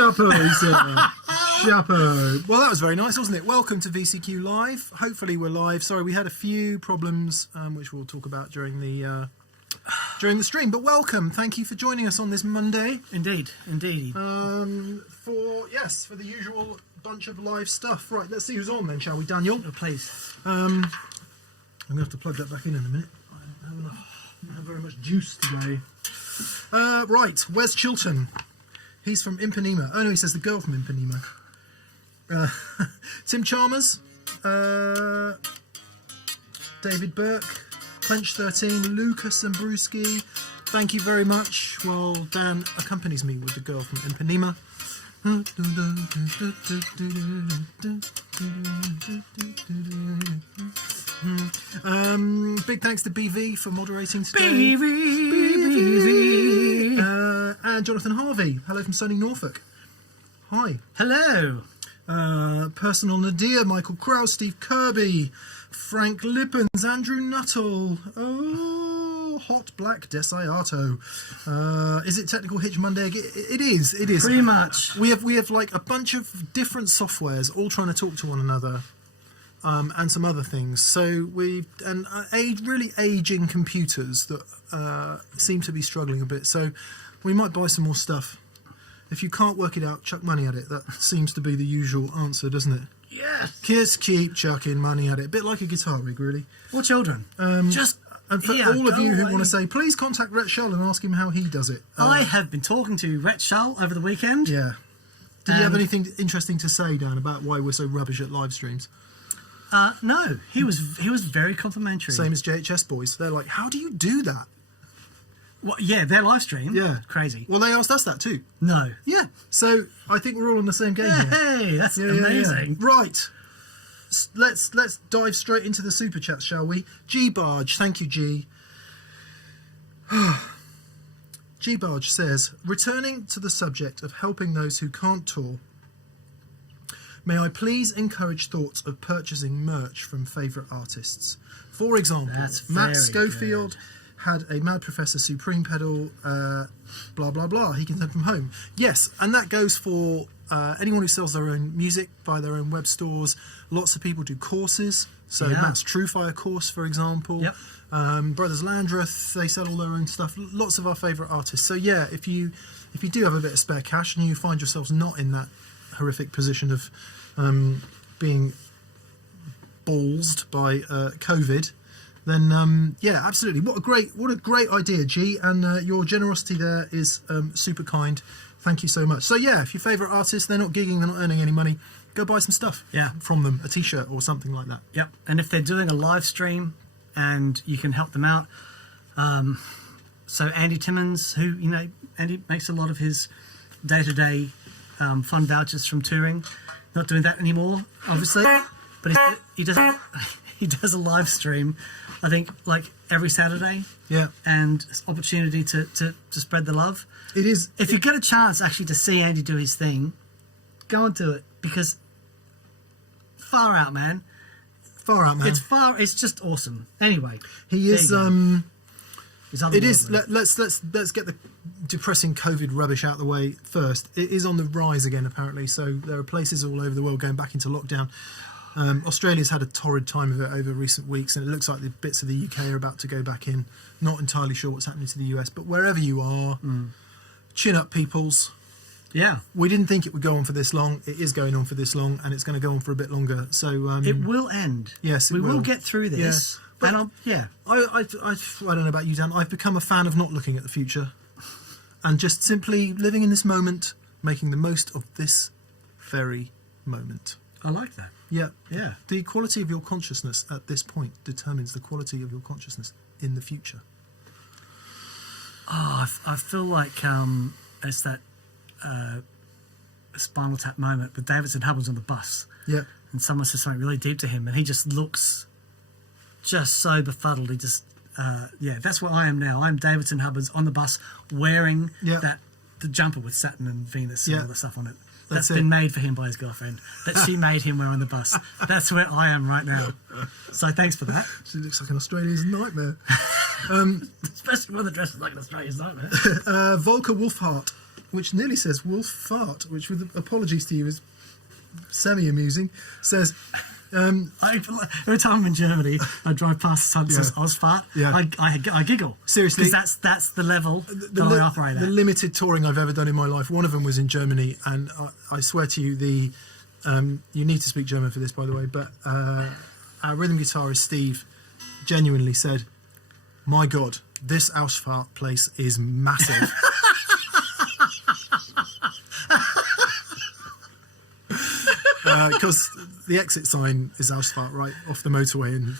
Chapeau, sir. Chapeau. Well, that was very nice, wasn't it? Welcome to VCQ Live. Hopefully we're live. Sorry, we had a few problems, which we'll talk about during the stream. But welcome. Thank you for joining us on this Monday. Indeed, indeed. For the usual bunch of live stuff. Right, let's see who's on then, shall we, Daniel? Oh, please. I'm going to have to plug that back in a minute. I don't have very much juice today. Right, Wes Chilton. He's from Ipanema. Oh no, he says the girl from Ipanema. Tim Chalmers. David Burke. Clench 13. Lucas and Brewski. Thank you very much. Well, Dan accompanies me with the girl from Ipanema. Big thanks to BV for moderating today. BV. And Jonathan Harvey. Hello from sunny Norfolk. Hi. Hello. Personal Nadir, Michael Krause, Steve Kirby, Frank Lippens, Andrew Nuttall. Oh, Hot Black Desiato. Is it Technical Hitch Monday? It is. Pretty much. We have like a bunch of different softwares all trying to talk to one another, and some other things. So really aging computers that seem to be struggling a bit. So we might buy some more stuff. If you can't work it out, chuck money at it. That seems to be the usual answer, doesn't it? Yes. Just keep chucking money at it. A bit like a guitar rig, really. Or children. And for all of you who want to say, please contact Gretsch and ask him how he does it. I have been talking to Gretsch over the weekend. Yeah. Did you have anything interesting to say, Dan, about why we're so rubbish at live streams? No. He was very complimentary. Same as JHS boys. They're like, how do you do that? Well, yeah, their live stream. Yeah. Crazy. Well, they asked us that too. No. Yeah. So I think we're all on the same game here. Hey, that's amazing. Yeah. Right. Let's dive straight into the super chats, shall we? G Barge, thank you, G. G Barge says, returning to the subject of helping those who can't tour, may I please encourage thoughts of purchasing merch from favourite artists? For example, Matt Schofield had a Mad Professor Supreme pedal, blah, blah, blah. He can send from home. Yes, and that goes for anyone who sells their own music by their own web stores. Lots of people do courses. So Matt's Truefire course, for example. Yep. Brothers Landreth, they sell all their own stuff. Lots of our favourite artists. So yeah, if you do have a bit of spare cash and you find yourselves not in that horrific position of being ballsed by COVID, then yeah, absolutely. What a great idea, G, and your generosity there is super kind. Thank you so much. So yeah, if your favourite artists, they're not gigging, they're not earning any money, go buy some stuff from them, a t-shirt or something like that. Yep. And if they're doing a live stream and you can help them out, so Andy Timmons, who Andy makes a lot of his day-to-day fund vouchers from touring, not doing that anymore, obviously, but he does a live stream, I think, like every Saturday. Yeah. And opportunity to spread the love. It is. If you get a chance actually to see Andy do his thing, go and do it, because far out, man. Far out, man. It's just awesome. Anyway, he is. It is. Let's Let's get the depressing COVID rubbish out of the way first. It is on the rise again, apparently. So there are places all over the world going back into lockdown. Australia's had a torrid time of it over recent weeks, and it looks like the bits of the UK are about to go back in. Not entirely sure what's happening to the US, but wherever you are, chin up, peoples. Yeah. We didn't think it would go on for this long. It is going on for this long, and it's going to go on for a bit longer. So it will end. Yes, we will get through this. Yeah. But I don't know about you, Dan. I've become a fan of not looking at the future and just simply living in this moment, making the most of this very moment. I like that. Yeah. Yeah. The quality of your consciousness at this point determines the quality of your consciousness in the future. Oh, I feel like it's that Spinal Tap moment with Davidson Hubbins on the bus. Yeah. And someone says something really deep to him, and he just looks just so befuddled. He just, that's where I am now. I'm Davidson Hubbins on the bus wearing the jumper with Saturn and Venus and all that stuff on it. That's been made for him by his girlfriend, that she made him wear on the bus. That's where I am right now. So thanks for that. She looks like an Australian's nightmare. Especially when the dress is like an Australian's nightmare. Volker Wolfhart which nearly says Wolf Fart, which, with apologies to you, is semi-amusing, says... every time I'm in Germany, I drive past the sign that says Ozfart. Yeah. I giggle. Seriously, because that's the level that I operate at. The limited touring I've ever done in my life, one of them was in Germany, and I swear to you, you need to speak German for this, by the way, but our rhythm guitarist Steve genuinely said, "My God, this Ausfahrt place is massive." Because the exit sign is Ausfahrt right off the motorway. And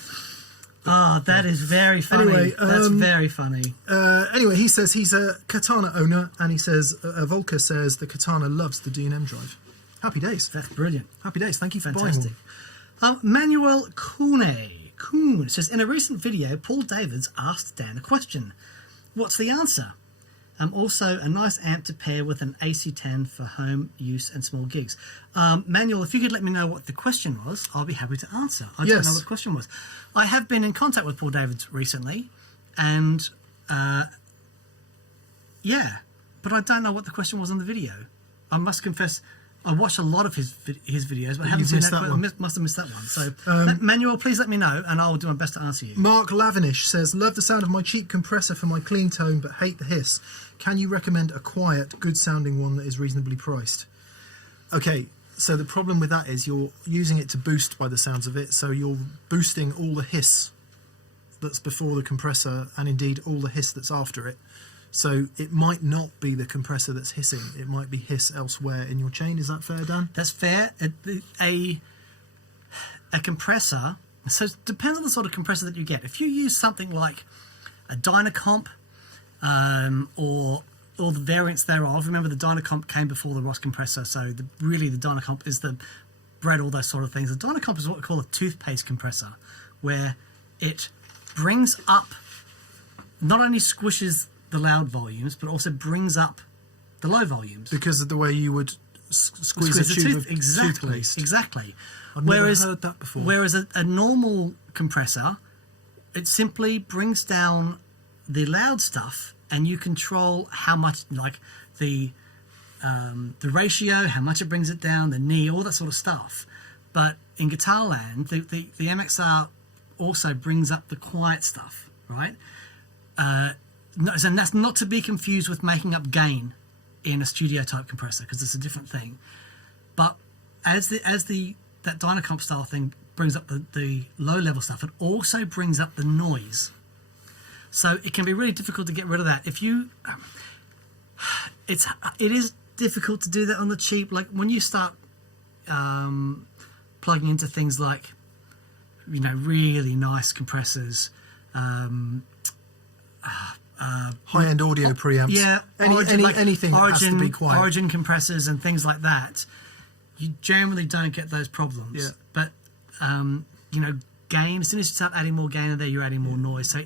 that is very funny. Anyway, that's very funny. Anyway, he says he's a Katana owner, and he says Volker says the Katana loves the D&M drive. Happy days. That's brilliant. Happy days. Thank you for Fantastic. buying one. Manuel Kuhn says, in a recent video, Paul Davids asked Dan a question. What's the answer? Also, a nice amp to pair with an AC10 for home use and small gigs. Manuel, if you could let me know what the question was, I'll be happy to answer. I don't know what the question was. I have been in contact with Paul Davids recently, and but I don't know what the question was on the video. I must confess, I watched a lot of his videos, but I haven't seen that one. I must have missed that one. So, Manuel, please let me know, and I'll do my best to answer you. Mark Lavinish says, love the sound of my cheap compressor for my clean tone, but hate the hiss. Can you recommend a quiet, good-sounding one that is reasonably priced? Okay, so the problem with that is you're using it to boost by the sounds of it, so you're boosting all the hiss that's before the compressor, and indeed all the hiss that's after it. So it might not be the compressor that's hissing. It might be hiss elsewhere in your chain. Is that fair, Dan? That's fair. A compressor, so it depends on the sort of compressor that you get. If you use something like a Dynacomp or the variants thereof, remember the Dynacomp came before the Ross compressor, so really the Dynacomp is the bred all those sort of things. The Dynacomp is what we call a toothpaste compressor, where it brings up, not only squishes the loud volumes, but also brings up the low volumes. Because of the way you would squeeze a tube of toothpaste. Exactly. I've never heard that before. Whereas a normal compressor, it simply brings down the loud stuff, and you control how much, like the ratio, how much it brings it down, the knee, all that sort of stuff. But in guitar land, the MXR also brings up the quiet stuff, right? And that's not to be confused with making up gain in a studio type compressor, because it's a different thing. But as that Dynacomp style thing brings up the low level stuff, it also brings up the noise. So it can be really difficult to get rid of that. If you, it is difficult to do that on the cheap. Like when you start plugging into things like, really nice compressors. High-end audio preamps. Yeah, anything that has to be quiet. Origin compressors and things like that, you generally don't get those problems. Yeah. But, gain, as soon as you start adding more gain in there, you're adding more noise. So,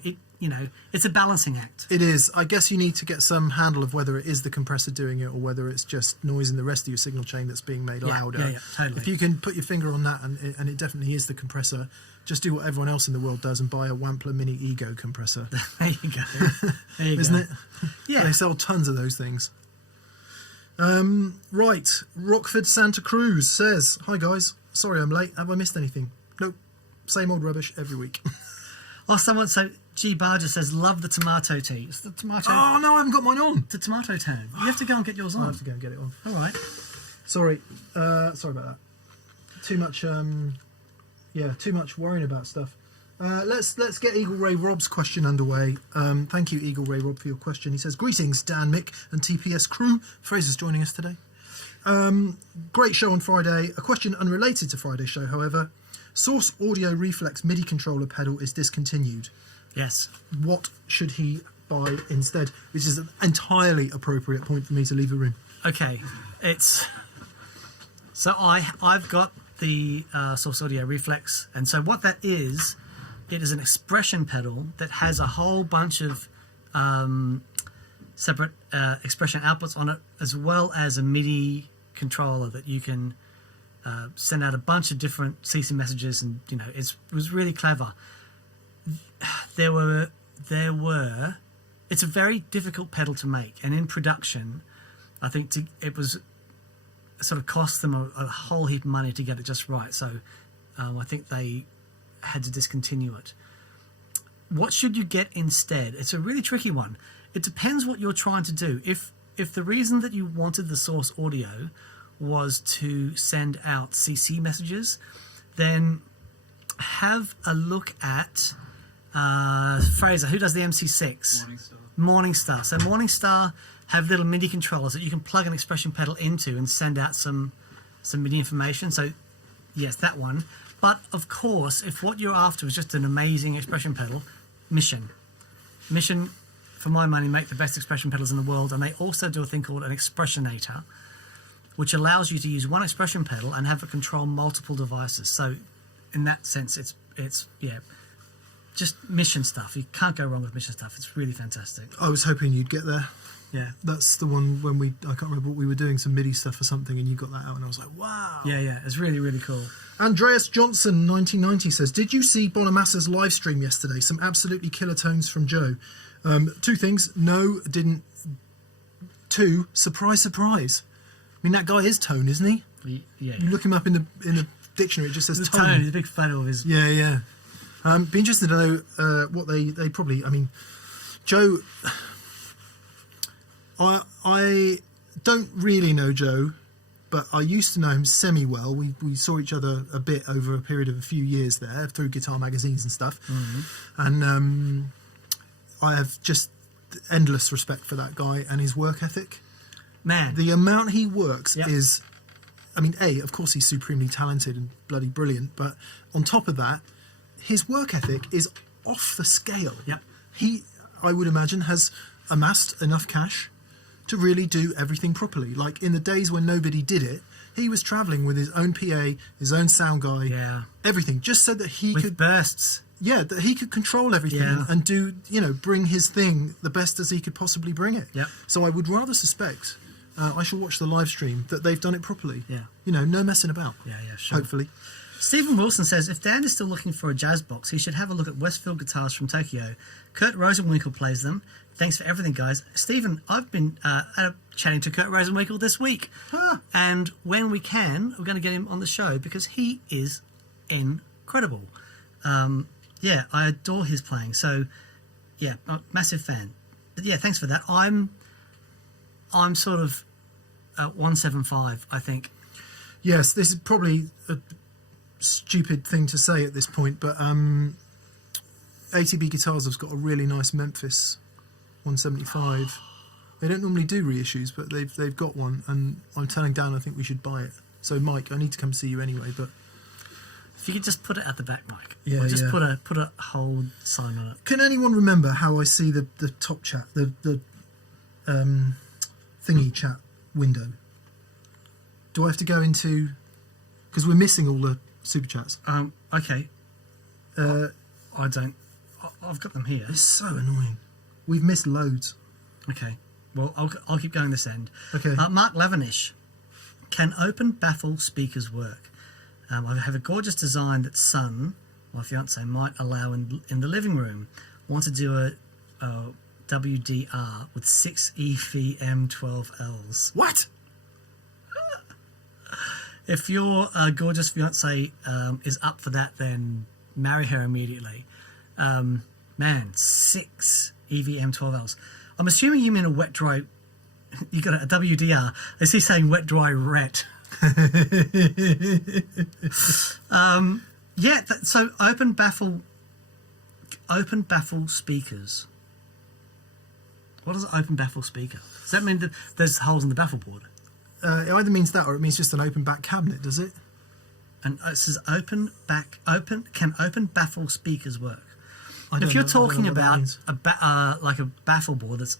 it's a balancing act. It is. I guess you need to get some handle of whether it is the compressor doing it or whether it's just noise in the rest of your signal chain that's being made louder. Yeah, totally. If you can put your finger on that and it definitely is the compressor, just do what everyone else in the world does and buy a Wampler Mini Ego compressor. There you go. Isn't it? Yeah. They sell tons of those things. Right. Rockford Santa Cruz says, hi guys, sorry I'm late. Have I missed anything? Nope. Same old rubbish every week. G. Barger says, love the tomato tea. It's the tomato. Oh no, I haven't got mine on. The tomato tone. You have to go and get yours on. I have to go and get it on. All right. Sorry. Sorry about that. Too much. Too much worrying about stuff. Let's get Eagle Ray Rob's question underway. Thank you, Eagle Ray Rob, for your question. He says, greetings, Dan, Mick, and TPS crew. Fraser's joining us today. Great show on Friday. A question unrelated to Friday's show, however. Source Audio Reflex MIDI controller pedal is discontinued. Yes. What should he buy instead? Which is an entirely appropriate point for me to leave the room. Okay. So I've got the Source Audio Reflex, and so what that is, it is an expression pedal that has a whole bunch of separate expression outputs on it, as well as a MIDI controller that you can send out a bunch of different CC messages, and it was really clever. It's a very difficult pedal to make, and in production I think it was sort of cost them a whole heap of money to get it just right. So I think they had to discontinue it. What should you get instead? It's a really tricky one. It depends what you're trying to do. If the reason that you wanted the source audio was to send out CC messages, then have a look at Fraser, who does the MC6? Morningstar. So Morningstar have little MIDI controllers that you can plug an expression pedal into and send out some MIDI information. So yes, that one. But of course, if what you're after is just an amazing expression pedal, Mission, for my money, make the best expression pedals in the world, and they also do a thing called an expressionator, which allows you to use one expression pedal and have it control multiple devices. So in that sense, it's just Mission stuff. You can't go wrong with Mission stuff. It's really fantastic. I was hoping you'd get there. Yeah, that's the one when I can't remember what we were doing, some MIDI stuff or something, and you got that out, and I was like, wow. Yeah, it's really, really cool. Andreas Johnson 1990 says, did you see Bonamassa's live stream yesterday? Some absolutely killer tones from Joe. Two things. No, didn't. Two, surprise. I mean, that guy is tone, isn't he? Yeah. You look him up in the dictionary, it just says tone. Tone. He's a big photo of his. Yeah. Be interested to know what they probably. I mean, Joe. I don't really know Joe, but I used to know him semi-well. We saw each other a bit over a period of a few years there through guitar magazines and stuff. Mm-hmm. And I have just endless respect for that guy and his work ethic. Man. The amount he works is... I mean, of course he's supremely talented and bloody brilliant, but on top of that, his work ethic is off the scale. Yep. He, I would imagine, has amassed enough cash to really do everything properly. Like in the days when nobody did it, he was travelling with his own PA, his own sound guy, everything, just so that he could bursts. Yeah, that he could control everything and do, bring his thing the best as he could possibly bring it. Yep. So I would rather suspect, I shall watch the live stream, that they've done it properly. Yeah. No messing about. Yeah, sure. Hopefully. Stephen Wilson says, if Dan is still looking for a jazz box, he should have a look at Westfield guitars from Tokyo. Kurt Rosenwinkel plays them. Thanks for everything, guys. Stephen, I've been chatting to Kurt Rosenwinkel this week. And when we can, we're going to get him on the show because he is incredible. I adore his playing. So, I'm a massive fan. But thanks for that. I'm sort of 175, I think. Yes, this is probably a stupid thing to say at this point, but ATB Guitars have got a really nice Memphis 175. They don't normally do reissues, but they've got one, and I'm telling Dan I think we should buy it. So Mike, I need to come see you anyway, but if you could just put it at the back, Mike. Yeah, or just put a hold sign on it. Can anyone remember how I see the top chat, the thingy chat window? Do I have to go into... Because we're missing all the super chats. Okay. I don't... I've got them here. It's so annoying. We've missed loads. Okay. Well, I'll keep going this end. Okay. Mark Lavinish. Can open baffle speakers work? I have a gorgeous design that Son, my fiancé, might allow in the living room. Want to do a WDR with 6 EVM12Ls. What? If your gorgeous fiancé is up for that, then marry her immediately. 6 EVM12Ls. I'm assuming you mean a wet dry. You got a WDR. Is he saying wet dry ret? So open baffle speakers. What does an open baffle speaker? Does that mean that there's holes in the baffle board? It either means that or it means just an open back cabinet, does it? And it says open open baffle speakers work? If you're I don't talking know what that about means. like a baffle board that's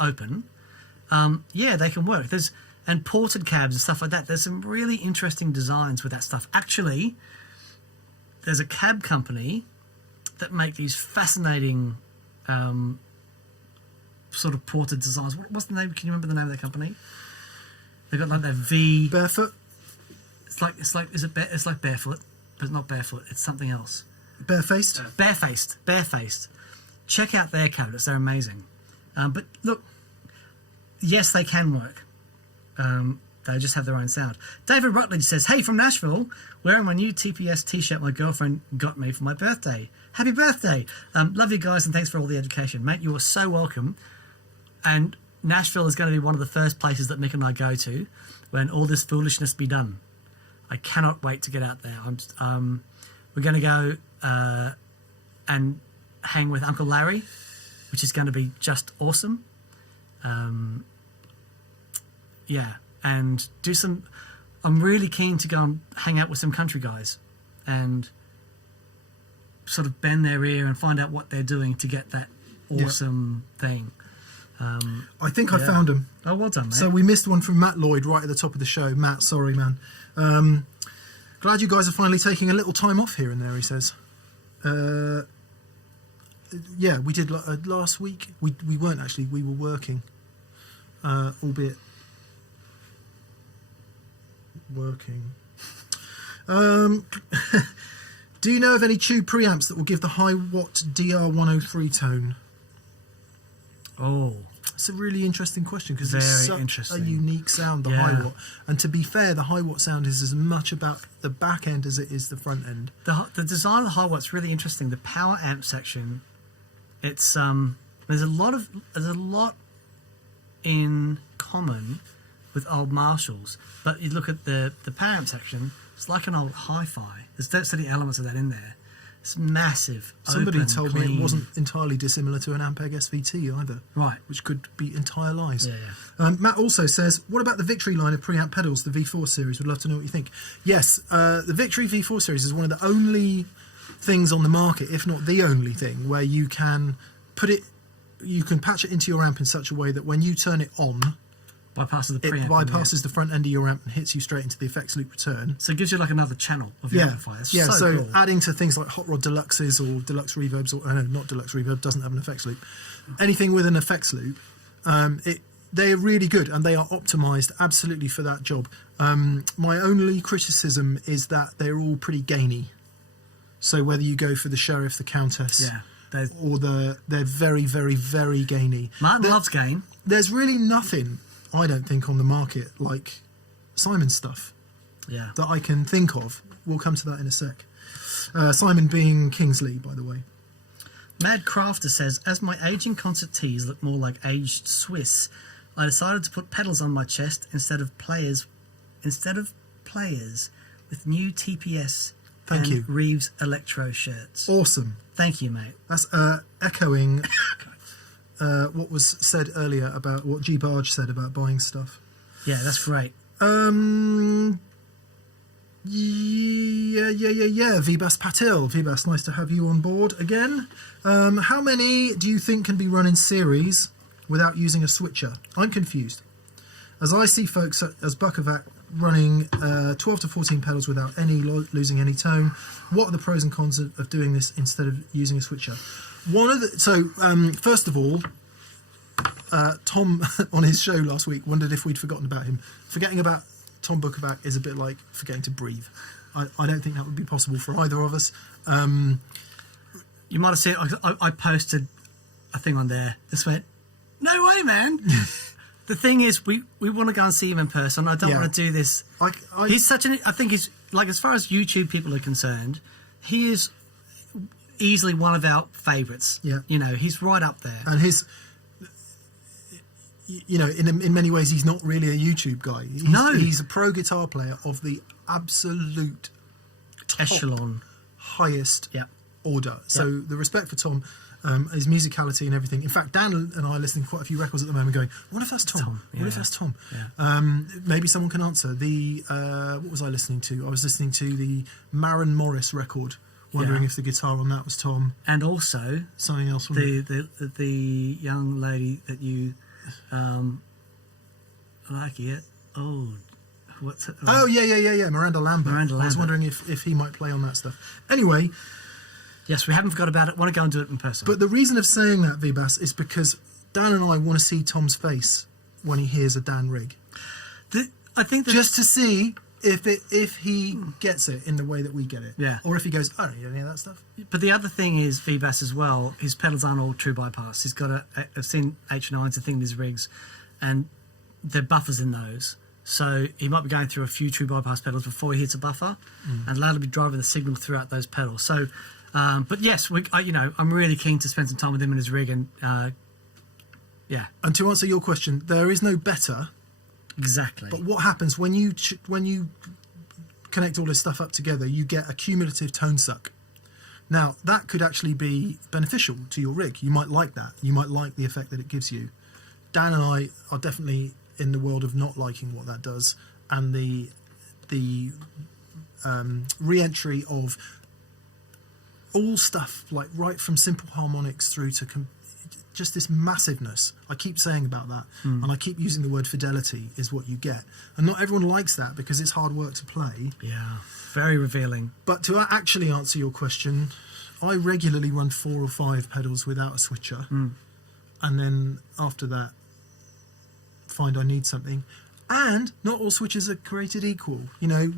open, they can work. And ported cabs and stuff like that. There's some really interesting designs with that stuff. Actually, there's a cab company that make these fascinating sort of ported designs. What's the name? Can you remember the name of the company? They got like their V. Barefoot. It's like barefoot, but it's not barefoot. It's something else. Barefaced. Barefaced. Check out their cabinets. They're amazing. But look, yes, they can work. They just have their own sound. David Rutledge says, "Hey, from Nashville, wearing my new TPS t-shirt my girlfriend got me for my birthday. Happy birthday. Love you guys and thanks for all the education. Mate, you are so welcome." And Nashville is going to be one of the first places that Mick and I go to when all this foolishness be done. I cannot wait to get out there. We're going to go and hang with Uncle Larry, which is going to be just awesome. And do some... I'm really keen to go and hang out with some country guys and sort of bend their ear and find out what they're doing to get that awesome thing. I think I found them. Oh, well done, mate. So we missed one from Matt Lloyd right at the top of the show. Matt, sorry, man. Glad you guys are finally taking a little time off here and there, he says. Yeah, we did last week. We weren't actually. We were working, albeit working. Do you know of any tube preamps that will give the high watt DR103 tone? Oh, it's a really interesting question because very it's such interesting. a unique sound, the high watt. And to be fair, the high watt sound is as much about the back end as it is the front end. The design of the high watt's really interesting. The power amp section, it's there's a lot in common with old Marshalls, but you look at the power amp section, it's like an old hi-fi. There's certain elements of that in there. It's massive. Somebody open, told clean. me it wasn't entirely dissimilar to an Ampeg SVT either. Right. Which could be entire lies. Yeah. Matt also says, what about the Victory line of preamp pedals, the V4 series? Would love to know what you think. Yes, the Victory V4 series is one of the only things on the market, if not the only thing, where you can patch it into your amp in such a way that when you turn it on, bypasses the preamp. It bypasses the front end of your amp and hits you straight into the effects loop return. So it gives you like another channel of your amplifier. It's so cool. adding to things like Hot Rod Deluxes or Deluxe Reverbs, or no, not Deluxe Reverb, doesn't have an effects loop. Anything with an effects loop, they're really good and they are optimized absolutely for that job. My only criticism is that they're all pretty gainy. So whether you go for the Sheriff, the Countess, or they're very, very, very gainy. Martin loves gain. There's really nothing, I don't think, on the market like Simon's stuff that I can think of. We'll come to that in a sec. Simon being Kingsley, by the way. Mad Crafter says, as my aging concert tees look more like aged Swiss, I decided to put pedals on my chest instead of players with new TPS Thank you. Reeves Electro shirts. Awesome. Thank you, mate. That's echoing what was said earlier about what G. Barge said about buying stuff. Yeah, that's great. Yeah. Vibas Patil. Vibas, nice to have you on board again. How many do you think can be run in series without using a switcher? I'm confused. As I see folks as Bukovac running 12 to 14 pedals without losing any tone, what are the pros and cons of doing this instead of using a switcher? First of all, Tom on his show last week wondered if we'd forgotten about him. Forgetting about Tom Bukovac is a bit like forgetting to breathe. I don't think that would be possible for either of us. You might have seen I posted a thing on there. This went, no way, man. The thing is, we want to go and see him in person. I don't want to do this. He's such I think he's, like, as far as YouTube people are concerned, he is easily one of our favourites. Yeah. You know, he's right up there. And in many ways, he's not really a YouTube guy. He's a pro guitar player of the absolute top, echelon, highest order. So the respect for Tom, his musicality and everything. In fact, Dan and I are listening to quite a few records at the moment going, what if that's Tom? What if that's Tom? Yeah. Maybe someone can answer. What was I listening to? I was listening to the Maren Morris record, wondering if the guitar on that was Tom. And also something else. The young lady that you like it. Oh, what's it? Oh, yeah. Miranda Lambert. I was wondering if he might play on that stuff. Anyway. Yes, we haven't forgot about it. Want to go and do it in person. But the reason of saying that, Vibas, is because Dan and I want to see Tom's face when he hears a Dan rig. I think just to see if he gets it in the way that we get it. Yeah. Or if he goes, I don't need any of that stuff. But the other thing is, Vibas as well, his pedals aren't all true bypass. He's got I've seen H9s, I think, in his rigs, and there are buffers in those. So he might be going through a few true bypass pedals before he hits a buffer, and allowed to be driving the signal throughout those pedals. So, but yes, I'm really keen to spend some time with him in his rig, and yeah. And to answer your question, there is no better. Exactly. But what happens when you connect all this stuff up together? You get a cumulative tone suck. Now that could actually be beneficial to your rig. You might like that. You might like the effect that it gives you. Dan and I are definitely in the world of not liking what that does, and the re-entry of all stuff, like right from simple harmonics through to just this massiveness. I keep saying about that, and I keep using the word fidelity is what you get, and not everyone likes that because it's hard work to play. Yeah, very revealing. But to actually answer your question, I regularly run 4 or 5 pedals without a switcher, and then after that find I need something. And not all switches are created equal. You know,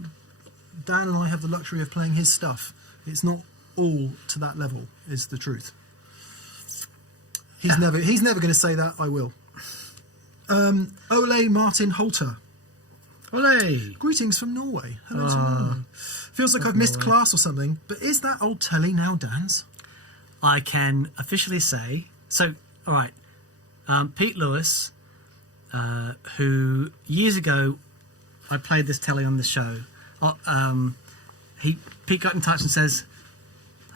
Dan and I have the luxury of playing his stuff. It's not all to that level, is the truth. He's never going to say that. I will. Ole Martin Holter. Ole! Greetings from Norway. Hello to Norway. Feels like I've missed class or something, but is that old telly now Dan's? I can officially say, so, all right, Pete Lewis, who years ago I played this telly on the show. Pete got in touch and says,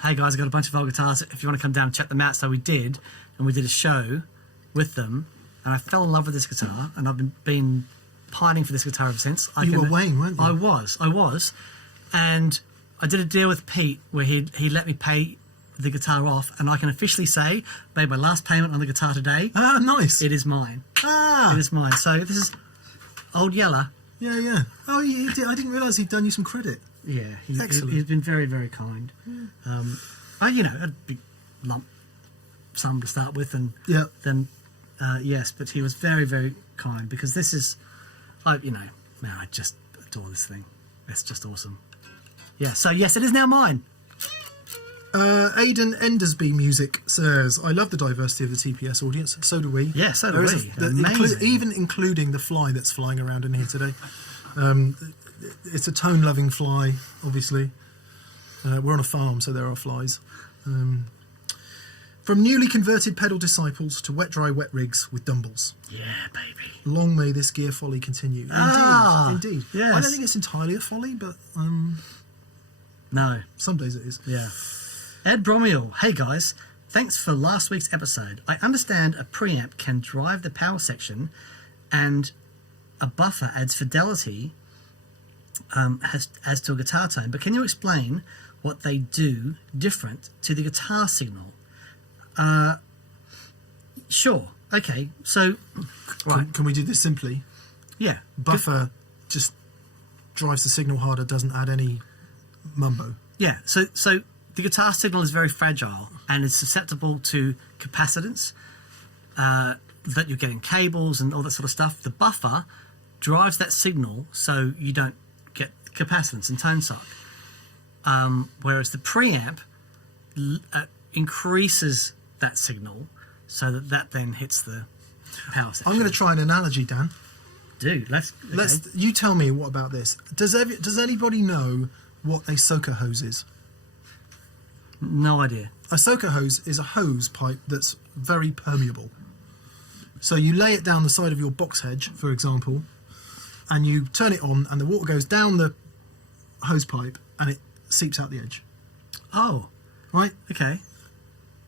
"Hey guys, I got a bunch of old guitars. If you want to come down and check them out." So we did, and we did a show with them. And I fell in love with this guitar, and I've been pining for this guitar ever since. You were Wayne, weren't you? I was, and I did a deal with Pete where he let me pay the guitar off, and I can officially say, made my last payment on the guitar today. Ah, nice. It is mine. Ah, it is mine. So this is Old Yeller. Yeah. Oh, he did. I didn't realise he'd done you some credit. Yeah, Excellent. He's been very, very kind. A big lump sum to start with, and then yes, but he was very, very kind, because this is, I just adore this thing. It's just awesome. Yeah. So yes, it is now mine. Aidan Endersby Music says, "I love the diversity of the TPS audience. So do we." Yeah, so do we. Amazing. Even including the fly that's flying around in here today. It's a tone-loving fly, obviously. We're on a farm, so there are flies. From newly converted pedal disciples to wet-dry wet rigs with Dumbles. Yeah, baby. Long may this gear folly continue. Indeed. Yes. I don't think it's entirely a folly, but no. Some days it is. Yeah. Ed Bromiel, hey guys, thanks for last week's episode. I understand a preamp can drive the power section, and a buffer adds fidelity as to a guitar tone, but can you explain what they do different to the guitar signal? Sure. Okay. So, right. Can we do this simply? Yeah. Buffer just drives the signal harder, doesn't add any mumbo. Yeah. So the guitar signal is very fragile and is susceptible to capacitance that you're getting cables and all that sort of stuff. The buffer drives that signal so you don't get capacitance and tone suck. Whereas the preamp increases that signal so that then hits the power section. I'm going to try an analogy, Dan. Dude, let's. You tell me what about this. Does anybody know what a soaker hose is? No idea. A soaker hose is a hose pipe that's very permeable. So you lay it down the side of your box hedge, for example, and you turn it on, and the water goes down the hose pipe, and it seeps out the edge. Oh, right. Okay.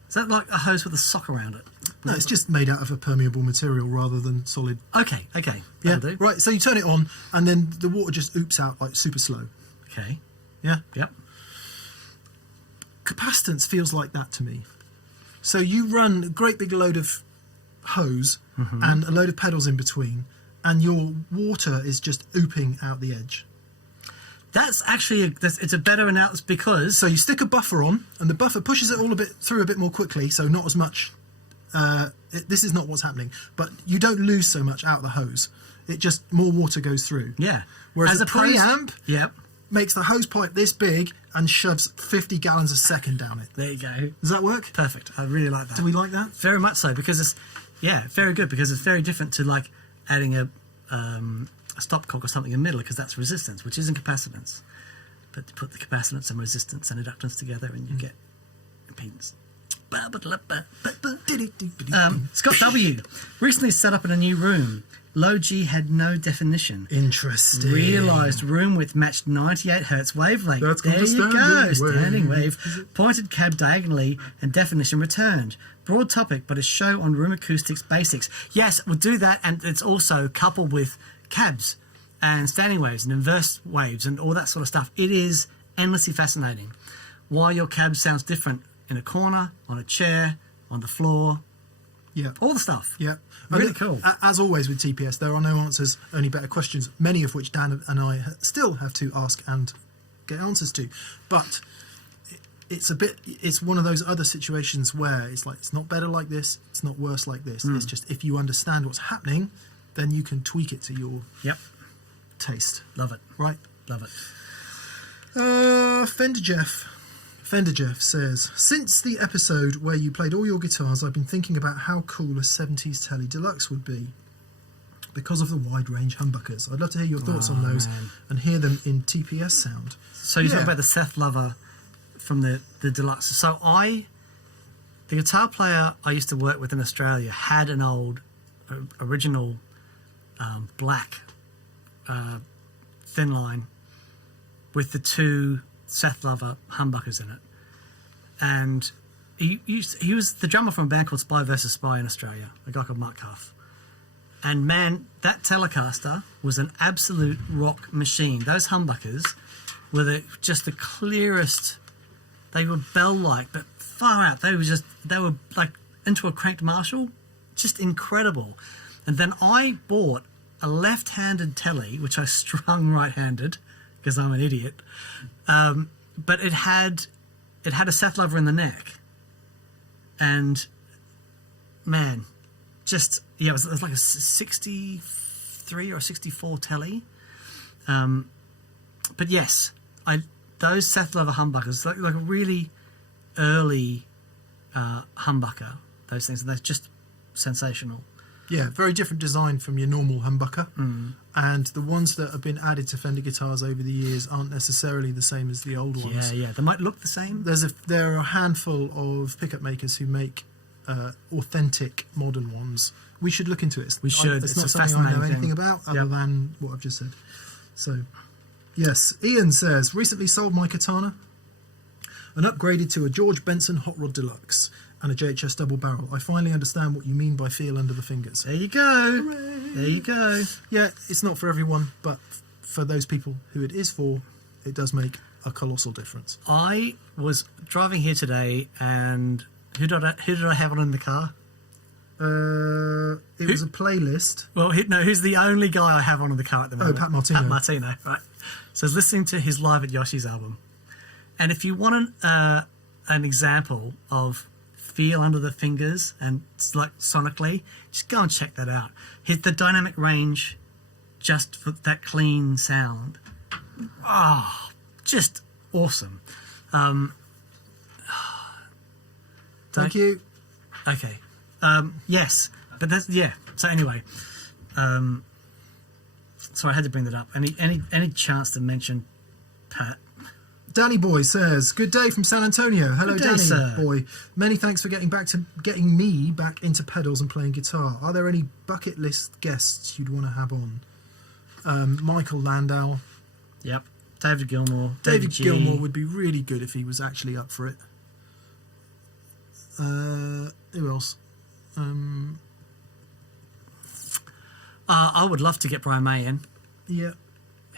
Is that like a hose with a sock around it? No, it's just made out of a permeable material rather than solid. Okay. Yeah. Do. Right. So you turn it on, and then the water just oops out like super slow. Okay. Yeah. Yep. Capacitance feels like that to me. So you run a great big load of hose and a load of pedals in between, and your water is just ooping out the edge. That's actually it's a better analysis, because so you stick a buffer on, and the buffer pushes it all through a bit more quickly, so not as much. This is not what's happening, but you don't lose so much out of the hose. It just more water goes through. Yeah. Whereas a preamp makes the hose pipe this big and shoves 50 gallons a second down it. There you go. Does that work? Perfect. I really like that. Do we like that? Very much so, because it's very good, because it's very different to like adding a stopcock or something in the middle, because that's resistance, which isn't capacitance. But you put the capacitance and resistance and inductance together and you get impedance. Scott W. recently set up in a new room. Low G had no definition. Interesting. Realised room width matched 98 hertz wavelength. That's there you go. wave. Standing wave. Pointed cab diagonally and definition returned. Broad topic, but a show on room acoustics basics. Yes, we'll do that, and it's also coupled with cabs and standing waves and inverse waves and all that sort of stuff. It is endlessly fascinating. Why your cab sounds different in a corner, on a chair, on the floor. Yeah. All the stuff. Yeah. Really cool. As always with TPS, there are no answers, only better questions, many of which Dan and I still have to ask and get answers to. But it's one of those other situations where it's like, it's not better like this, it's not worse like this. It's just, if you understand what's happening, then you can tweak it to your taste. Love it. Right? Love it. Fender Jeff says, since the episode where you played all your guitars, I've been thinking about how cool a 70s Tele Deluxe would be because of the wide range humbuckers. I'd love to hear your thoughts on those and hear them in TPS sound. So you're talking about the Seth Lover from the Deluxe. So the guitar player I used to work with in Australia had an old original black thin line with the two Seth Lover humbuckers in it, and he was the drummer from a band called Spy vs Spy in Australia, a guy called Mark Cuff. And man, that Telecaster was an absolute rock machine. Those humbuckers were just the clearest. They were bell-like, but far out. They were like into a cranked Marshall, just incredible. And then I bought a left-handed Tele, which I strung right-handed because I'm an idiot. But it had a Seth Lover in the neck, and man, it was like a 63 or 64 Tele. But yes, those Seth Lover humbuckers, like a really early humbucker. Those things, they're just sensational. Yeah, very different design from your normal humbucker. And the ones that have been added to Fender guitars over the years aren't necessarily the same as the old ones. Yeah, they might look the same. There are a handful of pickup makers who make authentic modern ones. We should look into it. We should. It's not something I know anything about other than what I've just said. So, yes. Ian says, recently sold my Katana and upgraded to a George Benson Hot Rod Deluxe and a JHS double barrel. I finally understand what you mean by feel under the fingers. There you go. Hooray. There you go. Yeah, it's not for everyone, but for those people who it is for, it does make a colossal difference. I was driving here today, and who did I have on in the car? It was a playlist. Well, who's the only guy I have on in the car at the moment? Oh, Pat Martino. Pat Martino, right. So I was listening to his Live at Yoshi's album. And if you want an example of feel under the fingers and like sonically, just go and check that out. The dynamic range, just for that clean sound. Oh, just awesome. Thank you. Okay. Yes, but that's So anyway, so I had to bring that up. Any chance to mention Pat? Danny Boy says, good day from San Antonio. Hello, Good day, Danny sir. Boy. Many thanks for getting me back into pedals and playing guitar. Are there any bucket list guests you'd want to have on? Michael Landau. Yep. David Gilmour. David G. Gilmour would be really good if he was actually up for it. Who else? I would love to get Brian May in. Yeah.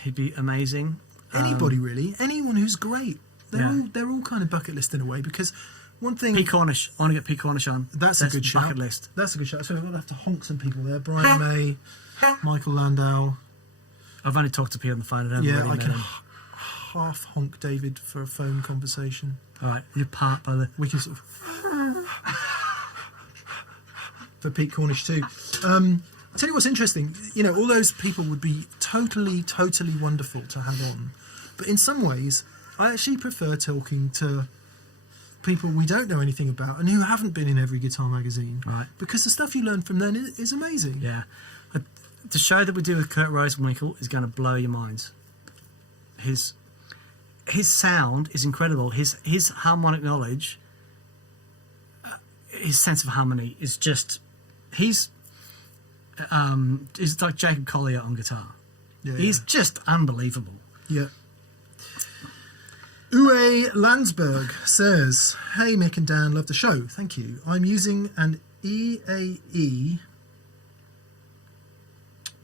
He'd be amazing. Anybody really. Anyone who's great. They're all kind of bucket list in a way, because one thing... P. Cornish. I want to get P. Cornish on. That's a good shout. Bucket list. That's a good shout. So we'll have to honk some people there. Brian May, Michael Landau. I've only talked to P on the phone. I can half honk David for a phone conversation. All right. You're part by the... We can sort of... for Pete Cornish too. I'll tell you what's interesting. All those people would be totally, totally wonderful to have on. But in some ways, I actually prefer talking to people we don't know anything about and who haven't been in every guitar magazine. Right. Because the stuff you learn from them is amazing. Yeah. the show that we do with Kurt Rosenwinkel is going to blow your minds. His sound is incredible. His harmonic knowledge, his sense of harmony is just... He's like Jacob Collier on guitar. Yeah, he's just unbelievable. Yeah. Uwe Landsberg says, "Hey Mick and Dan, love the show. Thank you. I'm using an EAE,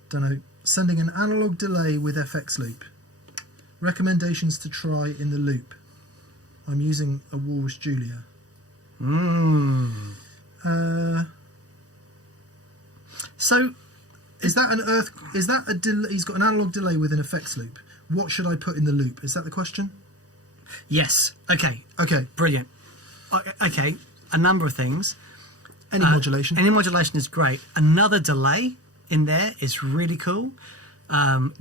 don't know, sending an analog delay with FX loop. Recommendations to try in the loop. I'm using a Walrus Julia." So, is that a delay? He's got an analog delay with an effects loop. What should I put in the loop? Is that the question? Yes. Okay. Okay. Brilliant. Okay. A number of things. Any modulation. Any modulation is great. Another delay in there is really cool.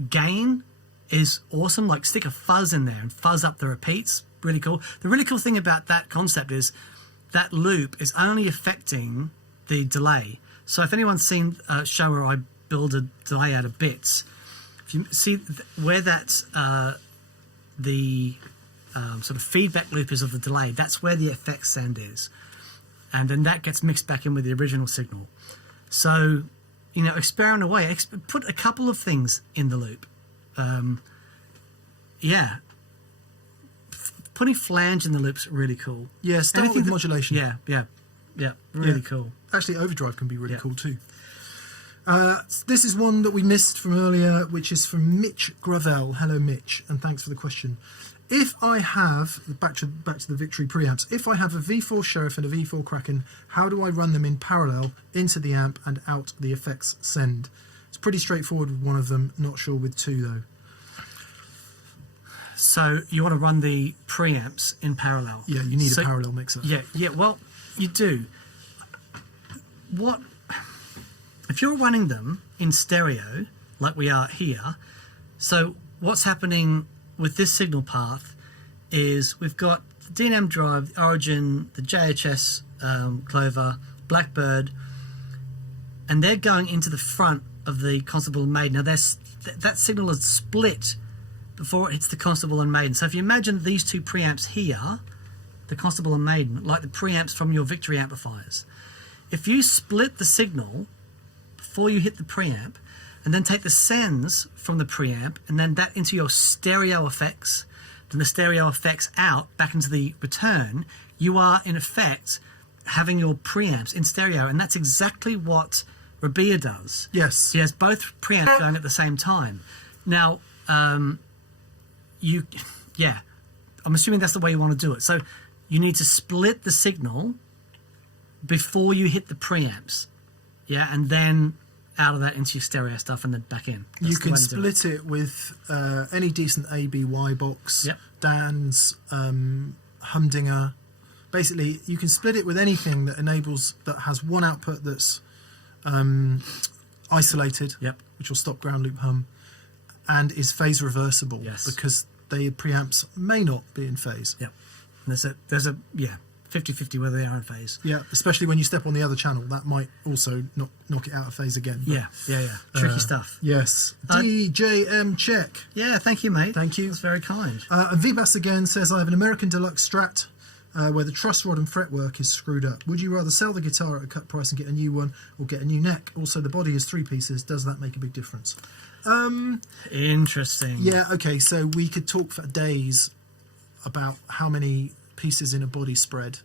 Gain is awesome. Like stick a fuzz in there and fuzz up the repeats. Really cool. The really cool thing about that concept is that loop is only affecting the delay. So if anyone's seen a show where I build a delay out of bits, if you see where that's the sort of feedback loop is of the delay, that's where the effects send is. And then that gets mixed back in with the original signal. So, experiment away. Put a couple of things in the loop. Putting flange in the loop's really cool. Yeah, start with modulation. Yeah, really cool. Actually, overdrive can be really cool too. This is one that we missed from earlier, which is from Mitch Gravel. Hello, Mitch, and thanks for the question. If I have, back to the Victory preamps, if I have a V4 Sheriff and a V4 Kraken, how do I run them in parallel into the amp and out the effects send? It's pretty straightforward with one of them, not sure with two though. So you want to run the preamps in parallel? Yeah, you need a parallel mixer. Yeah, well, you do. If you're running them in stereo, like we are here, so what's happening with this signal path is we've got the DNM drive, the Origin, the JHS Clover, Blackbird, and they're going into the front of the Constable and Maiden. Now, that signal is split before it hits the Constable and Maiden. So if you imagine these two preamps here, the Constable and Maiden, like the preamps from your Victory amplifiers, if you split the signal before you hit the preamp, and then take the sends from the preamp, and then that into your stereo effects, then the stereo effects out, back into the return, you are, in effect, having your preamps in stereo, and that's exactly what Rabea does. Yes. She has both preamps going at the same time. Now, I'm assuming that's the way you want to do it. So you need to split the signal before you hit the preamps, and then out of that into your stereo stuff and then back in. That's you can split it with any decent ABY box, Dan's, Humdinger. Basically, you can split it with anything that has one output that's isolated, which will stop ground loop hum, and is phase reversible because the preamps may not be in phase. There's a 50-50 whether they are in phase. Yeah, especially when you step on the other channel, that might also knock it out of phase again. Yeah. Tricky stuff. Yes. DJM check. Yeah, thank you, mate. Thank you. That's very kind. And Vibas again says, I have an American Deluxe Strat where the truss rod and fretwork is screwed up. Would you rather sell the guitar at a cut price and get a new one or get a new neck? Also, the body is 3 pieces. Does that make a big difference? Interesting. Yeah, okay, so we could talk for days about how many pieces in a body spread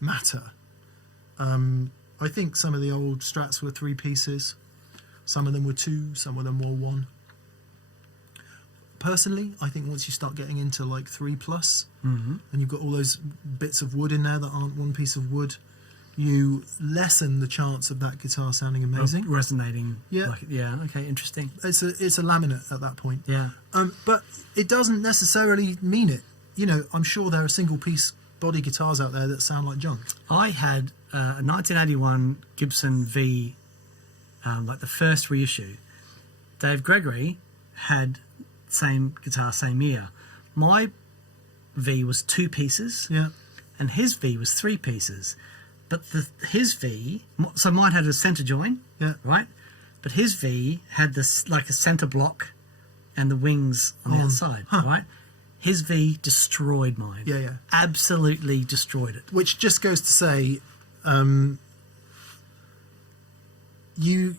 matter. I think some of the old Strats were 3 pieces. Some of them were 2, some of them were 1. Personally, I think once you start getting into like 3+, and you've got all those bits of wood in there that aren't one piece of wood, you lessen the chance of that guitar sounding amazing. Resonating. Yeah. Okay, interesting. It's a laminate at that point. Yeah. But it doesn't necessarily mean it. I'm sure there are single piece body guitars out there that sound like junk. I had a 1981 Gibson V, like the first reissue. Dave Gregory had same guitar, same year. My V was 2 pieces, and his V was 3 pieces. But his V, so mine had a centre join, right? but his V had this like a center block and the wings on the outside, right? His V destroyed mine. Yeah. Absolutely destroyed it. Which just goes to say, you'll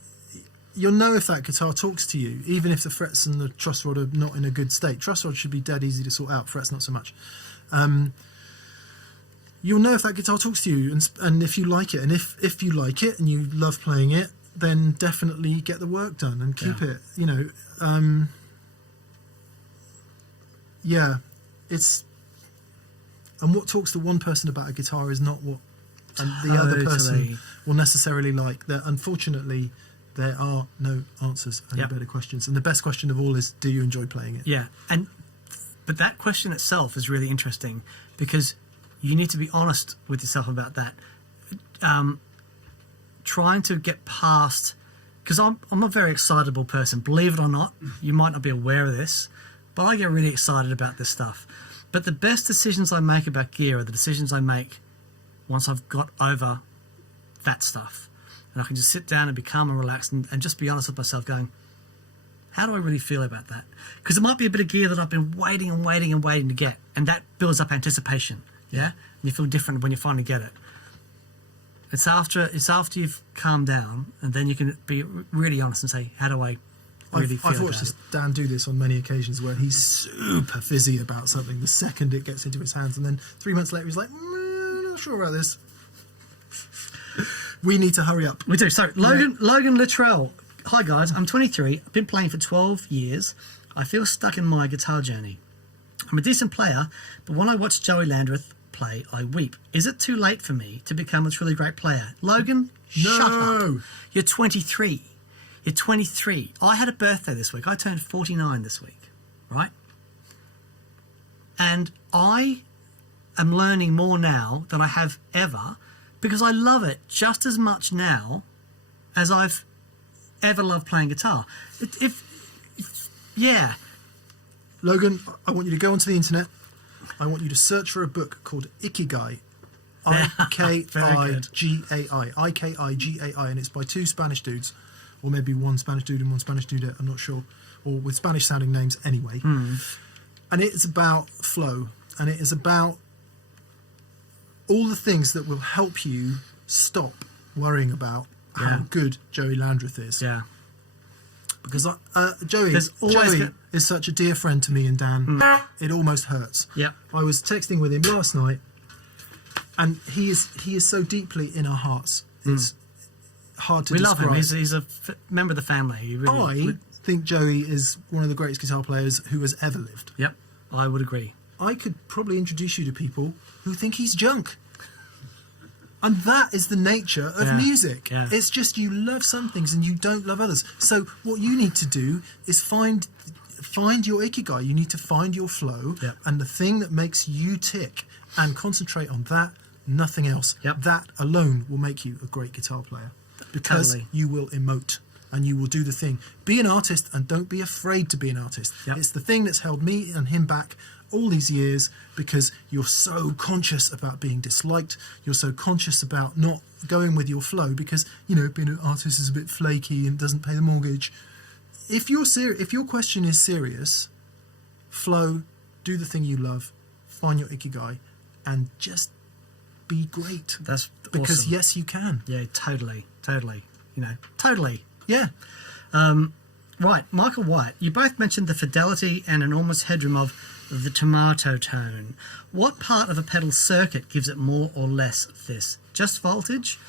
know if that guitar talks to you, even if the frets and the truss rod are not in a good state. Truss rod should be dead easy to sort out, frets not so much. You'll know if that guitar talks to you and if you like it. And if you like it and you love playing it, then definitely get the work done and keep it, you know. Yeah, it's... And what talks to one person about a guitar is not what the other person will necessarily like. Unfortunately, there are no answers and better questions. And the best question of all is, do you enjoy playing it? Yeah, but that question itself is really interesting because you need to be honest with yourself about that. Trying to get past... Because I'm a very excitable person. Believe it or not, you might not be aware of this, but I get really excited about this stuff. But the best decisions I make about gear are the decisions I make once I've got over that stuff. And I can just sit down and be calm and relaxed and just be honest with myself going, how do I really feel about that? Because it might be a bit of gear that I've been waiting to get, and that builds up anticipation, yeah? And you feel different when you finally get it. It's after you've calmed down, and then you can be really honest and say, how do I really feel I've watched Dan do this on many occasions where he's super fizzy about something the second it gets into his hands, and then 3 months later he's like, not sure about this. We need to hurry up. We do. So, Logan Littrell. Hi, guys. I'm 23. I've been playing for 12 years. I feel stuck in my guitar journey. I'm a decent player, but when I watch Joey Landreth play, I weep. Is it too late for me to become a truly great player? Logan, shut up. You're 23. You're 23. I had a birthday this week. I turned 49 this week, right? And I am learning more now than I have ever because I love it just as much now as I've ever loved playing guitar. Yeah. Logan, I want you to go onto the internet. I want you to search for a book called Ikigai. Ikigai. Ikigai. And it's by two Spanish dudes. Or maybe one Spanish dude and one Spanish dudette, I'm not sure. Or with Spanish-sounding names anyway. And it is about flow. And it is about all the things that will help you stop worrying about how good Joey Landreth is. Yeah. Because Joey is such a dear friend to me and Dan. It almost hurts. Yep. I was texting with him last night, and he is so deeply in our hearts. It's hard to describe. We love him. He's a member of the family. I think Joey is one of the greatest guitar players who has ever lived. Yep, I would agree. I could probably introduce you to people who think he's junk. And that is the nature of music. Yeah. It's just you love some things and you don't love others. So what you need to do is find your ikigai. You need to find your flow and the thing that makes you tick and concentrate on that, nothing else. That alone will make you a great guitar player because you will emote and you will do the thing. Be an artist and don't be afraid to be an artist. It's the thing that's held me and him back all these years because you're so conscious about being disliked. You're so conscious about not going with your flow because, you know, being an artist is a bit flaky and doesn't pay the mortgage. If your question is serious, flow, do the thing you love, find your ikigai, and just be great. That's because awesome. yes, you can. Yeah, totally. You know, totally. Yeah. Right, Michael White, you both mentioned the fidelity and enormous headroom of the tomato tone. What part of a pedal circuit gives it more or less of this? Just voltage?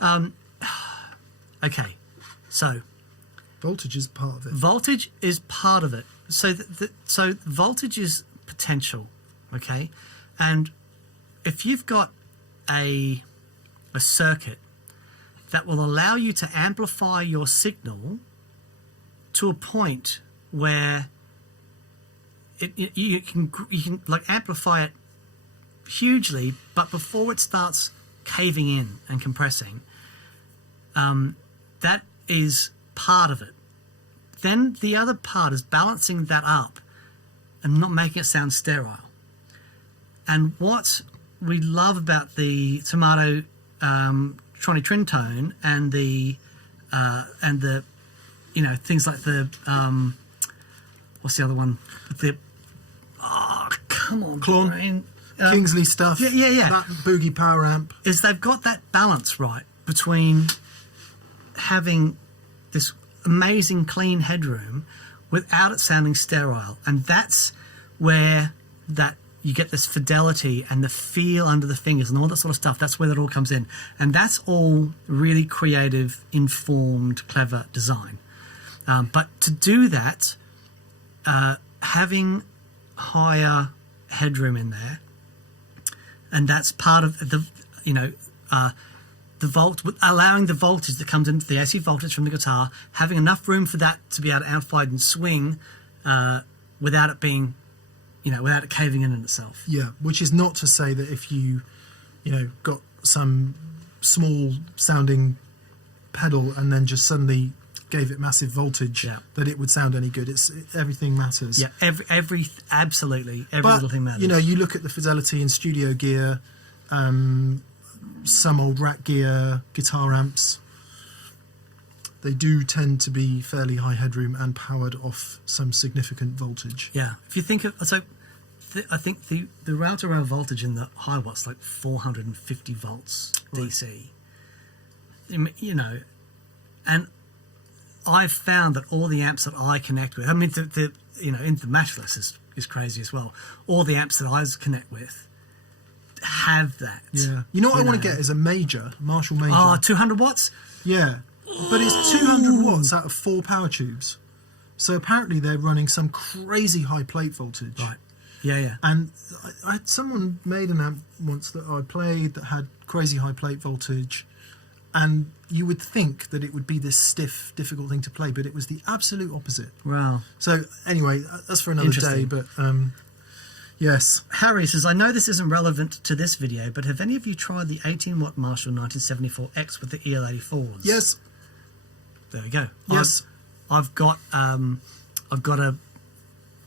Okay, so... Voltage is part of it. Voltage is part of it. So, so voltage is potential, okay? And if you've got a circuit that will allow you to amplify your signal to a point where you can like amplify it hugely, but before it starts caving in and compressing, that is part of it. Then the other part is balancing that up and not making it sound sterile. And what we love about the tomato Trini Trin tone and the you know, things like the what's the other one? The come on, Klon. brain. Kingsley stuff. Yeah. That Boogie power amp. Is they've got that balance right between having this amazing clean headroom without it sounding sterile, and that's where that you get this fidelity and the feel under the fingers and all that sort of stuff. That's where that all comes in, and that's all really creative, informed, clever design. But to do that, having higher headroom in there, and that's part of the, you know, the allowing the voltage that comes into the AC voltage from the guitar, having enough room for that to be able to amplify and swing without it being, you know, without it caving in itself. Yeah, which is not to say that if you know, got some small sounding pedal and then just suddenly gave it massive voltage, that it would sound any good. Everything matters. Yeah, absolutely every But, little thing matters. you know, you look at the fidelity in studio gear, some old rack gear, guitar amps, they do tend to be fairly high headroom and powered off some significant voltage. Yeah, if you think of, so I think the round-to-round voltage in the high watts like 450 volts DC. You know, and I've found that all the amps that I connect with, I mean, the you know, in the Matchless is crazy as well. All the amps that I connect with have that. Yeah. You know what I want to get is a major, Marshall Major. Oh, 200 watts? Yeah. But it's 200 watts out of 4 power tubes. So apparently they're running some crazy high plate voltage. Right. Yeah. And I had someone made an amp once that I played that had crazy high plate voltage. And you would think that it would be this stiff, difficult thing to play, but it was the absolute opposite. Wow. So anyway, that's for another day. But yes. Harry says, I know this isn't relevant to this video, but have any of you tried the 18-watt Marshall 1974X with the EL84s? Yes. There we go. Yes. I've got a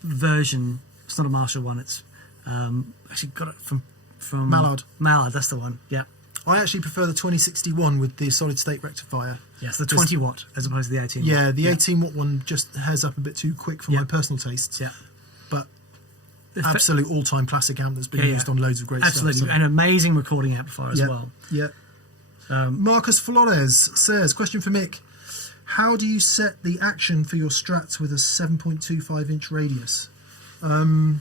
version. It's not a Marshall one. It's actually got it from Mallard. Mallard, that's the one. Yeah. I actually prefer the 2061 with the solid state rectifier. Yes, the 20 watt as opposed to the 18 watt. Yeah, the 18 watt one just has up a bit too quick for my personal tastes. Yeah. But absolute all-time classic amp that's been used on loads of great stuff. Absolutely, an amazing recording amplifier as well. Yeah. Marcus Flores says, question for Mick. How do you set the action for your Strats with a 7.25 inch radius? I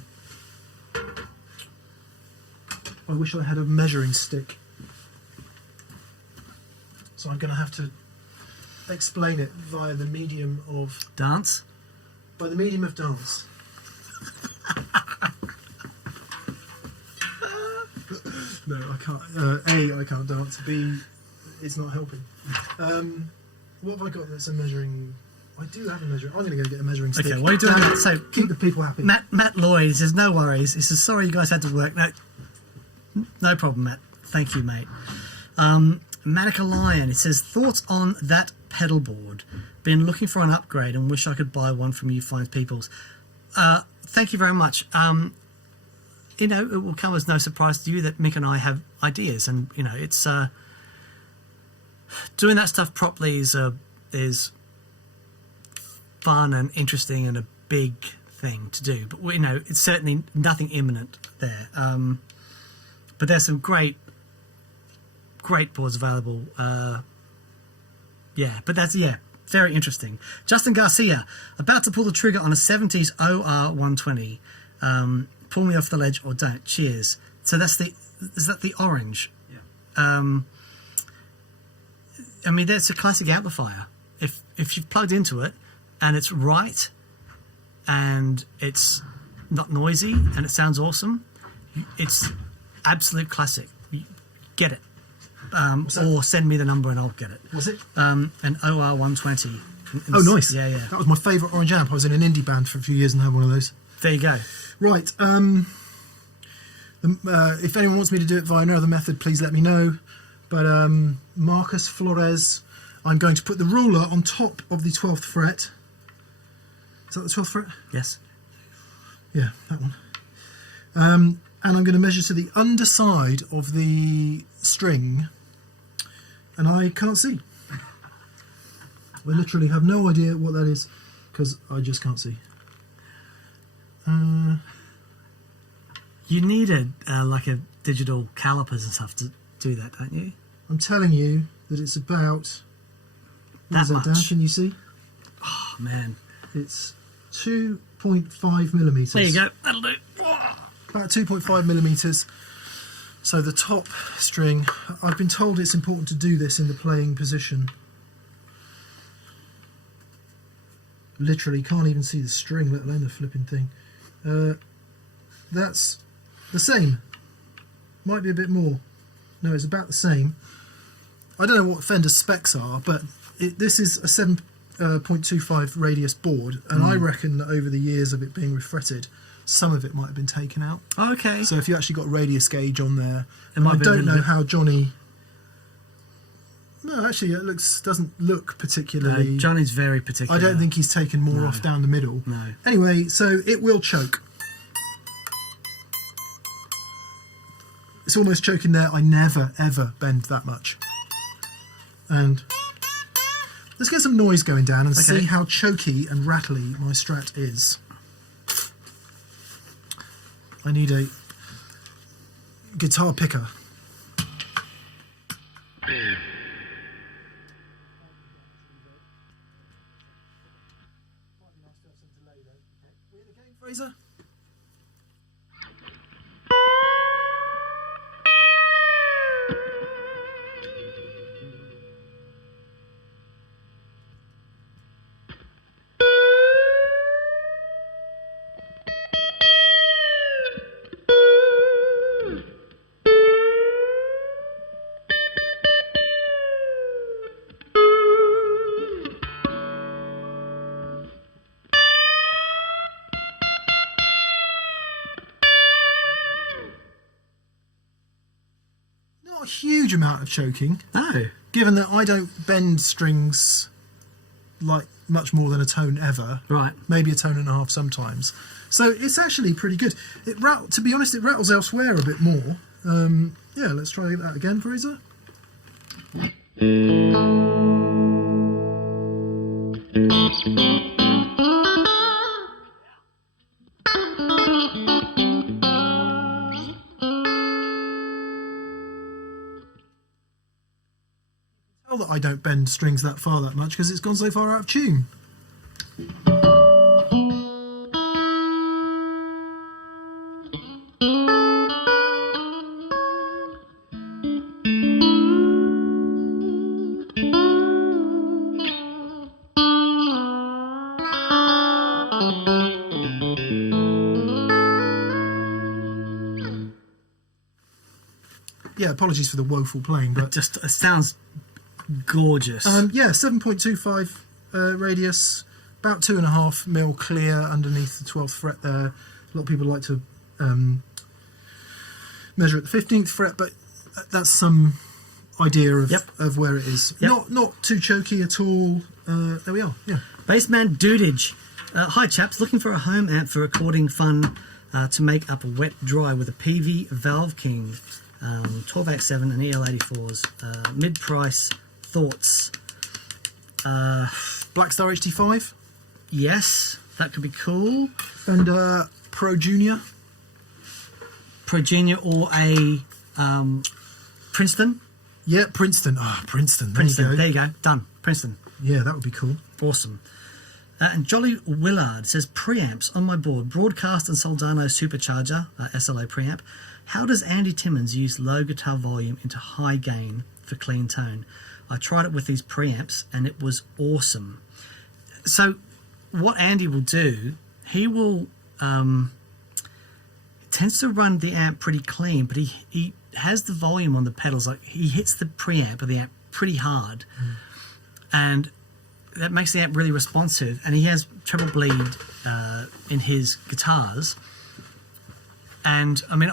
wish I had a measuring stick. So I'm going to have to explain it via the medium of... Dance? By the medium of dance. No, I can't. A, I can't dance. B, it's not helping. What have I got that's a measuring... I do have a measuring... I'm going to go get a measuring stick. Okay, what are you doing? Now, so keep the people happy. Matt Lloyd says, no worries. He says, sorry you guys had to work. No problem, Matt. Thank you, mate. Manica Lion, it says, thoughts on that pedal board? Been looking for an upgrade and wish I could buy one from you fine peoples. Thank you very much. You know, it will come as no surprise to you that Mick and I have ideas, and you know, it's doing that stuff properly is fun and interesting and a big thing to do. But you know, it's certainly nothing imminent there. But there's some great boards available. But that's very interesting. Justin Garcia, about to pull the trigger on a 70s OR 120. Pull me off the ledge or don't. Cheers. So is that the orange? Yeah. I mean, that's a classic amplifier. If you've plugged into it and it's right and it's not noisy and it sounds awesome, it's absolute classic. Get it. Or send me the number and I'll get it. Was it? An OR 120. Oh, nice. Yeah. That was my favourite orange amp. I was in an indie band for a few years and had one of those. There you go. Right. If anyone wants me to do it via another method, please let me know. But Marcus Flores, I'm going to put the ruler on top of the 12th fret. Is that the 12th fret? Yes. Yeah, that one. And I'm going to measure to the underside of the string, and I can't see. I literally have no idea what that is because I just can't see. You need like a digital calipers and stuff to do that, don't you? I'm telling you that it's about... What is that, Dan? much. Can you see? Oh, man. It's 2.5 millimetres. There you go. That'll do. About 2.5 millimetres. So the top string, I've been told it's important to do this in the playing position. Literally can't even see the string, let alone the flipping thing. That's the same. Might be a bit more. No, it's about the same. I don't know what Fender specs are, but this is a 7.25 radius board, and I reckon that over the years of it being refretted, some of it might have been taken out. Okay. So if you actually got a radius gauge on there, It and might I be a don't little know bit- how Johnny... No, actually, it doesn't look particularly... Johnny's very particular. I don't think he's taken more off down the middle. No. Anyway, so it will choke. It's almost choking there. I never, ever bend that much. And let's get some noise going down and see how choky and rattly my Strat is. I need a guitar picker. Fraser? A huge amount of choking, No. given that I don't bend strings like much more than a tone ever. Right. Maybe a tone and a half sometimes. So it's actually pretty good. To be honest, it rattles elsewhere a bit more. Yeah, let's try that again, Fraser. That I don't bend strings that far that much because it's gone so far out of tune. Yeah, apologies for the woeful playing, but It sounds gorgeous. yeah, 7.25 radius, about 2.5 mil clear underneath the 12th fret there. A lot of people like to measure at the 15th fret, but that's some idea of where it is. Yep. Not too choky at all. There we are. Yeah. Bassman Dudage. Hi chaps, looking for a home amp for recording fun to make up a wet dry with a PV Valve King, 12AX7 and EL84s. Mid-price thoughts. Blackstar HT5 Yes, that could be cool. and Pro Junior. Pro Junior or a Princeton. Yeah, Princeton. Princeton. There Princeton. you go. There you go. Done. Princeton. Yeah, that would be cool. Awesome. And Jolly Willard says, preamps on my board, Broadcast and Soldano Supercharger, SLA preamp. How does Andy Timmons use low guitar volume into high gain for clean tone? I tried it with these preamps and it was awesome. So what Andy will do, he will tends to run the amp pretty clean, but he has the volume on the pedals, like he hits the preamp of the amp pretty hard, and that makes the amp really responsive. And he has treble bleed in his guitars, and I mean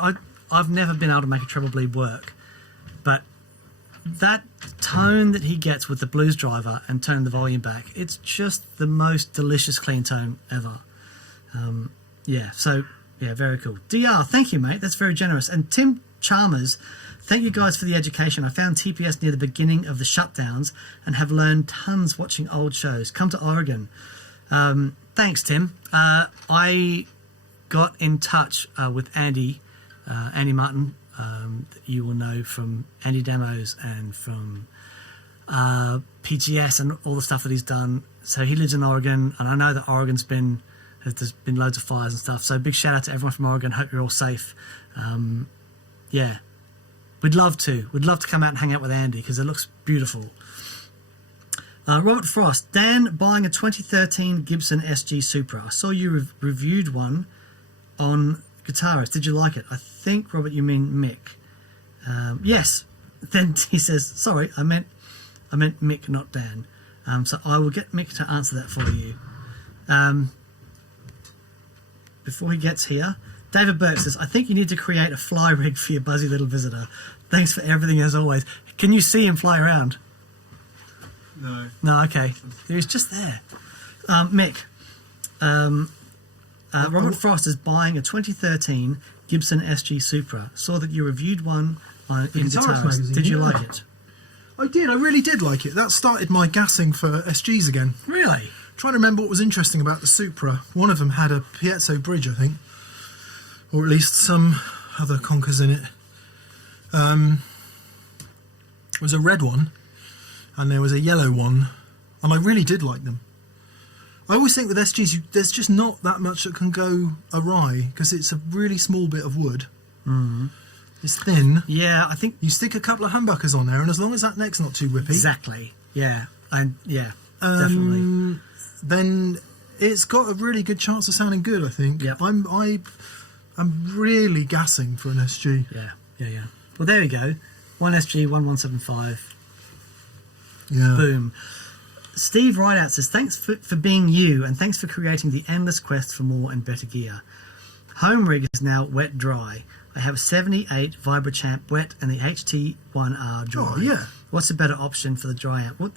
I've never been able to make a treble bleed work, but that tone that he gets with the blues driver and turn the volume back, it's just the most delicious clean tone ever. Yeah, so yeah, very cool. DR, thank you, mate. That's very generous. And Tim Chalmers. Thank you guys for the education. I found TPS near the beginning of the shutdowns and have learned tons watching old shows. Come to Oregon. Thanks, Tim. I got in touch with Andy Martin, that you will know from Andy Demos and from PGS and all the stuff that he's done. So he lives in Oregon, and I know that there's been loads of fires and stuff. So big shout out to everyone from Oregon. Hope you're all safe. Yeah, we'd love to come out and hang out with Andy because it looks beautiful. Robert Frost, Dan buying a 2013 Gibson SG Supra. I saw you reviewed one on Guitarist. Did you like it? I think, Robert, you mean Mick. Yes. Then he says, sorry, I meant Mick, not Dan. So I will get Mick to answer that for you. Before he gets here, David Burke says, I think you need to create a fly rig for your buzzy little visitor. Thanks for everything as always. Can you see him fly around? No. No, okay. He was just there. Mick, Robert Frost is buying a 2013 Gibson SG Supra. Saw that you reviewed one in Guitarist magazine. Did you like it? I did. I really did like it. That started my gassing for SGs again. Really? Trying to remember what was interesting about the Supra. One of them had a piezo bridge, I think, or at least some other conkers in it. It was a red one, and there was a yellow one, and I really did like them. I always think with SGs, there's just not that much that can go awry because it's a really small bit of wood. Mm-hmm. It's thin. Yeah, I think you stick a couple of humbuckers on there, and as long as that neck's not too whippy, exactly. Yeah, and yeah, definitely. Then it's got a really good chance of sounding good. I think. Yep. I'm really gassing for an SG. Yeah. Well, there you go. One SG, 1175. Yeah. Boom. Steve Rideout says, thanks for being you, and thanks for creating the endless quest for more and better gear. Home rig is now wet dry. I have a 78 Vibrachamp wet and the HT1R dry. Oh, yeah. What's a better option for the dry amp? What?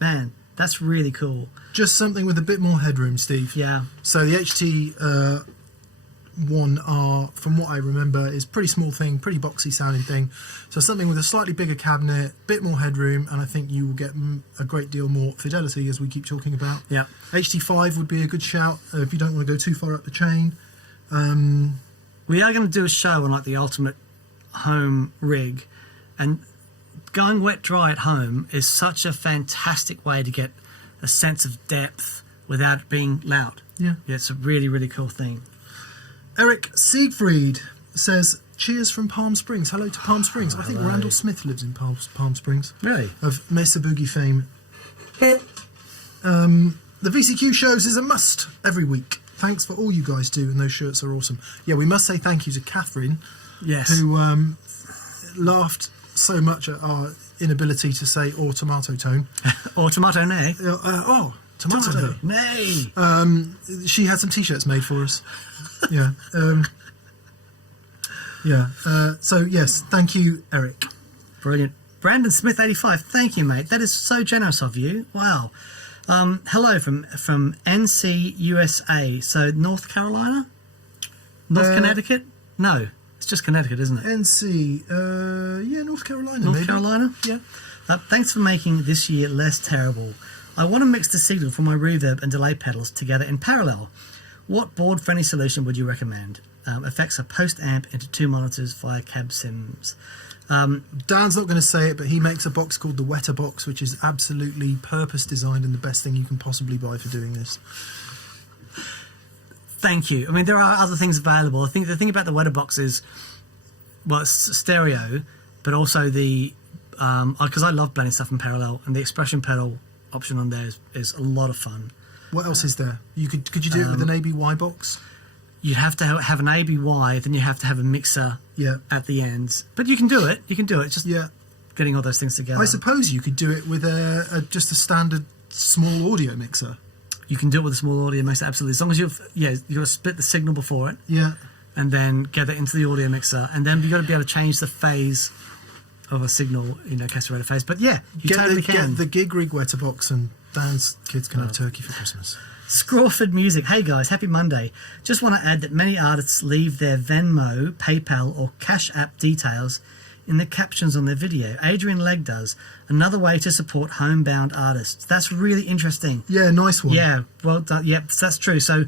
Man, that's really cool. Just something with a bit more headroom, Steve. Yeah. So the HT1R, from what I remember, is a pretty small thing, pretty boxy sounding thing. So something with a slightly bigger cabinet, bit more headroom, and I think you will get a great deal more fidelity, as we keep talking about. Yeah. HT5 would be a good shout if you don't want to go too far up the chain. We are going to do a show on like the ultimate home rig, and going wet dry at home is such a fantastic way to get a sense of depth without it being loud. Yeah, it's a really, really cool thing. Eric Siegfried says, cheers from Palm Springs. Hello to Palm Springs. I think Hello. Randall Smith lives in Palm Springs. Really? Of Mesa Boogie fame. The VCQ shows is a must every week. Thanks for all you guys do, and those shirts are awesome. Yeah, we must say thank you to Catherine, yes, who laughed so much at our inability to say or tomato tone. Or tomato nay. Tomato nay. She had some t-shirts made for us. Yeah. So yes, thank you, Eric. Brilliant. Brandon Smith 85. Thank you, mate. That is so generous of you. Wow. Hello from NC USA. So North Carolina, Connecticut. No, it's just Connecticut, isn't it? NC. North Carolina. North maybe. Carolina. Yeah. Thanks for making this year less terrible. I want to mix the signal for my reverb and delay pedals together in parallel. What board-friendly solution would you recommend? Effects a post-amp into two monitors via cab sims. Dan's not going to say it, but he makes a box called the Wetter Box, which is absolutely purpose-designed and the best thing you can possibly buy for doing this. Thank you. I mean, there are other things available. I think the thing about the Wetter Box is, well, it's stereo, but also the... because I love blending stuff in parallel, and the expression pedal option on there is a lot of fun. What else is there? Could you do it with an ABY box? You'd have to have an ABY, then you have to have a mixer at the ends. But you can do it. Just getting all those things together. I suppose you could do it with just a standard small audio mixer. You can do it with a small audio mixer, absolutely. As long as you've got to split the signal before it. Yeah. And then get it into the audio mixer. And then you've got to be able to change the phase of a signal, case you're out of phase. But yeah, you totally can. Get the gig rig Wetter Box, and Dan's kids can have turkey for Christmas. Scrawford Music. Hey guys, happy Monday. Just want to add that many artists leave their Venmo, PayPal or Cash App details in the captions on their video. Adrian Legg does. Another way to support homebound artists. That's really interesting. Yeah, nice one. Yeah, well done. Yeah, that's true. So,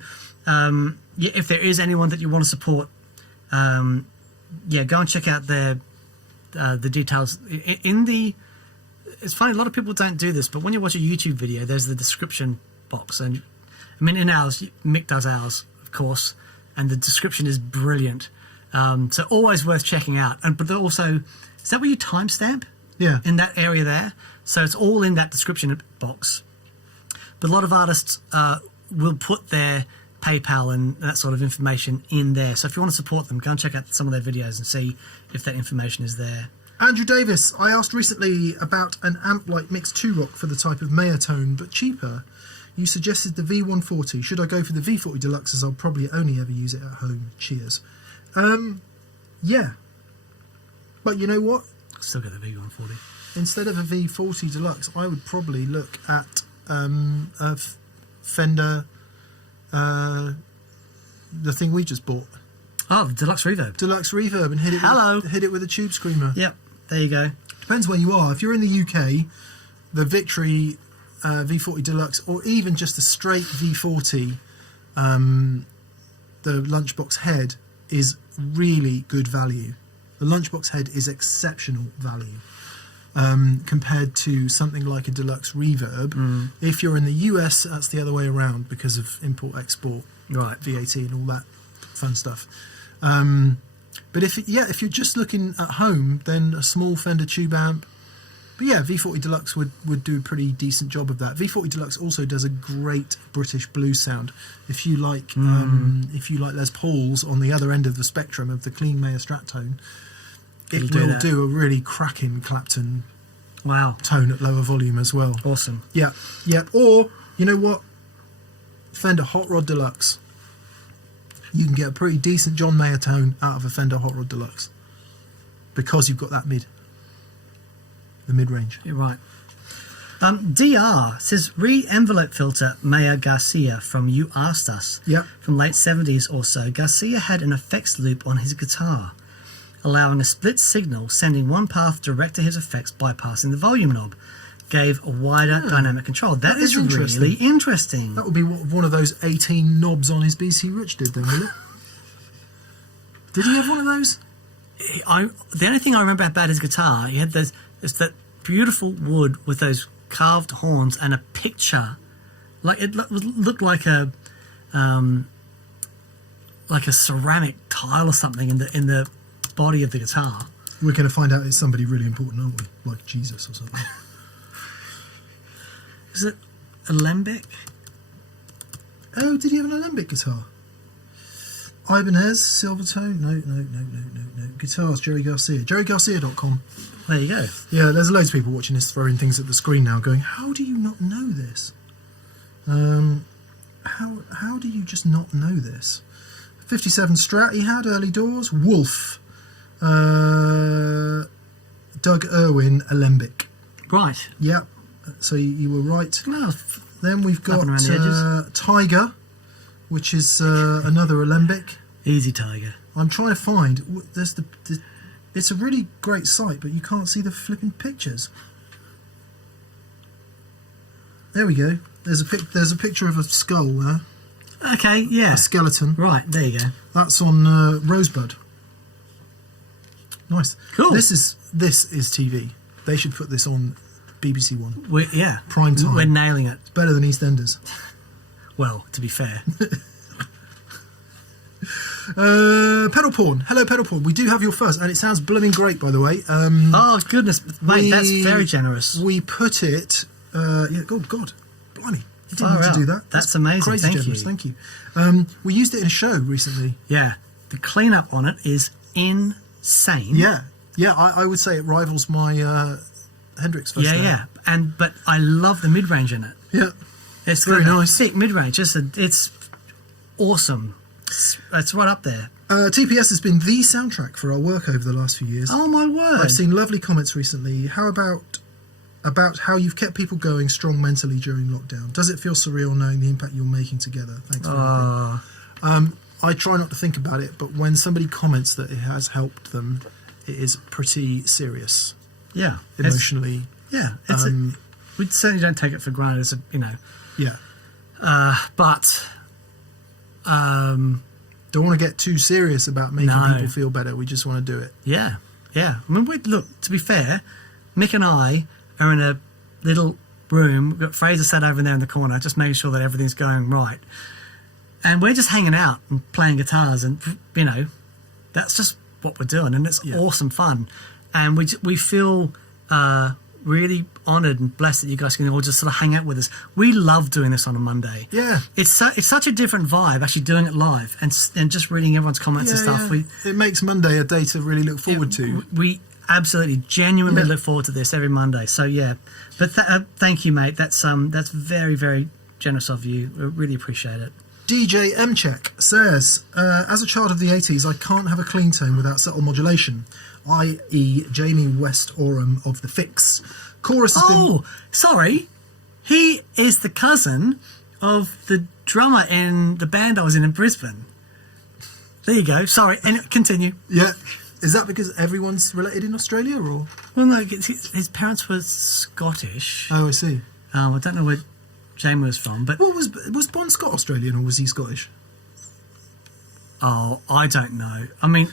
if there is anyone that you want to support, go and check out their the details in the. It's funny, a lot of people don't do this, but when you watch a YouTube video, there's the description box, and I mean, in ours, Mick does ours, of course, and the description is brilliant. So always worth checking out. But also, is that where you timestamp? Yeah. In that area there, so it's all in that description box. But a lot of artists will put their PayPal and that sort of information in there. So if you want to support them, go and check out some of their videos and see if that information is there. Andrew Davis, I asked recently about an amp like Mix 2 Rock for the type of Maya tone, but cheaper. You suggested the V140. Should I go for the V40 Deluxe, as I'll probably only ever use it at home? Cheers. Yeah. But you know what? Still get the V140. Instead of a V40 Deluxe, I would probably look at a Fender, the thing we just bought. Oh, the Deluxe Reverb. Deluxe Reverb, and hit it with a tube screamer. Yep, there you go. Depends where you are. If you're in the UK, the Victory V40 Deluxe, or even just a straight V40, the Lunchbox head is really good value. The Lunchbox head is exceptional value compared to something like a Deluxe Reverb. If you're in the US, that's the other way around because of import-export, Right. VAT and all that fun stuff. But if you're just looking at home, then a small Fender tube amp. But yeah, V40 Deluxe would do a pretty decent job of that. V40 Deluxe also does a great British blues sound. If you like Les Pauls on the other end of the spectrum of the clean Maya Strat tone, it will do a really cracking Clapton tone at lower volume as well. Awesome. Yeah. Or you know what, Fender Hot Rod Deluxe. You can get a pretty decent John Mayer tone out of a Fender Hot Rod Deluxe because you've got that the mid-range. You're right. DR says, re-envelope filter Mayer Garcia from You Asked Us. Yeah. From late 70s or so. Garcia had an effects loop on his guitar, allowing a split signal, sending one path direct to his effects, bypassing the volume knob. Gave a wider dynamic control. That is really interesting. That would be what one of those 18 knobs on his BC Rich did then, will it? Did he have one of those? The only thing I remember about his guitar, he had that beautiful wood with those carved horns and a picture. Like it looked like a ceramic tile or something in the body of the guitar. We're going to find out it's somebody really important, aren't we? Like Jesus or something. Is it Alembic? Oh, did he have an Alembic guitar? Ibanez, Silvertone? No. Guitars, Jerry Garcia. JerryGarcia.com. There you go. Yeah, there's loads of people watching this throwing things at the screen now going, how do you not know this? How do you just not know this? 57 Strat he had, early doors. Wolf. Doug Irwin, Alembic. Right. Yep. So you were right. No, then we've got around the edges. Tiger, which is another Alembic. Easy Tiger. I'm trying to find. There's it's a really great site, but you can't see the flipping pictures. There we go. There's a picture of a skull there. Okay, yeah. A skeleton. Right, there you go. That's on Rosebud. Nice. Cool. This is TV. They should put this on BBC One. Prime time. We're nailing it. It's better than EastEnders. Well, to be fair. Pedal Porn. Hello, Pedal Porn. We do have your fuzz, and it sounds blooming great, by the way. Oh, goodness. Mate, that's very generous. We put it... God. Blimey. You didn't need to do that. That's amazing. Crazy generous. Thank you. We used it in a show recently. Yeah. The cleanup on it is insane. Yeah. I would say it rivals my Hendrix first. Yeah. But I love the mid-range in it. Yeah. It's very nice. Thick mid-range. It's awesome. It's right up there. TPS has been the soundtrack for our work over the last few years. Oh, my word. I've seen lovely comments recently. How about about how you've kept people going strong mentally during lockdown. Does it feel surreal knowing the impact you're making together? Thanks for everything. I try not to think about it, but when somebody comments that it has helped them, it is pretty serious. Yeah. Emotionally. We certainly don't take it for granted as Yeah. but don't want to get too serious about making people feel better. We just want to do it. Yeah. I mean, look, to be fair, Mick and I are in a little room. We've got Fraser sat over there in the corner, just making sure that everything's going right. And we're just hanging out and playing guitars, and that's just what we're doing, and it's awesome fun. And we feel really honoured and blessed that you guys can all just sort of hang out with us. We love doing this on a Monday. Yeah, it's such a different vibe actually doing it live and just reading everyone's comments and stuff. It makes Monday a day to really look forward to. We absolutely genuinely look forward to this every Monday. So but thank you, mate. That's very, very generous of you. I really appreciate it. DJ Mcheck says, as a child of the 80s, I can't have a clean tone without subtle modulation, i.e. Jamie West Oram of The Fix. Chorus has been... sorry. He is the cousin of the drummer in the band I was in Brisbane. There you go. Sorry. And continue. Yeah. Is that because everyone's related in Australia, or...? Well, no, his parents were Scottish. Oh, I see. I don't know where Jamie was from, but... Was Bon Scott Australian, or was he Scottish? Oh, I don't know. I mean,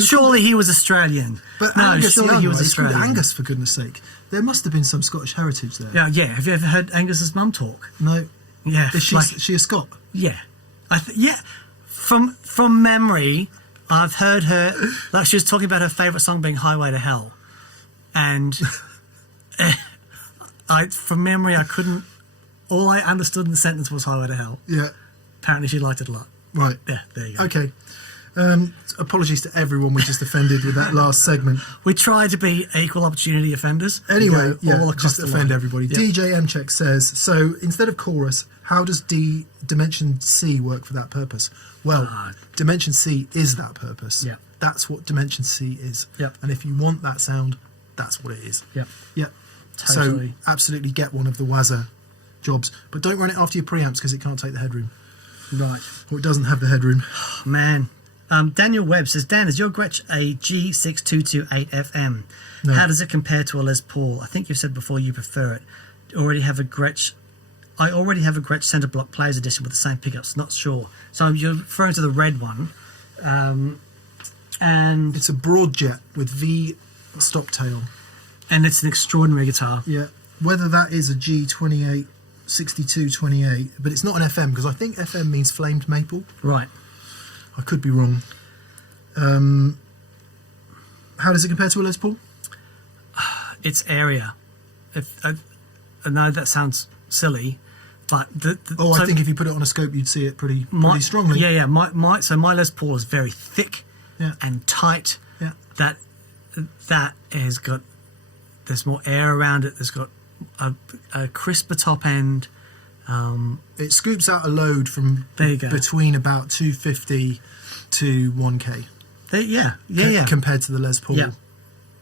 surely he was Australian. But no, Angus surely Young, he was he's called Australian. Angus, for goodness sake. There must have been some Scottish heritage there. Yeah. Have you ever heard Angus's mum talk? No. Yeah. Is she a Scot? Yeah. From memory, I've heard her, like she was talking about her favourite song being Highway to Hell. And from memory, all I understood in the sentence was Highway to Hell. Yeah. Apparently she liked it a lot. Right. Yeah, there you go. Okay. Apologies to everyone we just offended with that last segment. We try to be equal opportunity offenders. Anyway, all just offend everybody. Yeah. DJ Mcheck says, so instead of chorus, how does Dimension C work for that purpose? Well, Dimension C is that purpose. Yeah. That's what Dimension C is. Yep. And if you want that sound, that's what it is. Yep. Yep. Totally. So absolutely get one of the Wazza jobs, but don't run it after your preamps because it can't take the headroom. Right. Or it doesn't have the headroom. Man. Daniel Webb says, Dan, is your Gretsch a G6228 FM? No. How does it compare to a Les Paul? I think you've said before you prefer it. I already have a Gretsch centre block players edition with the same pickups. Not sure. So you're referring to the red one. And it's a broad jet with V stop tail. And it's an extraordinary guitar. Yeah. Whether that is a G28 6228, but it's not an FM because I think FM means flamed maple. Right. I could be wrong. How does it compare to a Les Paul? Its area. I know that sounds silly, but I think if you put it on a scope, you'd see it pretty strongly. Yeah. My Les Paul is very thick and tight. Yeah. That has got. There's more air around it. There's got a crisper top end. It scoops out a load from between about 250 to 1K. Compared to the Les Paul. Yeah.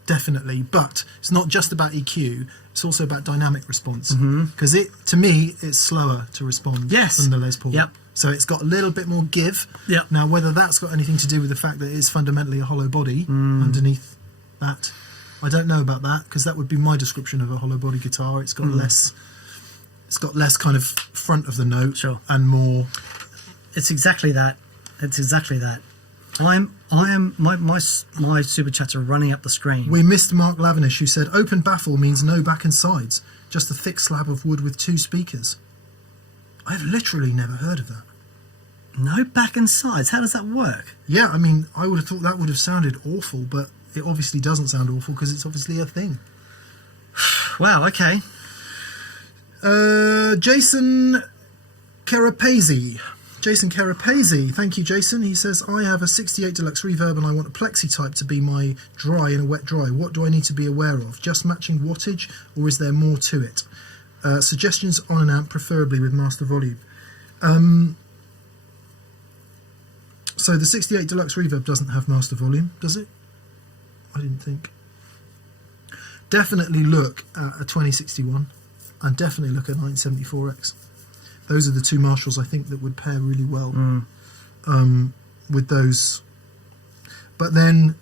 Definitely. But it's not just about EQ, it's also about dynamic response. Because to me, it's slower to respond than the Les Paul. Yep. So it's got a little bit more give. Yep. Now, whether that's got anything to do with the fact that it's fundamentally a hollow body underneath that, I don't know about that, because that would be my description of a hollow body guitar. It's got less. It's got less kind of front of the note, and more. It's exactly that. My super chats are running up the screen. We missed Mark Lavinish, who said open baffle means no back and sides, just a thick slab of wood with two speakers. I've literally never heard of that. No back and sides. How does that work? Yeah, I mean, I would have thought that would have sounded awful, but it obviously doesn't sound awful because it's obviously a thing. Wow. Okay. Jason Carapazzi, thank you, Jason. He says, I have a 68 Deluxe Reverb and I want a Plexi-type to be my dry in a wet dry. What do I need to be aware of? Just matching wattage, or is there more to it? Suggestions on an amp, preferably with master volume. So the 68 Deluxe Reverb doesn't have master volume, does it? I didn't think. definitely look at a 2061 and definitely look at 1974X. Those are the two Marshalls I think that would pair really well with those. But then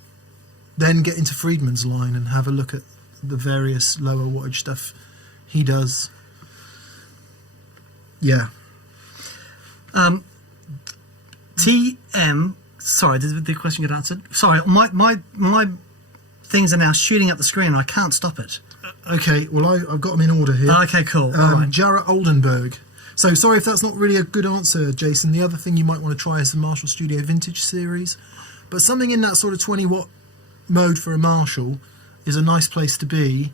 get into Friedman's line and have a look at the various lower wattage stuff he does. Yeah. TM. Sorry, did the question get answered? Sorry, my things are now shooting up the screen. I can't stop it. Okay, well I've got them in order here. Okay, cool. All right. Jarrett Oldenburg. So sorry if that's not really a good answer, Jason. The other thing you might want to try is the Marshall Studio Vintage series, but something in that sort of 20-watt mode for a Marshall is a nice place to be.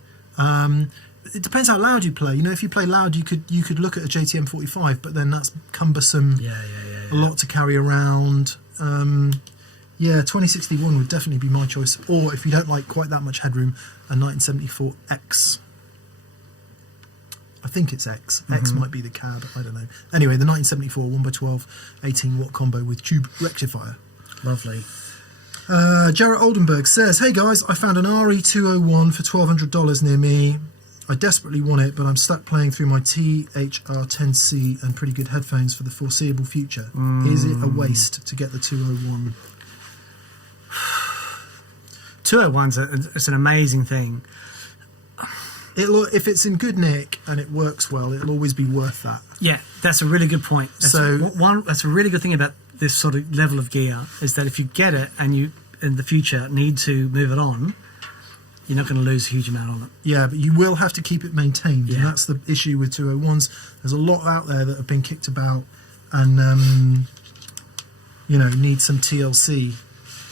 It depends how loud you play. You know, if you play loud, you could look at a JTM 45, but then that's cumbersome. Yeah. A lot to carry around. 2061 would definitely be my choice. Or if you don't like quite that much headroom, a 1974X. I think it's X. X might be the cab. I don't know. Anyway, the 1974 1x12 18-watt combo with tube rectifier. Lovely. Jarrett Oldenburg says, "Hey guys, I found an RE201 for $1,200 near me. I desperately want it, but I'm stuck playing through my THR-10C and pretty good headphones for the foreseeable future. Is it a waste to get the 201? 201's an amazing thing. If it's in good nick and it works well, it'll always be worth that. Yeah, that's a really good point. That's a really good thing about this sort of level of gear is that if you get it and you in the future need to move it on, you're not going to lose a huge amount on it. Yeah, but you will have to keep it maintained, Yeah. and that's the issue with 201s. There's a lot out there that have been kicked about and, need some TLC.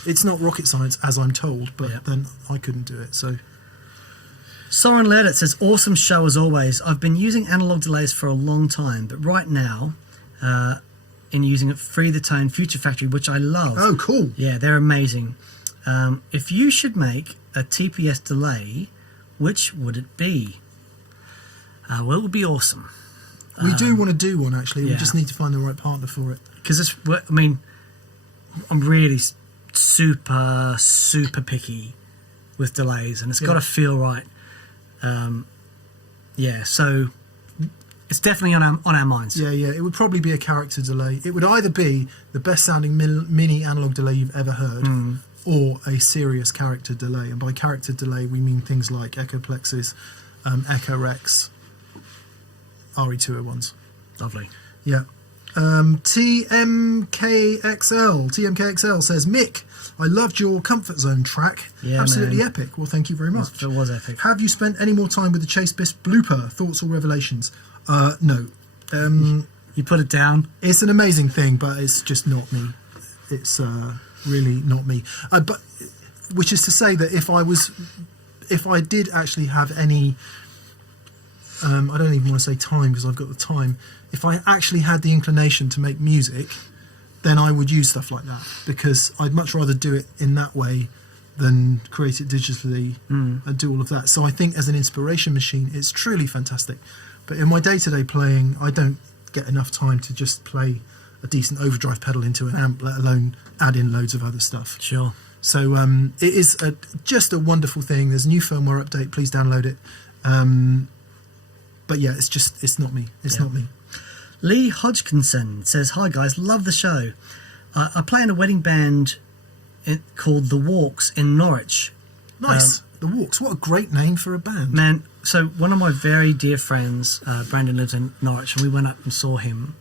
It's not rocket science, as I'm told, but then I couldn't do it, so... Soren Leddit says, awesome show as always. I've been using analog delays for a long time, but right now, in using it Free the Tone Future Factory, which I love. Oh, cool. Yeah, they're amazing. If you should make a TPS delay, which would it be? Well, it would be awesome. We do want to do one, actually. We yeah. just need to find the right partner for it. Because I'm really super, super picky with delays, and it's got to feel right. So it's definitely on our minds. Yeah, it would probably be a character delay. It would either be the best sounding mini analog delay you've ever heard, or a serious character delay. And by character delay, we mean things like Echo Plexis, Echo Rex, RE201s. Lovely. Yeah. TMKXL says, Mick, I loved your Comfort Zone track. Yeah, absolutely man. Epic. Well, thank you very much. It was epic. Have you spent any more time with the Chase Biss blooper? Thoughts or revelations? No. You put it down. It's an amazing thing, but it's just not me. It's really not me. But which is to say that if I did actually have any, I don't even want to say time because I've got the time. If I actually had the inclination to make music, then I would use stuff like that because I'd much rather do it in that way than create it digitally and do all of that. So I think as an inspiration machine, it's truly fantastic. But in my day-to-day playing, I don't get enough time to just play a decent overdrive pedal into an amp, let alone add in loads of other stuff. Sure. So it is just a wonderful thing. There's a new firmware update. Please download it. But yeah, it's not me. It's not me. Lee Hodgkinson says, hi guys, love the show. I play in a wedding band called The Walks in Norwich. Nice. The Walks. What a great name for a band. Man, so one of my very dear friends, Brandon, lives in Norwich, and we went up and saw him.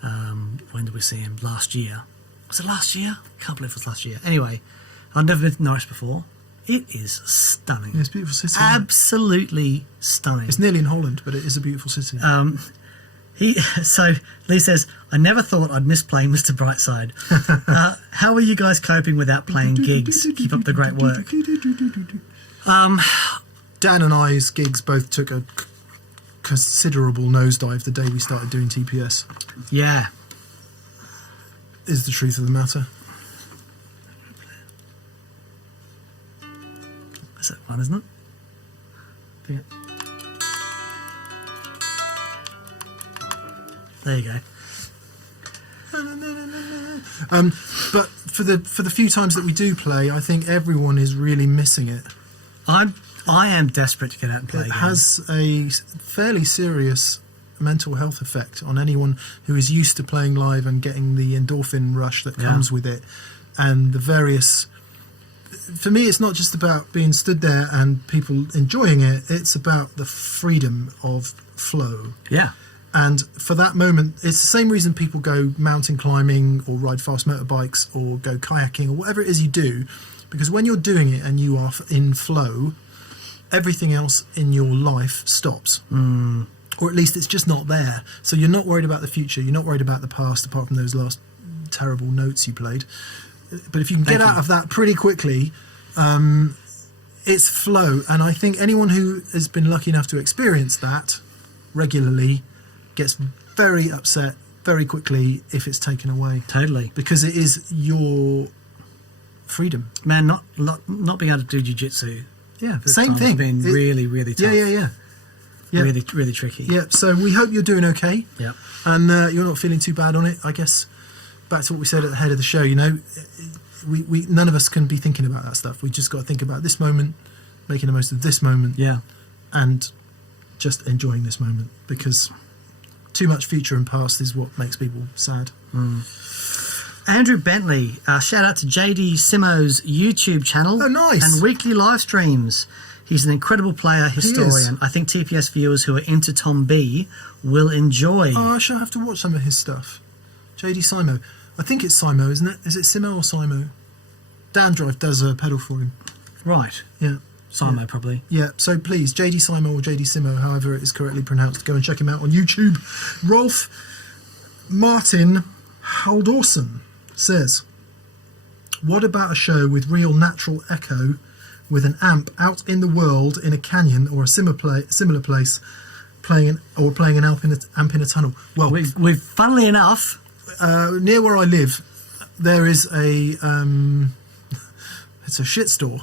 When did we see him? Last year. Was it last year? I can't believe it was last year. Anyway, I'd never been to Norwich before. It is stunning. Yeah, it's a beautiful city. Absolutely stunning. It's nearly in Holland, but it is a beautiful city. So Lee says, I never thought I'd miss playing Mr. Brightside. How are you guys coping without playing gigs? Keep up the great work. Dan and I's gigs both took a considerable nosedive the day we started doing TPS. Yeah. Is the truth of the matter. That's that fun, isn't it? Yeah. There you go. But for the few times that we do play, I think everyone is really missing it. I'm I am desperate to get out and play It again. has a fairly serious mental health effect on anyone who is used to playing live and getting the endorphin rush that comes with it, and the various. For me, it's not just about being stood there and people enjoying it. It's about the freedom of flow. Yeah. And for that moment, it's the same reason people go mountain climbing or ride fast motorbikes or go kayaking or whatever it is you do, because when you're doing it and you are in flow, everything else in your life stops. Or at least it's just not there. So you're not worried about the future. You're not worried about the past, apart from those last terrible notes you played. But if you can get out of that pretty quickly, it's flow. And I think anyone who has been lucky enough to experience that regularly gets very upset very quickly if it's taken away. Totally. Because it is your freedom. Man, not being able to do jiu-jitsu. Yeah, this same time thing. has been really, really tough. Yeah. Really, really tricky. Yeah, so we hope you're doing okay. Yep. And you're not feeling too bad on it. I guess back to what we said at the head of the show, you know, we none of us can be thinking about that stuff. We just got to think about this moment, making the most of this moment, and just enjoying this moment, because too much future and past is what makes people sad. Andrew Bentley, shout out to JD Simo's YouTube channel. Oh, nice. And weekly live streams. He's an incredible player, historian. is. I think TPS viewers who are into Tom B will enjoy. Oh, I shall have to watch some of his stuff. JD Simo. I think it's Simo, isn't it? Is it Simo or Simo? Dan Drive does a pedal for him. Right. Yeah. Simo, probably. Yeah, so please, JD Simo or JD Simo, however it is correctly pronounced, go and check him out on YouTube. Rolf Martin Haldorson says, what about a show with real natural echo with an amp out in the world in a canyon or a similar place playing an amp in a tunnel? Well, we've funnily enough, near where I live, there is a it's a shit store.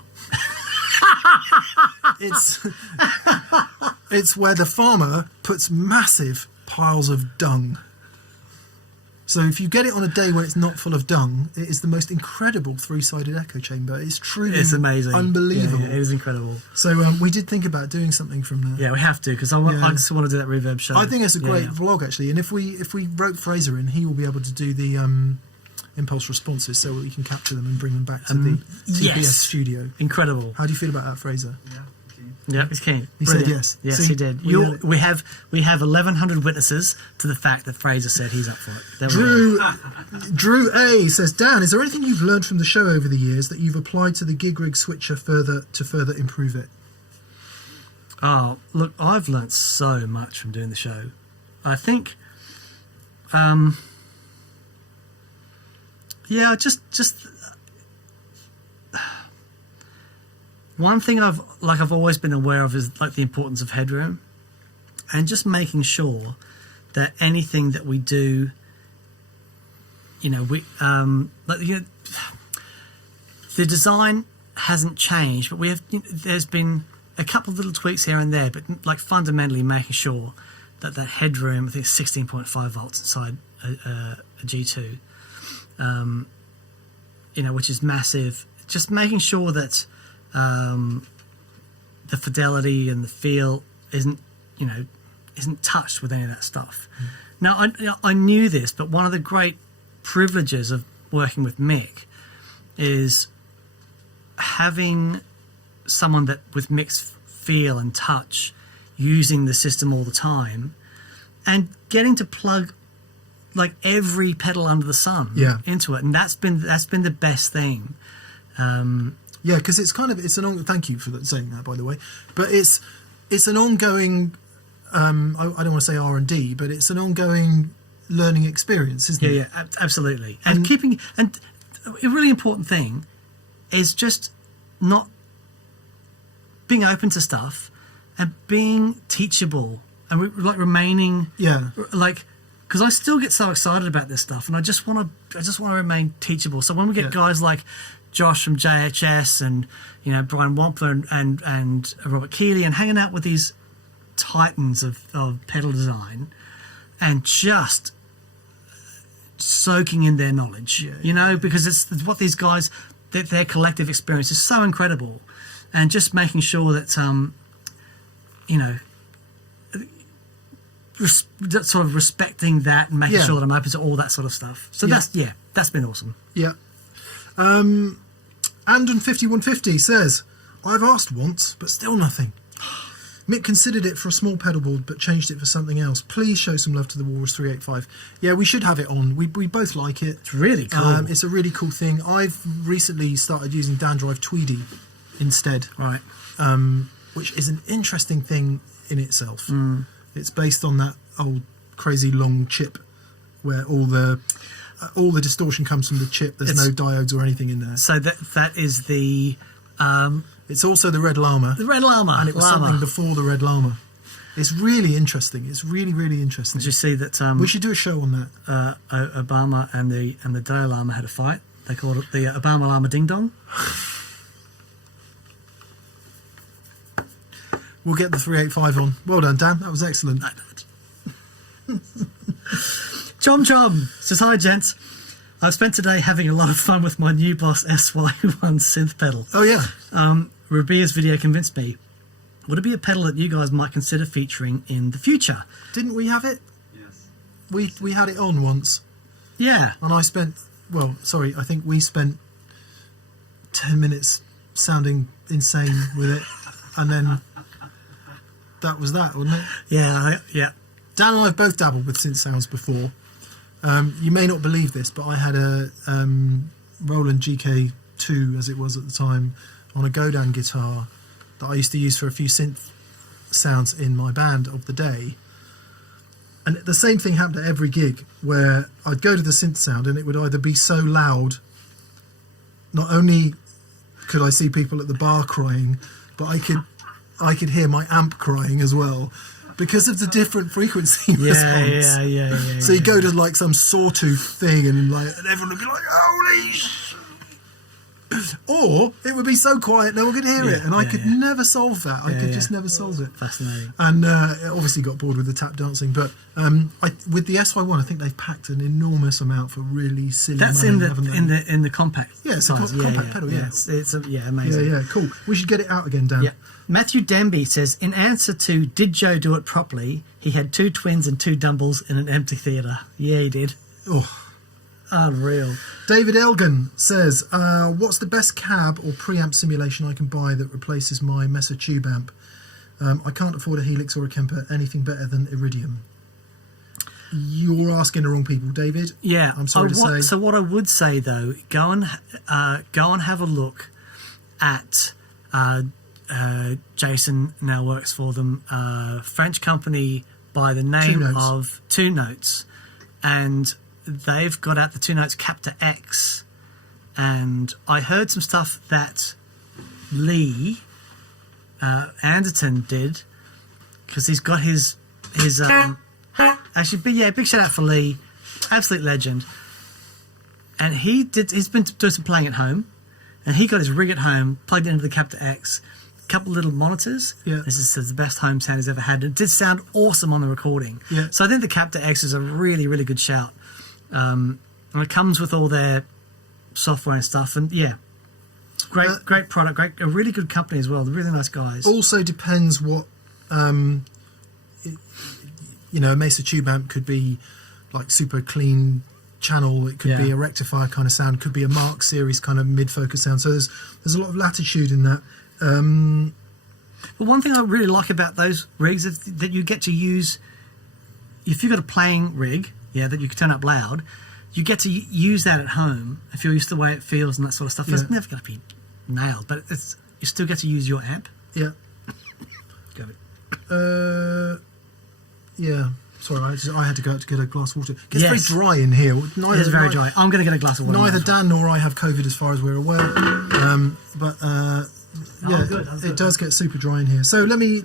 It's where the farmer puts massive piles of dung. So if you get it on a day when it's not full of dung, it is the most incredible three-sided echo chamber. It's truly amazing, unbelievable. Yeah, it is incredible. So we did think about doing something from there. Yeah, we have to, because I just want to do that reverb show. I think it's a great vlog, actually. And if we wrote Fraser in, he will be able to do the impulse responses so we can capture them and bring them back to the TPS studio. Incredible. How do you feel about that, Fraser? Yeah, he's keen. He said yes. Yes, See, he did. We have 1,100 witnesses to the fact that Fraser said he's up for it. Drew A says, Dan, is there anything you've learned from the show over the years that you've applied to the gig rig switcher to further improve it? Oh, look, I've learnt so much from doing the show. I think, just one thing I've always been aware of is like the importance of headroom, and just making sure that anything that we do, the design hasn't changed, but there's been a couple of little tweaks here and there, but like fundamentally making sure that headroom, I think it's 16.5 volts inside a G2, which is massive. Just making sure that the fidelity and the feel isn't touched with any of that stuff. Now, I knew this, but one of the great privileges of working with Mick is having someone that with Mick's feel and touch using the system all the time, and getting to plug like every pedal under the sun into it, and that's been the best thing. Yeah, because thank you for saying that, by the way. But it's an ongoing. I don't want to say R&D, but it's an ongoing learning experience, isn't it? Yeah, absolutely. And a really important thing is just not being open to stuff and being teachable and remaining. Yeah. Because I still get so excited about this stuff, and I just want to remain teachable. So when we get guys like Josh from JHS and Brian Wampler and Robert Keeley, and hanging out with these titans of pedal design and just soaking in their knowledge, because it's what these guys, their collective experience is so incredible. and just making sure that sort of respecting that and making sure that I'm open to all that sort of stuff. So that's been awesome. Yeah. Andon 5150 says, I've asked once, but still nothing. Mick considered it for a small pedalboard, but changed it for something else. Please show some love to the Walrus 385. Yeah, we should have it on. We both like it. It's really cool. It's a really cool thing. I've recently started using Dandrive Tweedy instead. Right. Which is an interesting thing in itself. It's based on that old crazy long chip where all the distortion comes from the chip. There's no diodes or anything in there. So that is the... it's also the Red Llama. The Red Llama. And it was something before the Red Llama. It's really interesting. It's really, really interesting. Did you see that... we should do a show on that. Obama and the Dalai Lama had a fight. They called it the Obama Lama Ding Dong. We'll get the 385 on. Well done, Dan. That was excellent. Chom says, hi, gents. I've spent today having a lot of fun with my new Boss SY1 synth pedal. Oh, yeah. Rubia's video convinced me. Would it be a pedal that you guys might consider featuring in the future? Didn't we have it? Yes. We had it on once. Yeah. And I think we spent 10 minutes sounding insane with it. And then that was that, wasn't it? Yeah. Dan and I have both dabbled with synth sounds before. You may not believe this, but I had a Roland GK2, as it was at the time, on a Godin guitar that I used to use for a few synth sounds in my band of the day. And the same thing happened at every gig, where I'd go to the synth sound and it would either be so loud, not only could I see people at the bar crying, but I could hear my amp crying as well, because of the different frequency response. Yeah. So you go to like some sawtooth thing and everyone would be like, holy sh... Or it would be so quiet no one could hear it, and I could never solve that. I could just never solve it. Fascinating. And obviously got bored with the tap dancing, but with the SY1 I think they've packed an enormous amount for really silly That's money, haven't they? in the compact. Yeah, it's a compact pedal. Yeah, It's amazing. Yeah, cool. We should get it out again, Dan. Yeah. Matthew Denby says, in answer to did Joe do it properly, he had 2 twins and 2 dumbles in an empty theatre. Yeah, he did. Oh. Unreal. David Elgin says, what's the best cab or preamp simulation I can buy that replaces my Mesa tube amp? I can't afford a Helix or a Kemper. Anything better than Iridium? You're asking the wrong people, David. Yeah. I'm sorry to say. So what I would say, though, go and have a look at... Jason now works for them, French company by the name of Two Notes, and they've got out the Two Notes Captor X, and I heard some stuff that Lee Anderton did, because he's got his actually big shout out for Lee, absolute legend, and he's been doing some playing at home, and he got his rig at home, plugged it into the Captor X, couple little monitors. Yeah. This is the best home sound he's ever had. It did sound awesome on the recording. Yeah. So I think the Captor X is a really, really good shout. And it comes with all their software and stuff. And yeah, great product, a really good company as well. They're really nice guys. Also depends what, a Mesa tube amp could be like super clean channel. It could be a rectifier kind of sound. It could be a Mark series kind of mid-focus sound. So there's a lot of latitude in that. Well, one thing I really like about those rigs is that you get to use, if you've got a playing rig, that you can turn up loud, you get to use that at home if you're used to the way it feels and that sort of stuff. It's never going to be nailed, but you still get to use your amp. Yeah. Go. Yeah. Sorry, I had to go out to get a glass of water. It's very dry in here. It is very dry. I'm going to get a glass of water. Neither Dan nor I have COVID as far as we're aware. It does get super dry in here. So let me.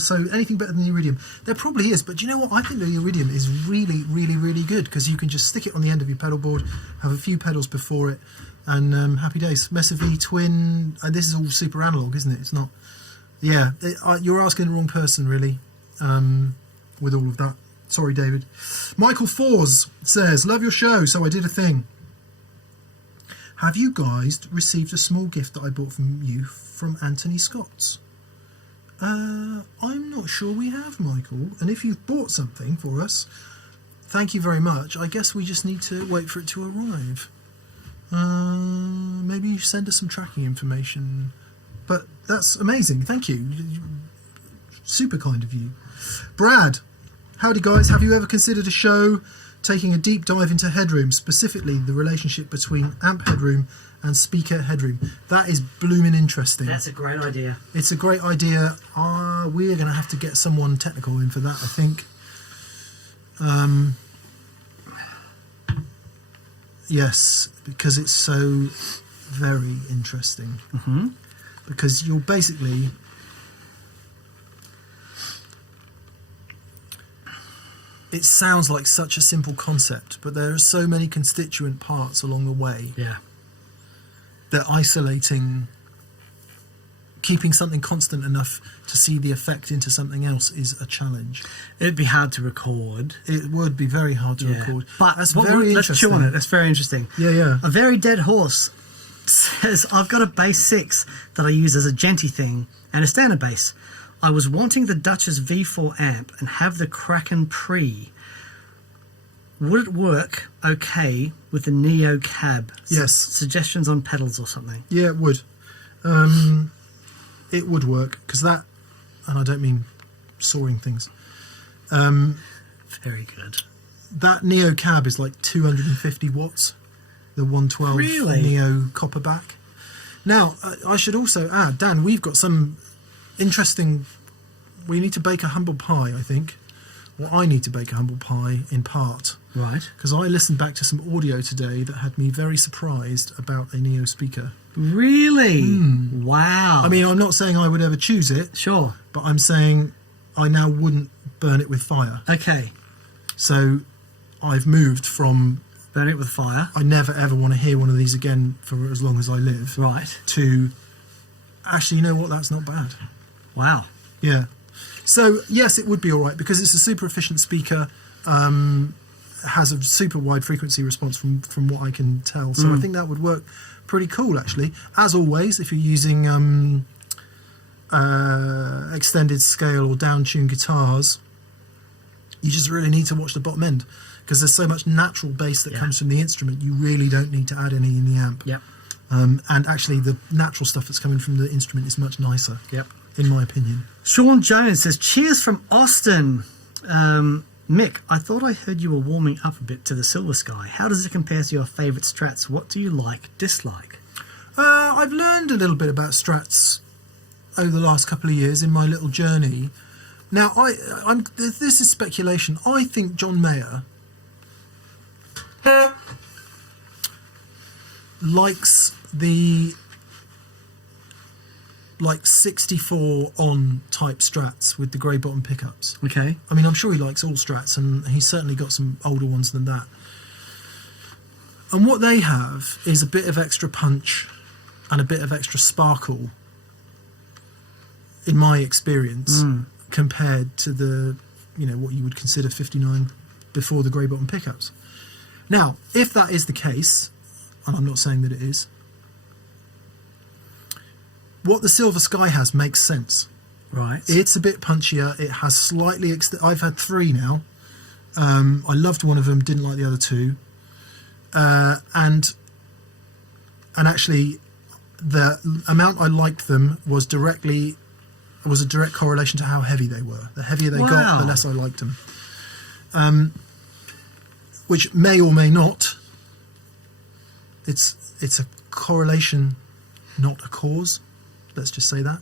So anything better than the Iridium? There probably is, but do you know what? I think the Iridium is really, really, really good because you can just stick it on the end of your pedal board, have a few pedals before it, and happy days. Mesa V twin, and this is all super analog, isn't it? It's not. Yeah, you're asking the wrong person, really. With all of that. Sorry, David. Michael Fours says, love your show, so I did a thing. have you guys received a small gift that I bought from you from Anthony Scott's? I'm not sure we have, Michael. And if you've bought something for us, thank you very much. I guess we just need to wait for it to arrive. Maybe you send us some tracking information. But that's amazing. Thank you. Super kind of you. Brad, howdy guys. Have you ever considered a show taking a deep dive into Headroom, specifically the relationship between amp headroom and speaker headroom? That is blooming interesting. That's a great idea. It's a great idea. We're going to have to get someone technical in for that, I think. Yes, because it's so very interesting. Mm-hmm. Because you're basically... It sounds like such a simple concept, but there are so many constituent parts along the way. Yeah. That isolating, keeping something constant enough to see the effect into something else is a challenge. It'd be hard to record. It would be very hard to record. But that's very let's chew on it. That's very interesting. Yeah, yeah. A Very Dead Horse says, I've got a bass 6 that I use as a genty thing and a standard bass. I was wanting the Duchess V4 amp and have the Kraken Pre. Would it work okay with the Neo Cab? Yes. Suggestions on pedals or something? Yeah, it would. It would work, because that, and I don't mean soaring things. Very good. That Neo Cab is like 250 watts, the 112 Really? Neo copper back. Now, I should also add, Dan, we've got some interesting... We need to bake a humble pie, I think. Well, I need to bake a humble pie in part. Right. Because I listened back to some audio today that had me very surprised about a Neo speaker. Really? Wow. I mean, I'm not saying I would ever choose it. Sure. But I'm saying I now wouldn't burn it with fire. Okay. So I've moved from... Burn it with fire. I never ever want to hear one of these again for as long as I live. Right. To... Actually, you know what? That's not bad. Wow. Yeah. So, yes, it would be all right, because it's a super efficient speaker, has a super wide frequency response from what I can tell. So I think that would work pretty cool, actually. As always, if you're using extended scale or down-tuned guitars, you just really need to watch the bottom end, because there's so much natural bass that comes from the instrument, you really don't need to add any in the amp. Yep. And actually, the natural stuff that's coming from the instrument is much nicer. Yep. In my opinion. Sean Jones says, cheers from Austin. Mick, I thought I heard you were warming up a bit to the Silver Sky. How does it compare to your favourite Strats? What do you like, dislike? I've learned a little bit about Strats over the last couple of years in my little journey. Now, this is speculation. I think John Mayer likes the... like 64 on type Strats with the grey bottom pickups. Okay. I mean, I'm sure he likes all Strats, and he's certainly got some older ones than that. And what they have is a bit of extra punch and a bit of extra sparkle, in my experience, compared to the, what you would consider 59 before the grey bottom pickups. Now, if that is the case, and I'm not saying that it is, what the Silver Sky has makes sense. Right. It's a bit punchier. It has slightly... I've had 3 now. I loved one of them, didn't like the other 2. And actually, the amount I liked them was a direct correlation to how heavy they were. The heavier they got, the less I liked them. Which may or may not. It's a correlation, not a cause. Let's just say that.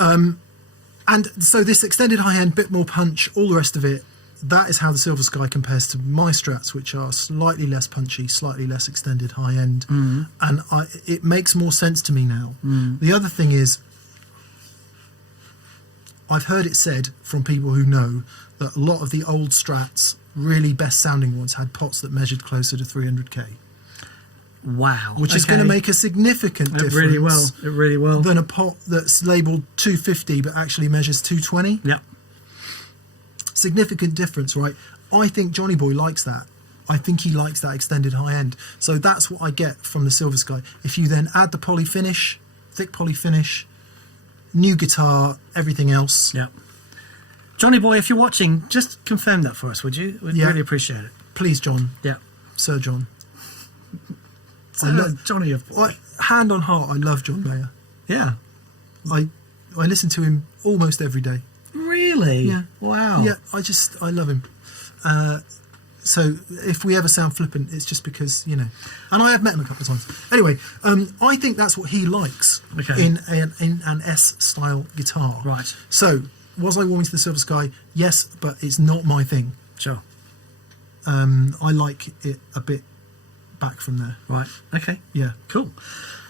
And so this extended high end, bit more punch, all the rest of it, that is how the Silver Sky compares to my Strats, which are slightly less punchy, slightly less extended high end. And it makes more sense to me now. The other thing is, I've heard it said from people who know that a lot of the old Strats, really best sounding ones, had pots that measured closer to 300k. Wow. Which is going to make a significant difference. It really will. Than a pot that's labelled 250 but actually measures 220. Yep. Significant difference, right? I think Johnny Boy likes that. I think he likes that extended high end. So that's what I get from the Silver Sky. If you then add the poly finish, thick poly finish, new guitar, everything else. Yeah. Johnny boy, if you're watching, just confirm that for us, would you? We'd really appreciate it. Please, John. Yeah. Sir John. Johnny, hand on heart, I love John Mayer. Yeah. I listen to him almost every day. Really? Yeah. Wow. Yeah, I love him. So if we ever sound flippant, it's just because, and I have met him a couple of times. Anyway, I think that's what he likes in an S-style guitar. Right. So, was I warming to the Silver Sky? Yes, but it's not my thing. Sure. I like it a bit back from there. Right. Okay. Yeah. Cool.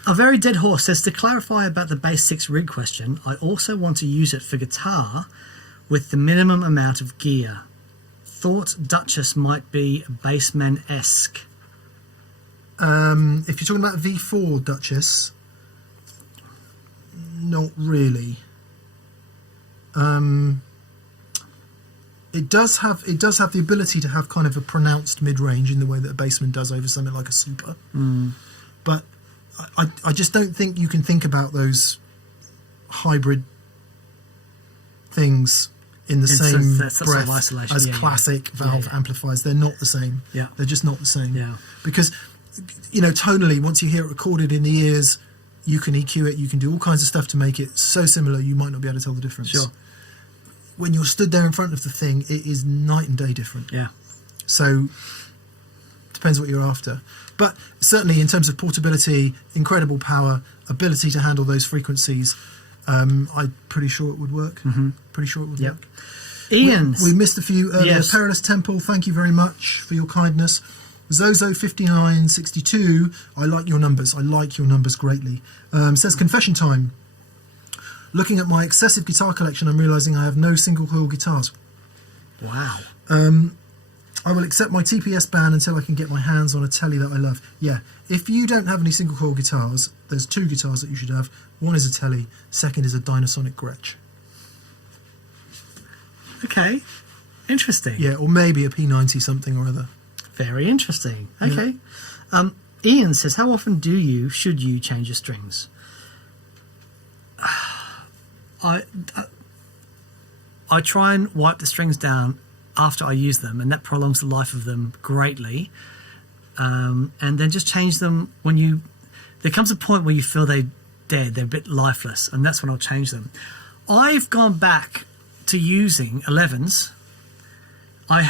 A Very Dead Horse says, to clarify about the Bass 6 rig question, I also want to use it for guitar with the minimum amount of gear. Thought Duchess might be Bassman-esque. If you're talking about V4 Duchess, not really. It does have the ability to have kind of a pronounced mid-range in the way that a bassman does over something like a supra. But I just don't think you can think about those hybrid things in the same breath as classic valve amplifiers. They're not the same. Yeah. They're just not the same. Yeah. Because, tonally, once you hear it recorded in the ears, you can EQ it, you can do all kinds of stuff to make it so similar you might not be able to tell the difference. Sure. When you're stood there in front of the thing, it is night and day different. Yeah. So, depends what you're after. But certainly in terms of portability, incredible power, ability to handle those frequencies, I'm pretty sure it would work. Pretty sure it would work. Ian. We missed a few earlier. Yes. Perilous Temple, thank you very much for your kindness. Zozo5962, I like your numbers. I like your numbers greatly. Says, confession time. Looking at my excessive guitar collection, I'm realising I have no single coil guitars. Wow. I will accept my TPS ban until I can get my hands on a telly that I love. Yeah, if you don't have any single coil guitars, there's two guitars that you should have. One is a telly, second is a Dynasonic Gretsch. Okay, interesting. Yeah, or maybe a P90 something or other. Very interesting. Okay. Yeah. Ian says, how often should you change your strings? I try and wipe the strings down after I use them, and that prolongs the life of them greatly. And then just change them when there comes a point where you feel they're dead, they're a bit lifeless, and that's when I'll change them. I've gone back to using 11s. I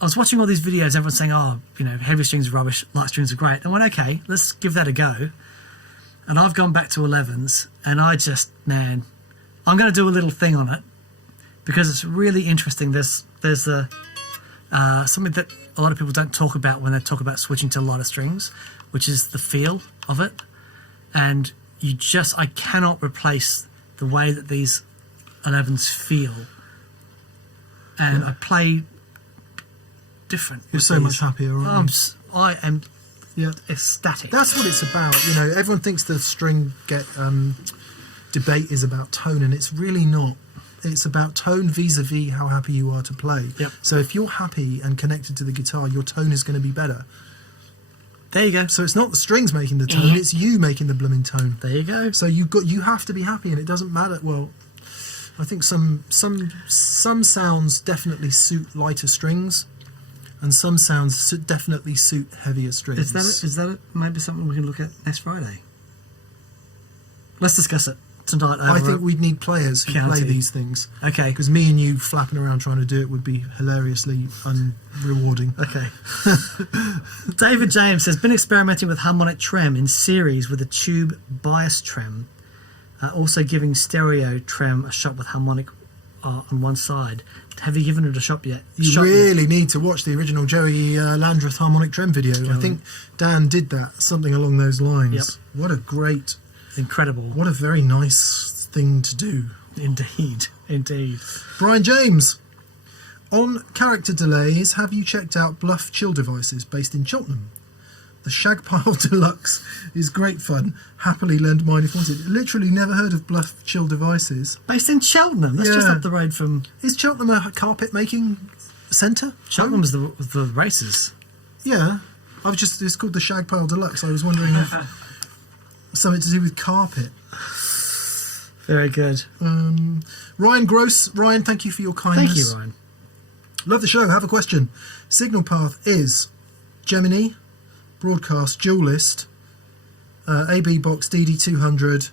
was watching all these videos, everyone's saying, heavy strings are rubbish, light strings are great. And I went, okay, let's give that a go. And I've gone back to 11s, and I'm going to do a little thing on it because it's really interesting. There's something that a lot of people don't talk about when they talk about switching to lighter strings, which is the feel of it. And I cannot replace the way that these 11s feel. And I play different. You're so much happier, aren't you? I am ecstatic. That's what it's about. Everyone thinks the string debate is about tone, and it's really not. It's about tone vis-a-vis how happy you are to play. Yep. So if you're happy and connected to the guitar, your tone is going to be better. There you go. So it's not the strings making the tone, it's you making the blooming tone. There you go. So you have to be happy, and it doesn't matter. Well, I think some sounds definitely suit lighter strings, and some sounds definitely suit heavier strings. Is that maybe something we can look at next Friday? Let's discuss it tonight. I think we'd need players who play these things. Okay. Because me and you flapping around trying to do it would be hilariously unrewarding. Okay. David James has been experimenting with harmonic trem in series with a tube bias trem, also giving stereo trem a shot with harmonic on one side. Have you given it a shot yet? You really need to watch the original Joey Landreth harmonic trem video. I think Dan did that, something along those lines. Yep. What a great... Incredible. What a very nice thing to do. Indeed. Brian James. On character delays, have you checked out Bluff Chill Devices based in Cheltenham? The Shagpile Deluxe is great fun. Happily lend mine if wanted. Literally never heard of Bluff Chill Devices. Based in Cheltenham? That's just up the road from... Is Cheltenham a carpet making centre? Cheltenham was the races. Yeah, it's called the Shag Pile Deluxe. I was wondering if something to do with carpet. Very good. Ryan Gross. Ryan, thank you for your kindness. Thank you, Ryan. Love the show. Have a question. Signal path is Gemini, broadcast, dual list, AB box DD200,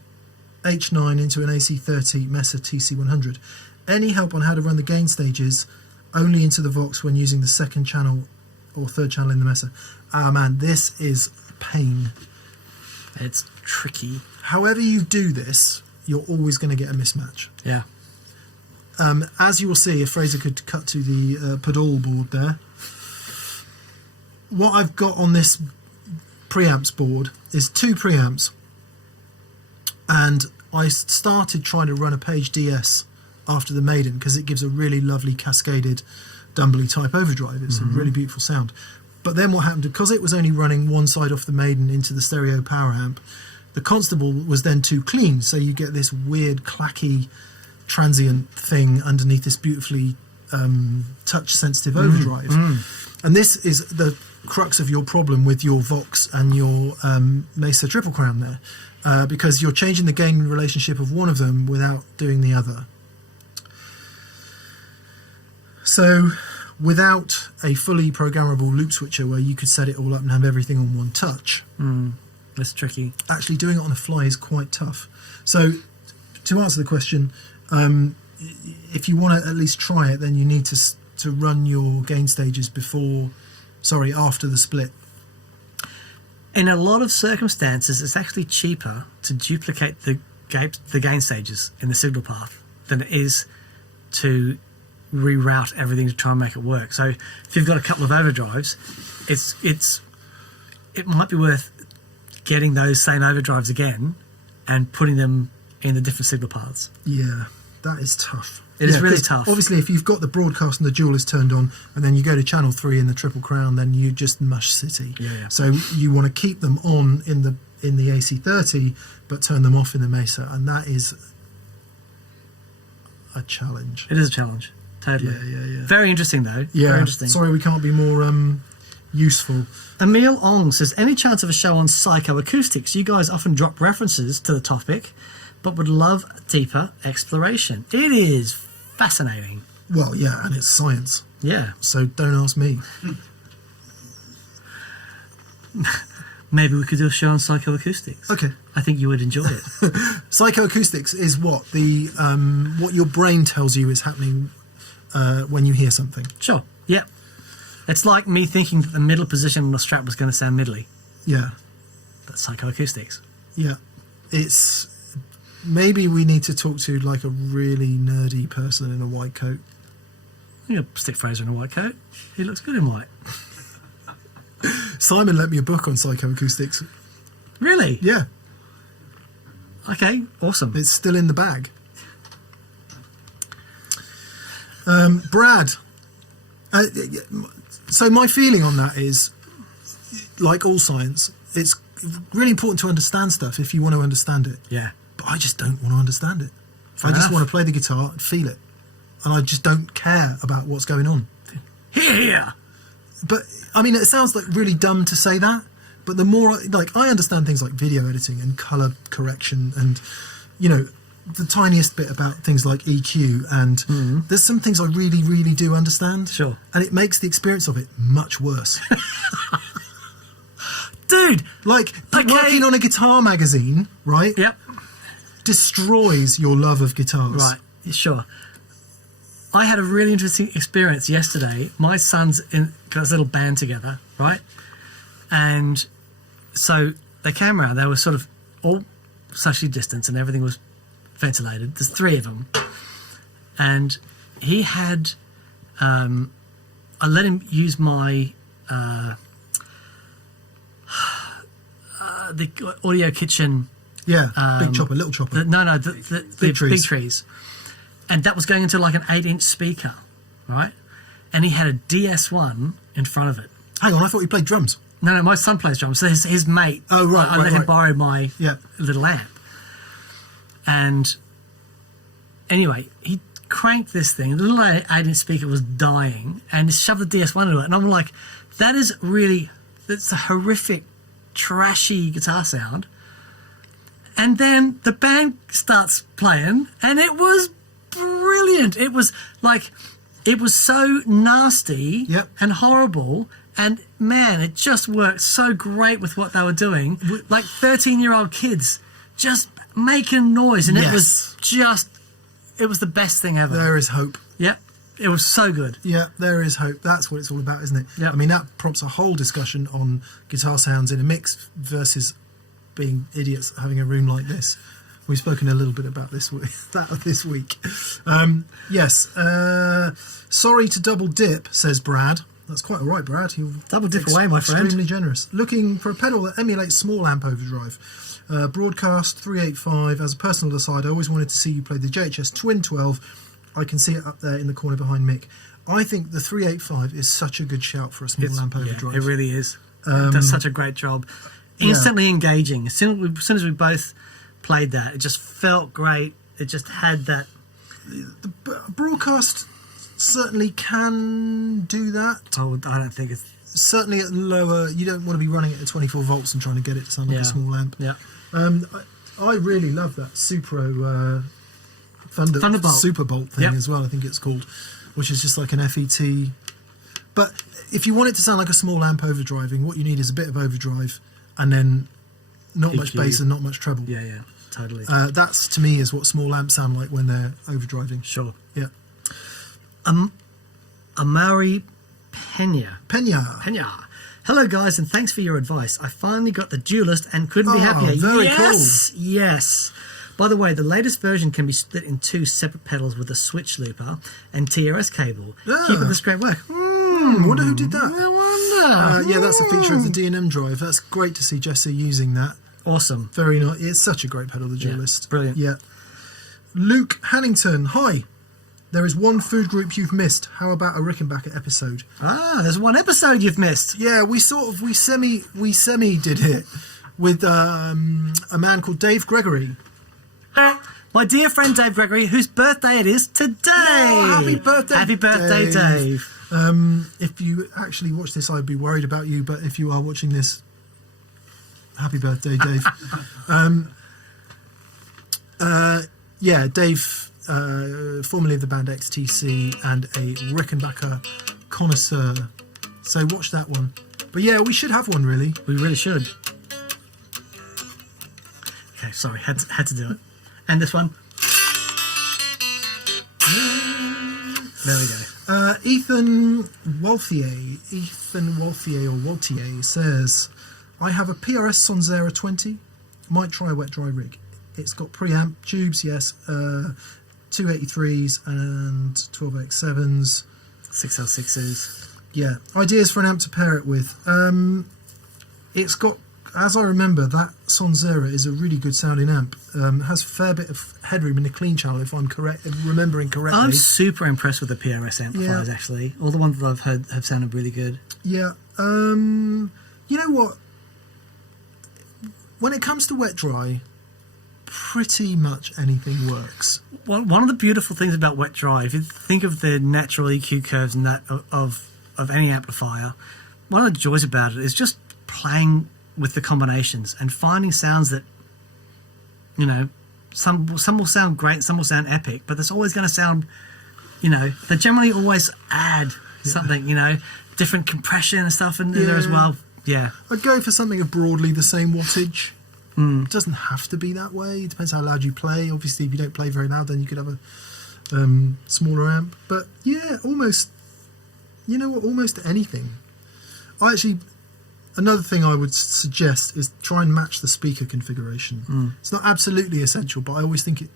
H9 into an AC30 Mesa TC100. Any help on how to run the gain stages only into the Vox when using the second channel or third channel in the Mesa? Ah man, this is a pain. It's tricky. However you do this, you're always going to get a mismatch. Yeah. As you will see, if Fraser could cut to the Pedalboard there, what I've got on this preamps board is 2 preamps, and I started trying to run a Page DS after the Maiden because it gives a really lovely cascaded Dumble-type overdrive. It's a really beautiful sound. But then what happened, because it was only running one side off the Maiden into the stereo power amp, the Constable was then too clean, so you get this weird clacky transient thing underneath this beautifully touch sensitive overdrive. And this is the crux of your problem with your Vox and your Mesa Triple Crown there, because you're changing the gain relationship of one of them without doing the other. So without a fully programmable loop switcher where you could set it all up and have everything on one touch, that's tricky. actually doing it on the fly is quite tough. So to answer the question, if you want to at least try it, then you need to run your gain stages after the split. In a lot of circumstances, it's actually cheaper to duplicate the gain stages in the signal path than it is to reroute everything to try and make it work. So if you've got a couple of overdrives, it might be worth getting those same overdrives again and putting them in the different signal paths. Yeah, that is tough. It is really tough. Obviously, if you've got the broadcast and the dual is turned on, and then you go to channel 3 in the Triple Crown, then you just mush city. Yeah. So you want to keep them on in the AC30, but turn them off in the Mesa, and that is a challenge. It is a challenge. Totally. Yeah. Very interesting, though. Yeah. Very interesting. Sorry, we can't be more useful. Emil Ong says, any chance of a show on psychoacoustics? You guys often drop references to the topic, but would love deeper exploration. It is fascinating. Well, yeah, and it's science. Yeah. So don't ask me. Maybe we could do a show on psychoacoustics. Okay. I think you would enjoy it. Psychoacoustics is what your brain tells you is happening when you hear something. Sure. Yeah. It's like me thinking that the middle position on the Strat was going to sound middly. Yeah. That's psychoacoustics. Yeah. It's... Maybe we need to talk to like a really nerdy person in a white coat. You stick Fraser in a white coat. He looks good in white. Simon lent me a book on psychoacoustics. Really? Yeah. Okay, awesome. It's still in the bag. Brad. So my feeling on that is, like all science, it's really important to understand stuff if you want to understand it. Yeah. But I just don't want to understand it. Fair I just enough. want to play the guitar and feel it. And I just don't care about what's going on. Here! But, I mean, it sounds like really dumb to say that, but the more, I understand things like video editing and colour correction and, the tiniest bit about things like EQ, and there's some things I really, really do understand. Sure. And it makes the experience of it much worse. Dude! Working on a guitar magazine, right? Yep. Destroys your love of guitars. Right, sure. I had a really interesting experience yesterday. My son's got this little band together, right? And so they came around. They were sort of all socially distanced and everything was ventilated. There's 3 of them. And he had... I let him use my... the Audio Kitchen... Yeah, big chopper, little chopper. The big trees. And that was going into like an 8-inch speaker, right? And he had a DS1 in front of it. Hang on, I thought you played drums. No, my son plays drums. So his mate, Oh, right, I let him borrow my Yeah. little amp. And anyway, he cranked this thing. The little 8-inch speaker was dying, and he shoved the DS1 into it. And I'm like, that's a horrific, trashy guitar sound. And then the band starts playing, and it was brilliant. It was so nasty and horrible. And man, it just worked so great with what they were doing. Like 13-year-old kids just making noise, and it was the best thing ever. There is hope. Yep. It was so good. Yeah, there is hope. That's what it's all about, isn't it? Yep. I mean, that prompts a whole discussion on guitar sounds in a mix versus being idiots having a room like this. We've spoken a little bit about this week. Yes. Sorry to double dip, says Brad. That's quite all right, Brad. You'll double dip away, my friend. Extremely generous. Looking for a pedal that emulates small amp overdrive. Broadcast 385. As a personal aside, I always wanted to see you play the JHS Twin 12. I can see it up there in the corner behind Mick. I think the 385 is such a good shout for a small amp overdrive. Yeah, it really is. It does such a great job. Instantly engaging. As soon as we both played that, it just felt great. It just had that. The broadcast certainly can do that. Oh, I don't think it's... Certainly at lower... You don't want to be running it at 24 volts and trying to get it to sound like a small amp. Yeah. I really love that Supra Thunderbolt Superbolt thing as well, I think it's called, which is just like an FET. But if you want it to sound like a small amp overdriving, what you need is a bit of overdrive and then not much bass and not much treble. Yeah, totally. That's, to me, is what small amps sound like when they're overdriving. Sure. Yeah. Amari Pena. Hello, guys, and thanks for your advice. I finally got the Duelist and couldn't be happier. Very cool. Yes. By the way, the latest version can be split in 2 separate pedals with a switch looper and TRS cable. Keep up this great work. Wonder who did that. I wonder. Yeah, that's a feature of the D&M drive. That's great to see Jesse using that. Awesome. Very nice. It's such a great pedal, the Duelist. Yeah, brilliant. Yeah. Luke Hannington, hi. There is one food group you've missed. How about a Rickenbacker episode? There's one episode you've missed. Yeah, we semi did it with a man called Dave Gregory. My dear friend Dave Gregory, whose birthday it is today. Oh, happy birthday! Happy birthday, Dave. If you actually watch this, I'd be worried about you. But if you are watching this, happy birthday, Dave. Yeah, Dave, formerly of the band XTC and a Rickenbacker connoisseur. So watch that one. But yeah, we should have one, really. We really should. Okay, sorry, had to do it. And this one. There we go. Ethan Walthier says, I have a PRS Sonzera 20. Might try a wet dry rig. It's got preamp, tubes, yes, 283s and 12X7s. 6L6s. Yeah. Ideas for an amp to pair it with. It's got, as I remember, that Sonzera is a really good sounding amp. Has a fair bit of headroom in the clean channel, if I'm remembering correctly. I'm super impressed with the PRS amplifiers, actually. All the ones that I've heard have sounded really good. Yeah. You know what? When it comes to wet dry, pretty much anything works. Well, one of the beautiful things about wet dry, if you think of the natural EQ curves and that of any amplifier, one of the joys about it is just playing with the combinations and finding sounds that, you know, some will sound great, some will sound epic, but there's always going to sound, you know, they generally always add something, you know, different compression and stuff in there as well. Yeah. I'd go for something of broadly the same wattage. It doesn't have to be that way. It depends how loud you play. Obviously, if you don't play very loud, then you could have a smaller amp. But yeah, almost, you know what, almost anything. Another thing I would suggest is try and match the speaker configuration. It's not absolutely essential, but I always think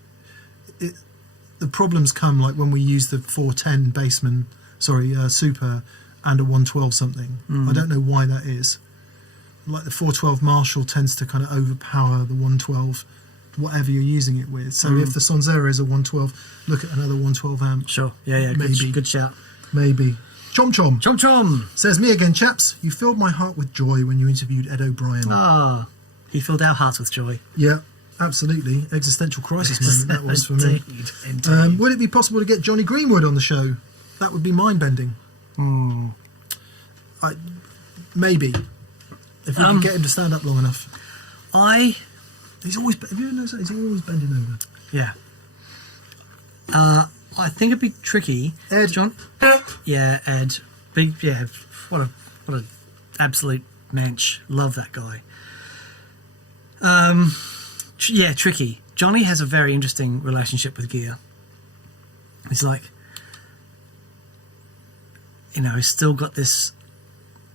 the problems come like when we use the 410 Super and a 112 something. I don't know why that is. Like the 412 Marshall tends to kind of overpower the 112, whatever you're using it with. So if the Sonzera is a 112, look at another 112 amp. Sure. Yeah. Maybe. Good shout. Maybe. Chom Chom. Chom Chom. Says, me again, chaps. You filled my heart with joy when you interviewed Ed O'Brien. Ah, he filled our hearts with joy. Yeah. Absolutely. Existential crisis moment that was for me. Indeed. Would it be possible to get Johnny Greenwood on the show? That would be mind-bending. Maybe. If we can get him to stand up long enough. He's always... Have you ever noticed that? He's always bending over. Yeah. I think it'd be tricky. Ed. John? Yeah, Ed. Big, yeah, what a absolute mensch. Love that guy. Yeah, tricky. Johnny has a very interesting relationship with gear. He's like, he's still got this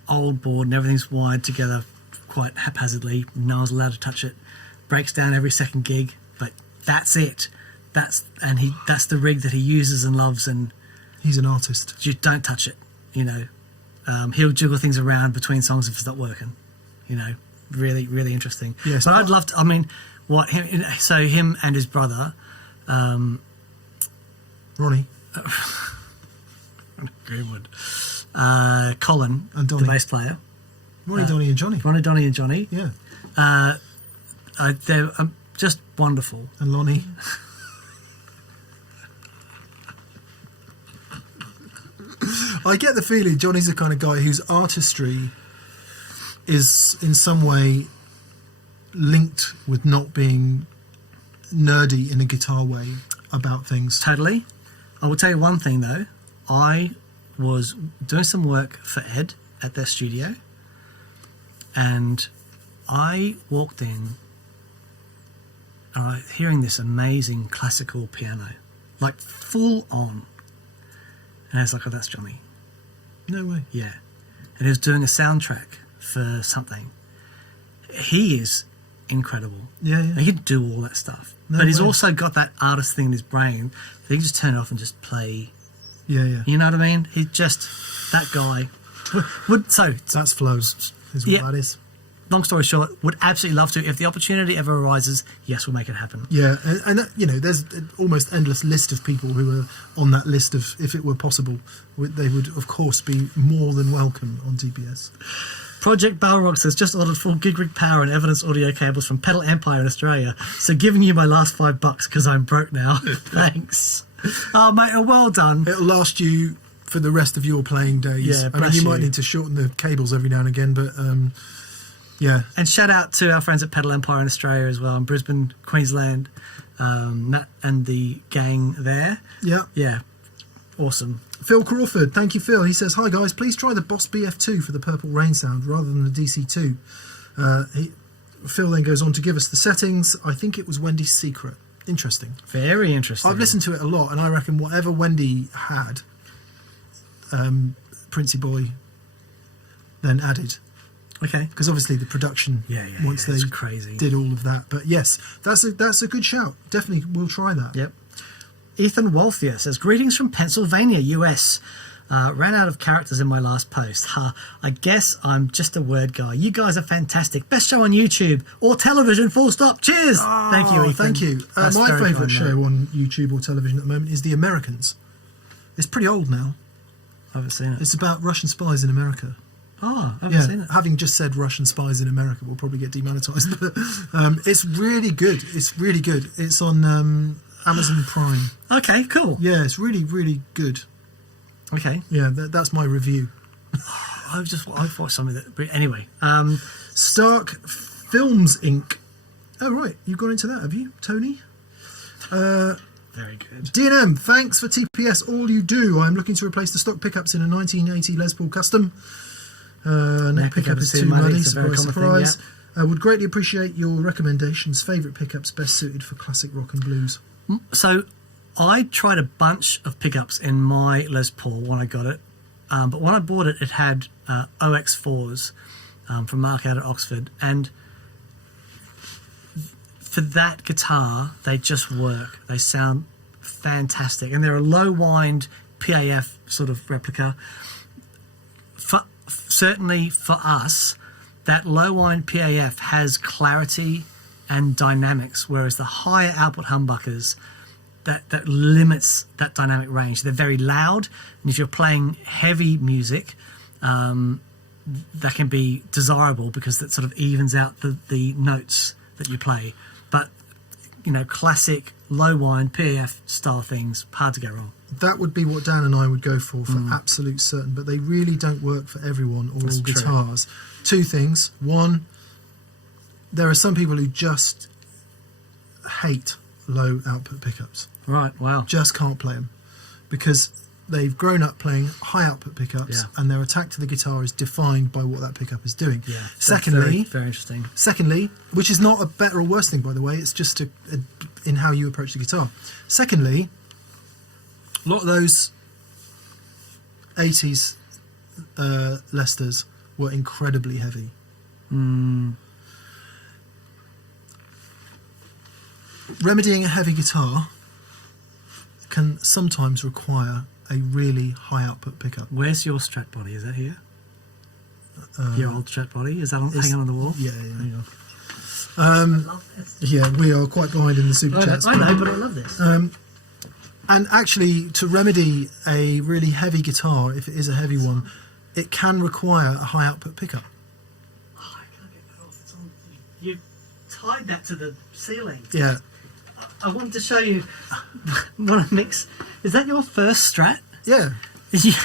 old board and everything's wired together quite haphazardly. No one's allowed to touch it. Breaks down every second gig, but that's it. That's the rig that he uses and loves, and he's an artist. You don't touch it. He'll jiggle things around between songs if it's not working. Really, really interesting. Yes, but I'd love to. I mean, him and his brother, Ronnie Greenwood, Colin, and Donnie, the bass player. Ronnie, Donnie, and Johnny. Ronnie, Donnie, and Johnny. Yeah. They're just wonderful. And Lonnie. I get the feeling Johnny's the kind of guy whose artistry is in some way linked with not being nerdy in a guitar way about things. Totally. I will tell you one thing though. I was doing some work for Ed at their studio, and I walked in and I was hearing this amazing classical piano, like full on. And I was like, oh, that's Johnny. No way. Yeah. And he was doing a soundtrack for something. He is incredible. Yeah. And he can do all that stuff. No but he's way. also got that artist thing in his brain that he can just turn it off and just play. Yeah. You know what I mean? He's just that guy. That's flows, is what that is. Long story short, would absolutely love to. If the opportunity ever arises, yes, we'll make it happen. Yeah, and there's an almost endless list of people who are on that list of, if it were possible, they would, of course, be more than welcome on DPS. Project Balrog says, just ordered full gig rig power and evidence audio cables from Pedal Empire in Australia. So giving you my last $5 because I'm broke now. Thanks. Oh, mate, well done. It'll last you for the rest of your playing days. Yeah, I mean, you might need to shorten the cables every now and again, but... yeah. And shout out to our friends at Pedal Empire in Australia as well, in Brisbane, Queensland, Matt and the gang there. Yeah. Yeah. Awesome. Phil Crawford, thank you, Phil. He says, hi guys, please try the Boss BF2 for the Purple Rain sound rather than the DC2. Phil then goes on to give us the settings. I think it was Wendy's secret. Interesting. Very interesting. I've listened to it a lot, and I reckon whatever Wendy had, Princey Boy then added. Okay. Because obviously the production, once they crazy. did all of that. But yes, that's a good shout. Definitely, we'll try that. Yep. Ethan Wolfier says, greetings from Pennsylvania, US. Ran out of characters in my last post. I guess I'm just a word guy. You guys are fantastic. Best show on YouTube or television, full stop. Cheers. Thank you, Ethan. Thank you. My favourite show on YouTube or television at the moment is The Americans. It's pretty old now. I haven't seen it. It's about Russian spies in America. Oh, I haven't seen it. Having just said Russian spies in America, we'll probably get demonetised. But it's really good. It's really good. It's on Amazon Prime. Okay, cool. Yeah, it's really, really good. Okay. Yeah, that's my review. I've watched something that... Anyway. Stark Films Inc. Oh, right. You've gone into that, have you, Tony? Very good. D&M, thanks for TPS, all you do. I'm looking to replace the stock pickups in a 1980 Les Paul Custom. Neck pickup is too muddy, surprise. Would greatly appreciate your recommendations. Favourite pickups best suited for classic rock and blues. So I tried a bunch of pickups in my Les Paul when I got it, but when I bought it, it had OX4s from Mark out at Oxford, and for that guitar, they just work. They sound fantastic, and they're a low wind PAF sort of replica. Certainly for us, that low wind PAF has clarity and dynamics, whereas the higher output humbuckers, that limits that dynamic range. They're very loud, and if you're playing heavy music, that can be desirable because that sort of evens out the notes that you play. But classic low wind PAF style things. Hard to go wrong. That would be what Dan and I would go for absolute certain, but they really don't work for everyone or all guitars. Two things. One, there are some people who just hate low output pickups. Right, wow. Just can't play them because they've grown up playing high output pickups and their attack to the guitar is defined by what that pickup is doing. Yeah, secondly, very, very interesting. Secondly, which is not a better or worse thing, by the way, it's just in how you approach the guitar. Secondly, a lot of those 80s Lesters were incredibly heavy. Remedying a heavy guitar can sometimes require a really high output pickup. Where's your Strat body? Is that here? Your old Strat body? Is that hanging on the wall? Yeah. I love this. Yeah, we are quite behind in the super chats. I know, but I love this. And actually, to remedy a really heavy guitar, if it is a heavy one, it can require a high output pickup. Oh, I can't get that off. It's on. You tied that to the ceiling. Yeah. I wanted to show you what I mix. Is that your first Strat? Yeah.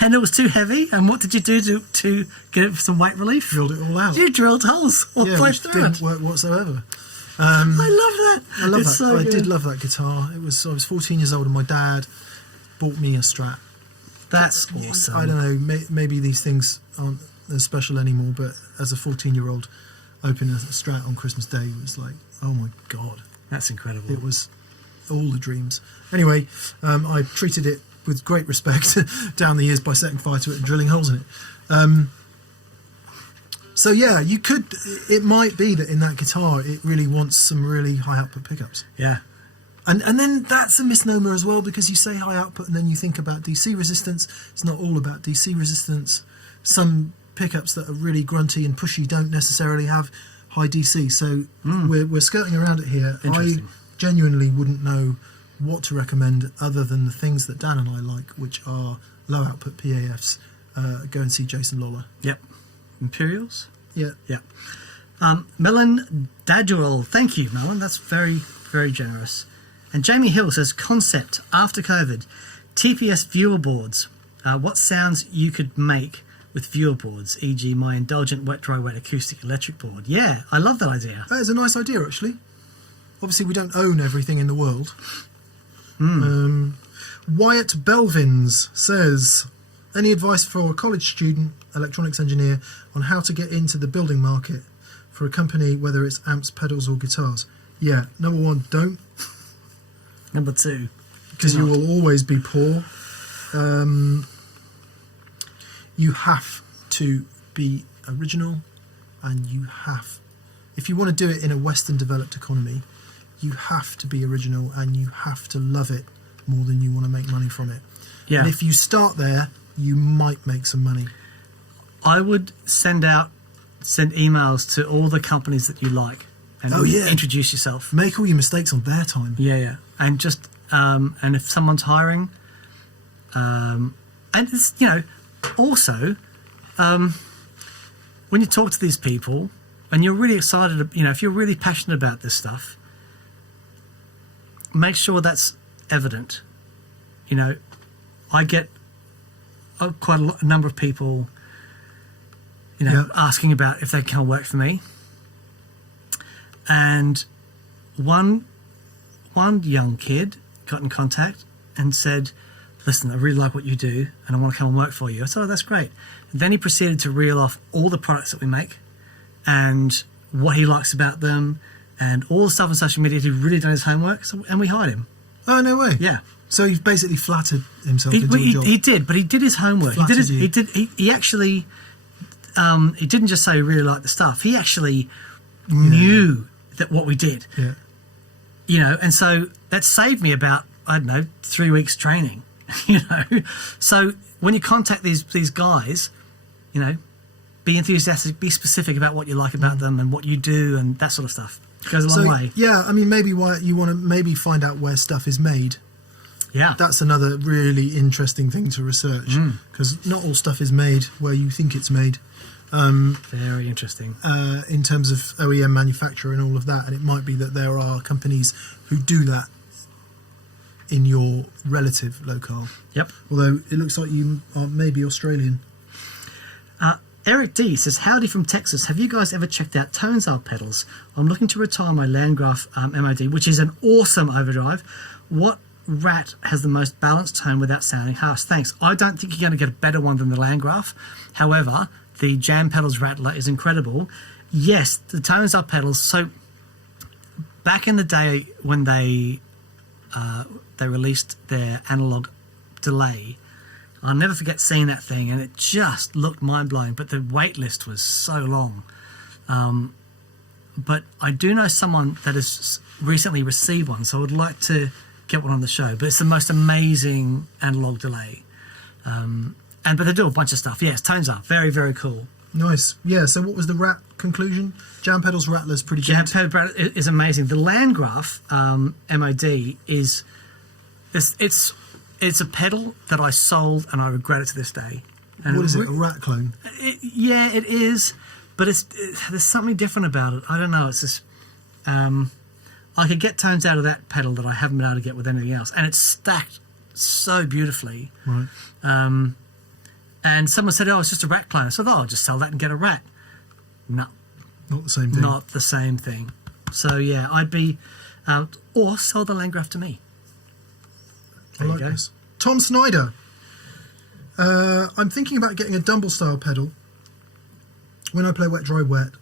And it was too heavy? And what did you do to get it some weight relief? Drilled it all out. You drilled holes all the way which through didn't it. work whatsoever. I love that. I love It's that. so I good. did love that guitar. I was 14 years old and my dad bought me a Strat. That's awesome. I don't know, maybe these things aren't as special anymore, but as a 14-year-old, opening a Strat on Christmas Day was like, oh my God. That's incredible. It was all the dreams. Anyway, I treated it with great respect down the years by setting fire to it and drilling holes in it. So yeah, it might be that in that guitar it really wants some really high output pickups. Yeah. And then that's a misnomer as well, because you say high output and then you think about DC resistance. It's not all about DC resistance. Some pickups that are really grunty and pushy don't necessarily have high DC. So we're skirting around it here. I genuinely wouldn't know what to recommend other than the things that Dan and I like, which are low output PAFs. Go and see Jason Lawler. Yep. Imperials? Yeah. Yeah. Melon Daduel. Thank you, Melon. That's very, very generous. And Jamie Hill says, concept after COVID, TPS viewer boards. What sounds you could make with viewer boards, e.g. my indulgent wet dry wet acoustic electric board. Yeah, I love that idea. That is a nice idea, actually. Obviously, we don't own everything in the world. Wyatt Belvins says, any advice for a college student, electronics engineer, on how to get into the building market for a company, whether it's amps, pedals or guitars? Yeah, number one, don't. Number two, because you will always be poor. You have to be original, and if you want to do it in a Western developed economy, you have to be original and you have to love it more than you want to make money from it. Yeah. And if you start there, you might make some money. I would send emails to all the companies that you like and introduce yourself. Make all your mistakes on their time. Yeah. And just and if someone's hiring, and it's, also when you talk to these people and you're really excited, if you're really passionate about this stuff, make sure that's evident. I get quite a number of people, asking about if they can work for me. And one young kid got in contact and said, listen, I really like what you do and I want to come and work for you. I said, oh, that's great. And then he proceeded to reel off all the products that we make and what he likes about them and all the stuff on social media. He'd really done his homework, and we hired him. Oh, no way. Yeah. So he basically flattered himself into a job. He did, but he did his homework. He actually he didn't just say he really liked the stuff. He actually knew that what we did. Yeah. And so that saved me about, 3 weeks training. So when you contact these guys, be enthusiastic, be specific about what you like about them and what you do and that sort of stuff. It goes a long way. Yeah, maybe you want to find out where stuff is made. Yeah. That's another really interesting thing to research, because not all stuff is made where you think it's made. Very interesting. in terms of OEM manufacturer and all of that. And it might be that there are companies who do that in your relative locale. Yep. Although it looks like you are maybe Australian. Eric D says, howdy from Texas. Have you guys ever checked out Tonesar pedals? I'm looking to retire my Landgraf MOD, which is an awesome overdrive. What Rat has the most balanced tone without sounding harsh? Thanks. I don't think you're going to get a better one than the Landgraf. However, the Jam Pedals Rattler is incredible. Yes, the Tonesar pedals. So back in the day when they released their analog delay, I'll never forget seeing that thing, and it just looked mind-blowing, but the wait list was so long. But I do know someone that has recently received one, so I would like to get one on the show. But it's the most amazing analog delay. But they do a bunch of stuff. Yes, Tonesar, very, very cool. Nice. Yeah, so what was the Rat conclusion? Jam Pedals Rattler's pretty good. Jam Pedals Rattler is amazing. The Landgraf MOD is... It's a pedal that I sold and I regret it to this day. And what is it, a Rat clone? Yeah, it is, but there's something different about it. I don't know, it's just... I could get tones out of that pedal that I haven't been able to get with anything else. And it's stacked so beautifully. Right. And someone said, oh, it's just a Rat clone. I said, oh, I'll just sell that and get a Rat. No. Not the same thing. Not the same thing. So, yeah, I'd be... or sell the Landgraf to me. I like this. Tom Snyder. I'm thinking about getting a Dumble-style pedal when I play wet, dry, wet.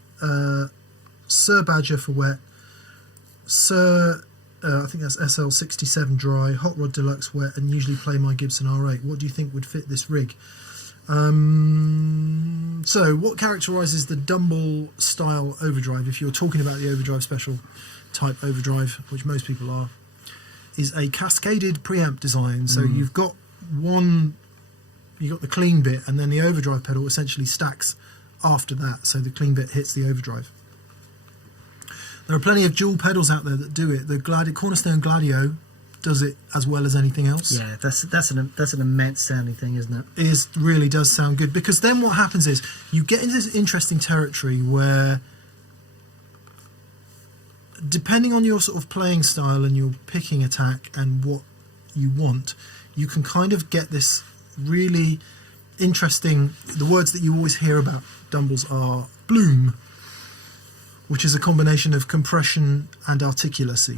Sir Badger for wet. Sir, I think that's SL67 dry. Hot Rod Deluxe wet, and usually play my Gibson R8. What do you think would fit this rig? So, what characterises the Dumble-style overdrive, if you're talking about the overdrive special type overdrive, which most people are, is a cascaded preamp design. So you've got the clean bit, and then the overdrive pedal essentially stacks after that. So the clean bit hits the overdrive. There are plenty of dual pedals out there that do it. The Cornerstone Gladio does it as well as anything else. Yeah, that's an immense sounding thing, isn't it? It really does sound good, because then what happens is you get into this interesting territory where, depending on your sort of playing style and your picking attack and what you want, you can kind of get this really interesting... The words that you always hear about Dumbles are bloom, which is a combination of compression and articulacy.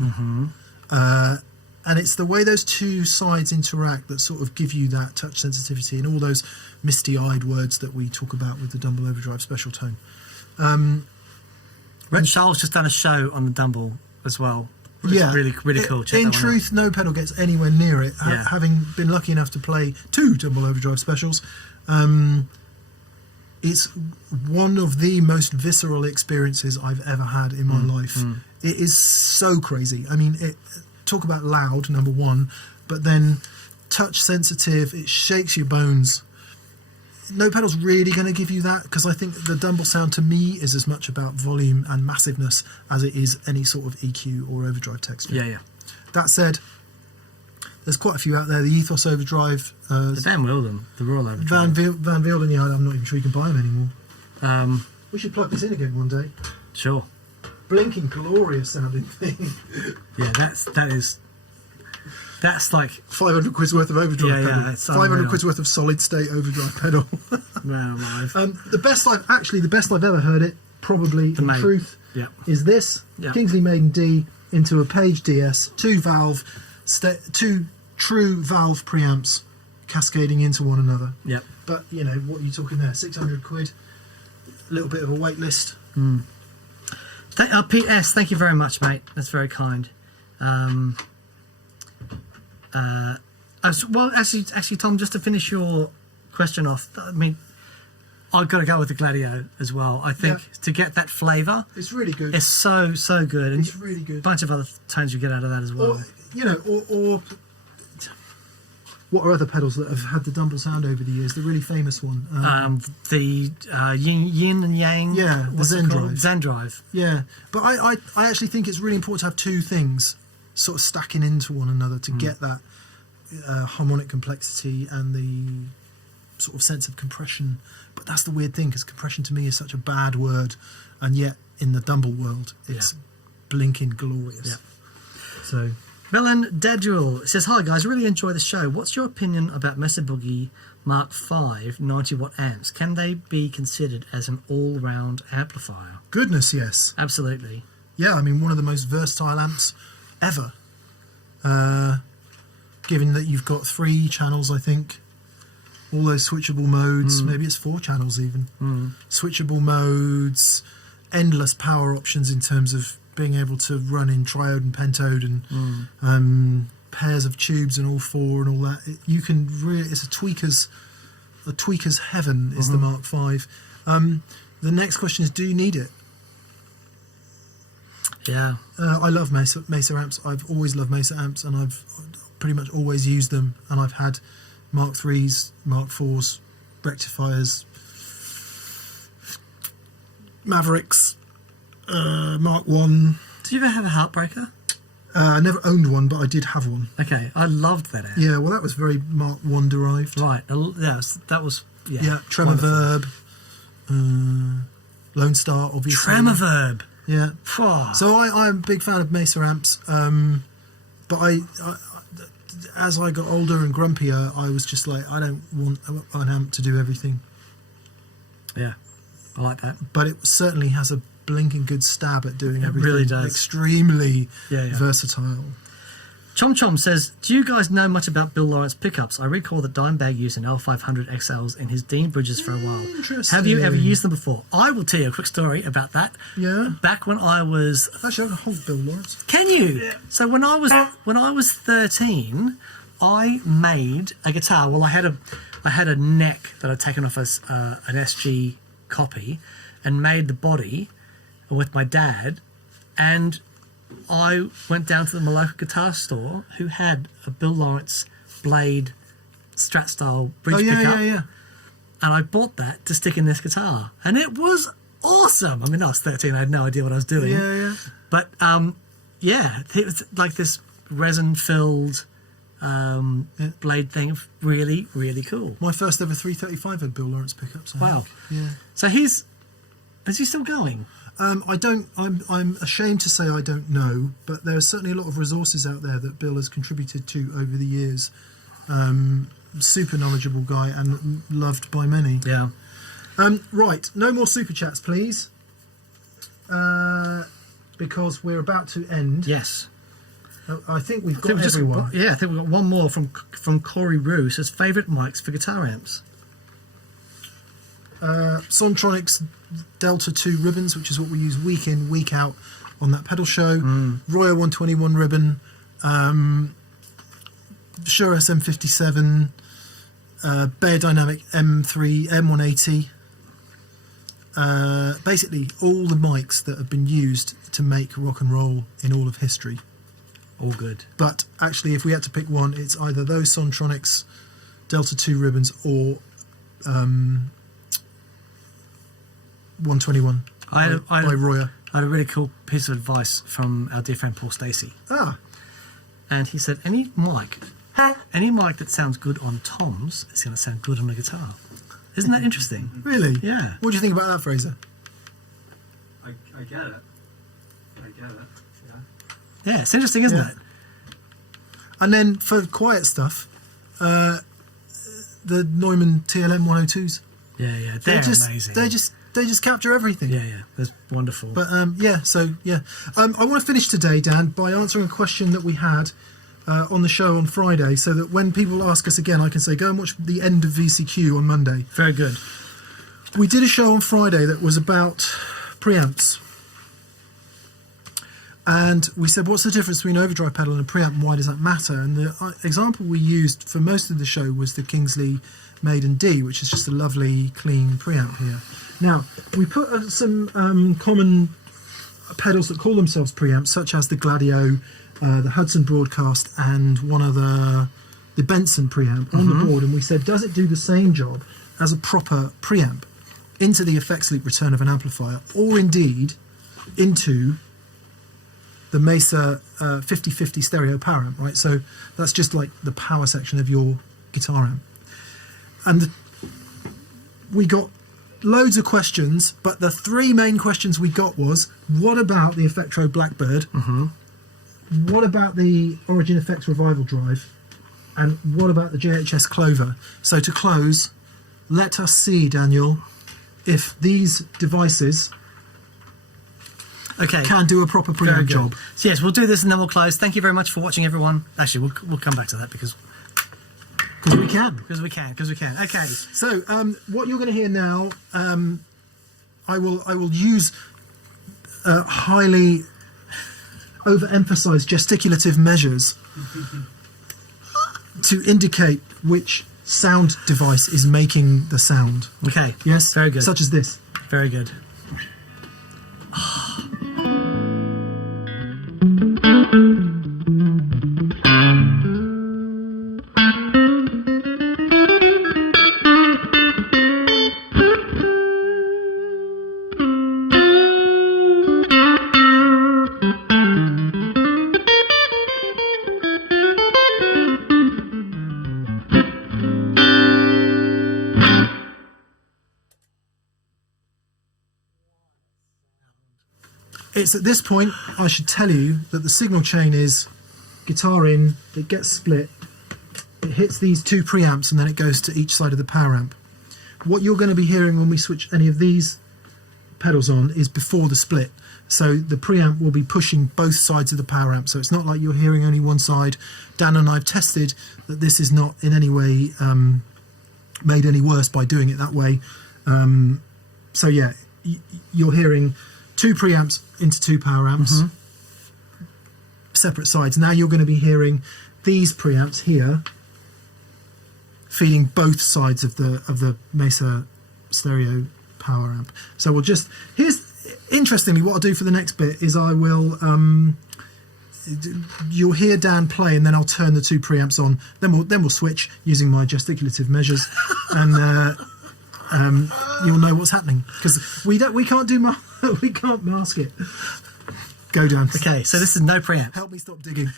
And it's the way those two sides interact that sort of give you that touch sensitivity and all those misty-eyed words that we talk about with the Dumble Overdrive Special Tone. Red Charles just done a show on the Dumble as well. Yeah, really cool. Check in that one truth, no pedal gets anywhere near it. Yeah. Having been lucky enough to play 2 Dumble Overdrive specials, it's one of the most visceral experiences I've ever had in my life. It is so crazy. I mean, talk about loud, number one, but then touch sensitive. It shakes your bones. No pedal's really going to give you that, because I think the Dumble sound to me is as much about volume and massiveness as it is any sort of EQ or overdrive texture. Yeah. That said, there's quite a few out there. The Ethos Overdrive. The Van Wilden, the Royal Overdrive. Van Wilden, yeah, I'm not even sure you can buy them anymore. Um, We should plug this in again one day. Sure. Blinking, glorious sounding thing. Yeah, that's like 500 quid's worth of overdrive pedal. It's 500 quid's worth of solid state overdrive pedal. Man alive. The best I've ever heard it, probably in Maiden. truth, is this Kingsley Maiden D into a Page DS, 2 true valve preamps cascading into one another. Yep. But you know what are you talking there? 600 quid, a little bit of a wait list. Pete S, thank you very much, mate. That's very kind. Well, actually, Tom, just to finish your question off, I mean, I've got to go with the Gladio as well. I think to get that flavour, it's really good. It's so good. And it's really good. A bunch of other tones you get out of that as well. Or what are other pedals that have had the Dumble sound over the years? The really famous one. The yin and yang. Yeah, the Zen Drive. Zen Drive. Yeah, but I actually think it's really important to have two things sort of stacking into one another to get that harmonic complexity and the sort of sense of compression. But that's the weird thing, because compression to me is such a bad word, and yet in the Dumble world, it's blinking glorious. Yeah. So, Belen Dadriel says, "Hi guys, really enjoy the show. What's your opinion about Mesa Mark V 90-watt amps? Can they be considered as an all-round amplifier?" goodness, yes. Absolutely. Yeah, I mean, one of the most versatile amps ever. Given that you've got 3 channels, I think, all those switchable modes, maybe it's 4 channels even, switchable modes, endless power options in terms of being able to run in triode and pentode, and pairs of tubes and all 4 and all that. You can really, it's a tweaker's heaven is the Mark V. The next question is, do you need it? Yeah. I love Mesa amps. I've always loved Mesa amps, and I've pretty much always used them. And I've had Mark IIIs, Mark IVs, rectifiers, Mavericks, Mark 1. Did you ever have a Heartbreaker? I never owned one, but I did have one. Okay, I loved that amp. Yeah, well, that was very Mark 1 derived. Right. Yes, that was. Yeah, Tremor Verb, Lone Star, obviously. Tremor Verb. Yeah. Oh. So I'm a big fan of Mesa amps, but I as I got older and grumpier, I was just like, I don't want an amp to do everything. Yeah, I like that. But it certainly has a blinking good stab at doing everything. It really does. Extremely versatile. Chom Chom says, "Do you guys know much about Bill Lawrence pickups? I recall that Dimebag used an L500 XLs in his Dean Bridges for a while. Interesting. Have you ever used them before?" I will tell you a quick story about that. Yeah. Back when I was... Actually, I can hold Bill Lawrence. Can you? Yeah. So when I was 13, I made a guitar. Well, I had a neck that I'd taken off as an SG copy, and made the body with my dad, and I went down to the local guitar store who had a Bill Lawrence Blade Strat style bridge pickup. And I bought that to stick in this guitar, and it was awesome. I mean, I was 13; I had no idea what I was doing. But it was like this resin-filled blade thing. Really, really cool. My first ever 335 had Bill Lawrence pickups. Wow. Yeah. So is he still going? I'm ashamed to say I don't know, but there's certainly a lot of resources out there that Bill has contributed to over the years. Super knowledgeable guy and loved by many. Yeah. Right, no more super chats, please, because we're about to end. Yes. I think we've got everyone. I think we've got one more from Corey Rue. Says favourite mics for guitar amps. Sontronics Delta 2 ribbons, which is what we use week in, week out on that pedal show. Royer 121 ribbon, Shure SM57, Bear Dynamic M3, M180. Basically, all the mics that have been used to make rock and roll in all of history. All good. But actually, if we had to pick one, it's either those Sontronics Delta 2 ribbons or 121 by Royer. I had a really cool piece of advice from our dear friend Paul Stacey. And he said, any mic that sounds good on toms is going to sound good on a guitar. Isn't that interesting? Really? Yeah. What do you think about that, Fraser? I get it. Yeah, it's interesting, isn't it? And then for quiet stuff, the Neumann TLM 102s. Yeah, they're amazing. They just capture everything. Yeah, that's wonderful. But I want to finish today, Dan, by answering a question that we had on the show on Friday, so that when people ask us again, I can say, go and watch the end of VCQ on Monday. Very good. We did a show on Friday that was about preamps. And we said, what's the difference between an overdrive pedal and a preamp, and why does that matter? And the example we used for most of the show was the Kingsley Maiden D, which is just a lovely, clean preamp here. Now, we put some common pedals that call themselves preamps, such as the Gladio, the Hudson Broadcast, and one of the Benson preamp on the board, and we said, does it do the same job as a proper preamp into the effects loop return of an amplifier, or indeed into the Mesa 50/50 stereo power amp, right? So that's just like the power section of your guitar amp. And we got loads of questions, but the three main questions we got was, what about the Effectro Blackbird? What about the Origin Effects Revival Drive? And what about the JHS Clover? So to close, let us see, Daniel, if these devices can do a proper preamp job. So yes, we'll do this and then we'll close. Thank you very much for watching, everyone. Actually, we'll come back to that because we can. Because we can. Okay. So what you're going to hear now, I will use highly overemphasized gesticulative measures to indicate which sound device is making the sound. Okay. Yes? Very good. Such as this. Very good. It's at this point I should tell you that the signal chain is guitar in, it gets split, it hits these two preamps, and then it goes to each side of the power amp. What you're going to be hearing when we switch any of these pedals on is before the split. So the preamp will be pushing both sides of the power amp. So it's not like you're hearing only one side. Dan and I have tested that this is not in any way made any worse by doing it that way. So yeah, you're hearing two preamps into two power amps, separate sides. Now you're going to be hearing these preamps here feeding both sides of the Mesa stereo power amp. So we'll just, interestingly, what I'll do for the next bit is I will, you'll hear Dan play and then I'll turn the two preamps on. Then we'll switch using my gesticulative measures and you'll know what's happening because we can't mask it. Go, Dan. Okay, so this is no preamp. Help me stop digging.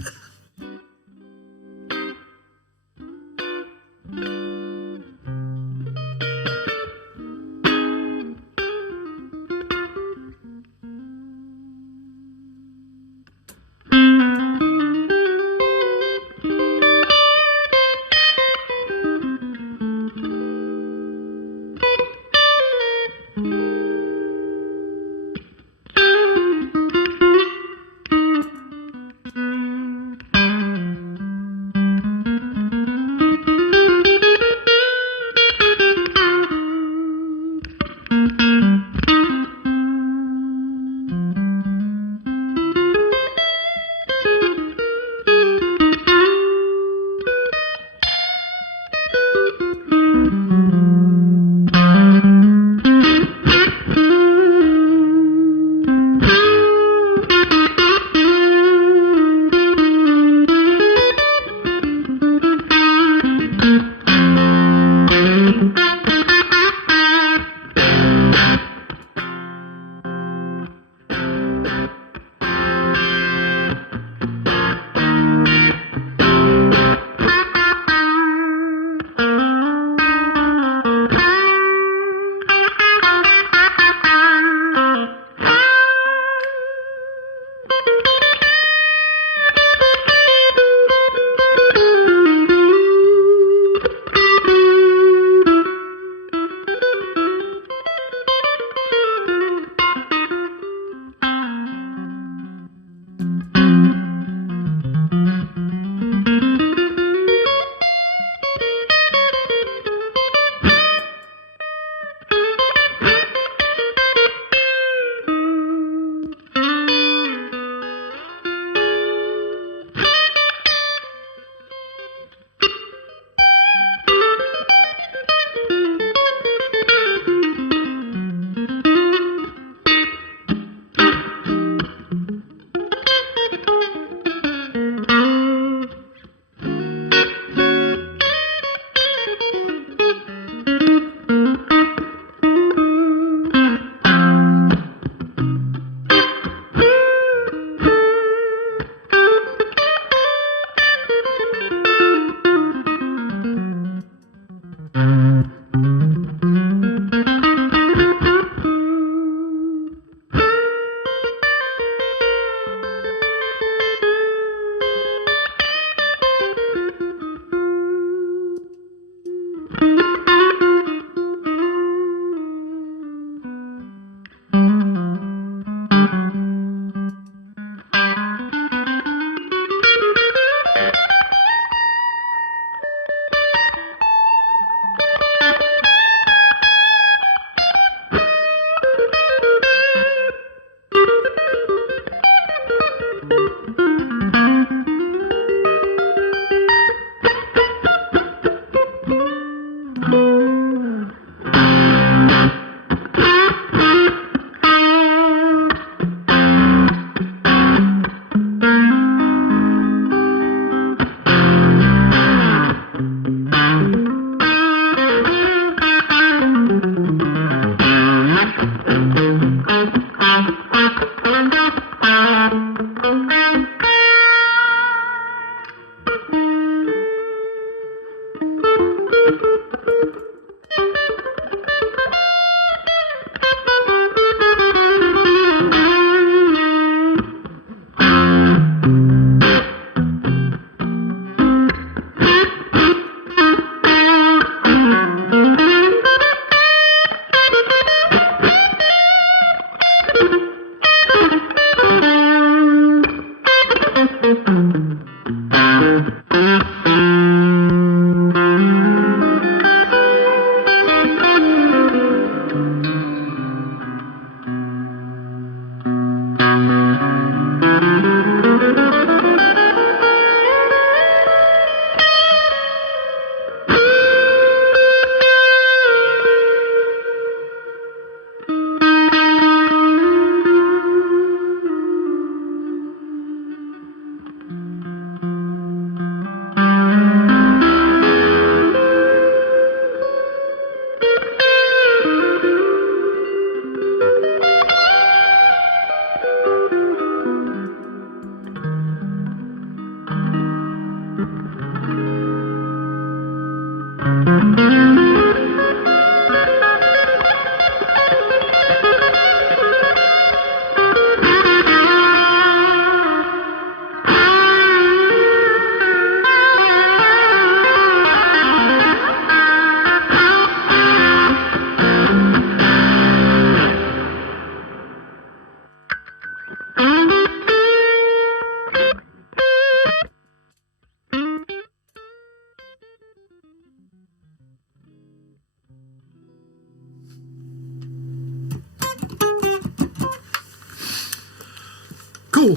Cool.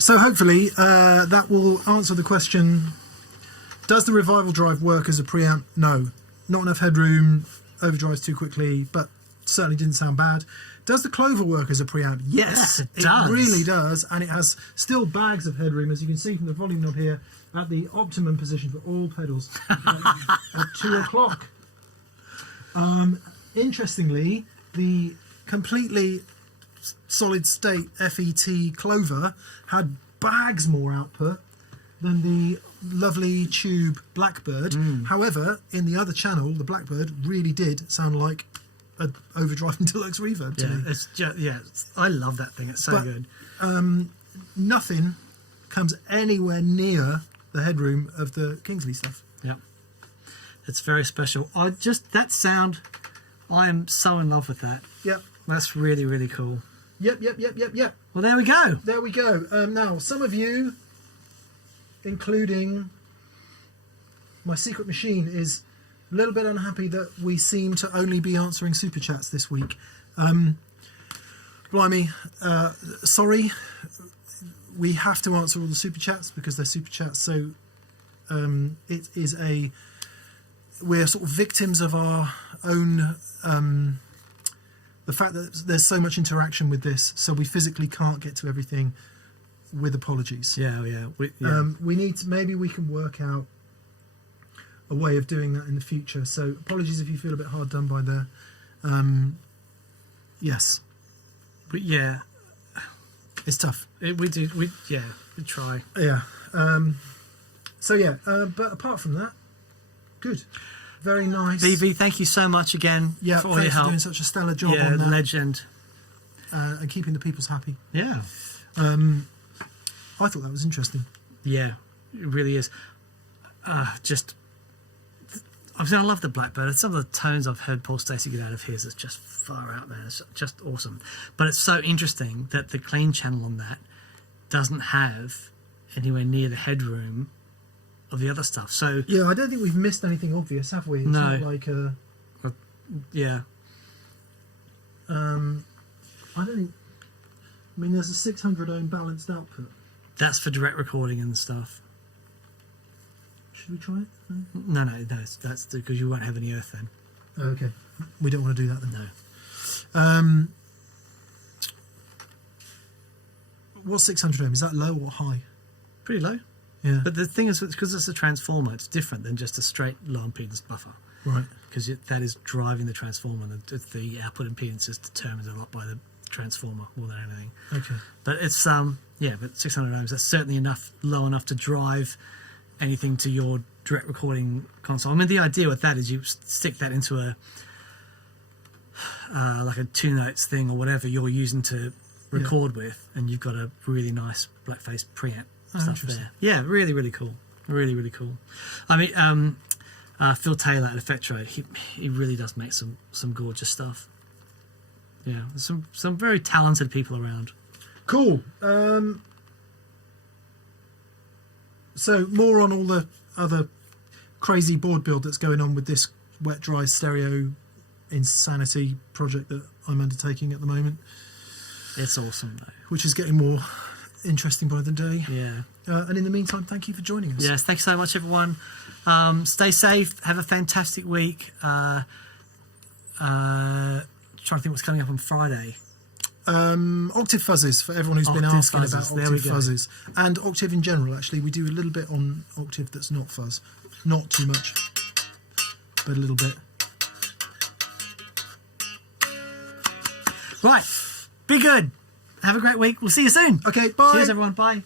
So hopefully that will answer the question, does the revival drive work as a preamp? No. Not enough headroom, overdrives too quickly, but certainly didn't sound bad. Does the Clover work as a preamp? Yes, it does. It really does, and it has still bags of headroom, as you can see from the volume knob here, at the optimum position for all pedals at 2 o'clock. Interestingly, the completely solid state FET Clover had bags more output than the lovely tube Blackbird. However, in the other channel, the Blackbird really did sound like an overdrive and deluxe reverb to me. It's just, I love that thing. It's so good. Nothing comes anywhere near the headroom of the Kingsley stuff. Yeah, it's very special. That sound, I am so in love with that. Yep. That's really, really cool. Yep. Well, there we go. There we go. Now, some of you, including my secret machine, is a little bit unhappy that we seem to only be answering super chats this week. Blimey, sorry. We have to answer all the super chats because they're super chats. So it is we're sort of victims of our own, the fact that there's so much interaction with this, so we physically can't get to everything, with apologies. Yeah. We need to, maybe we can work out a way of doing that in the future. So apologies if you feel a bit hard done by there. Yes. But yeah. It's tough. We try. Yeah. But apart from that, good. Very nice. BV, thank you so much again for all your help. For doing such a stellar job Yeah, on that. legend. And keeping the peoples happy. Yeah. I thought that was interesting. Yeah, it really is. I love the Blackbird. Some of the tones I've heard Paul Stacey get out of his is just far out there. It's just awesome. But it's so interesting that the clean channel on that doesn't have anywhere near the headroom of the other stuff. So yeah, I don't think we've missed anything obvious, have we? It's no. Not like yeah. I don't think. I mean, there's a 600 ohm balanced output. That's for direct recording and stuff. Should we try it? No, that's because you won't have any earth then. Oh, okay. We don't want to do that then. No. What's 600 ohm? Is that low or high? Pretty low. Yeah. But the thing is, because it's a transformer, it's different than just a straight low impedance buffer. Right. Because that is driving the transformer. The output impedance is determined a lot by the transformer more than anything. Okay. But it's but 600 ohms. That's certainly low enough to drive anything to your direct recording console. I mean, the idea with that is you stick that into a like a 2 notes thing or whatever you're using to record with, and you've got a really nice black-faced preamp stuff there. Yeah, really, really cool. Really, really cool. I mean, Phil Taylor at Effectro, he really does make some gorgeous stuff. Yeah, there's some very talented people around. Cool. So more on all the other crazy board build that's going on with this wet dry stereo insanity project that I'm undertaking at the moment. It's awesome though. Which is getting more interesting by the day. Yeah. And in the meantime, thank you for joining us. Yes, thanks so much, everyone. Stay safe. Have a fantastic week. Trying to think what's coming up on Friday. Octave fuzzes for everyone who's been asking fuzzes. about octave fuzzes, and octave in general. Actually, we do a little bit on octave that's not fuzz, not too much, but a little bit. Right, be good. Have a great week. We'll see you soon. Okay, bye. Cheers, everyone. Bye.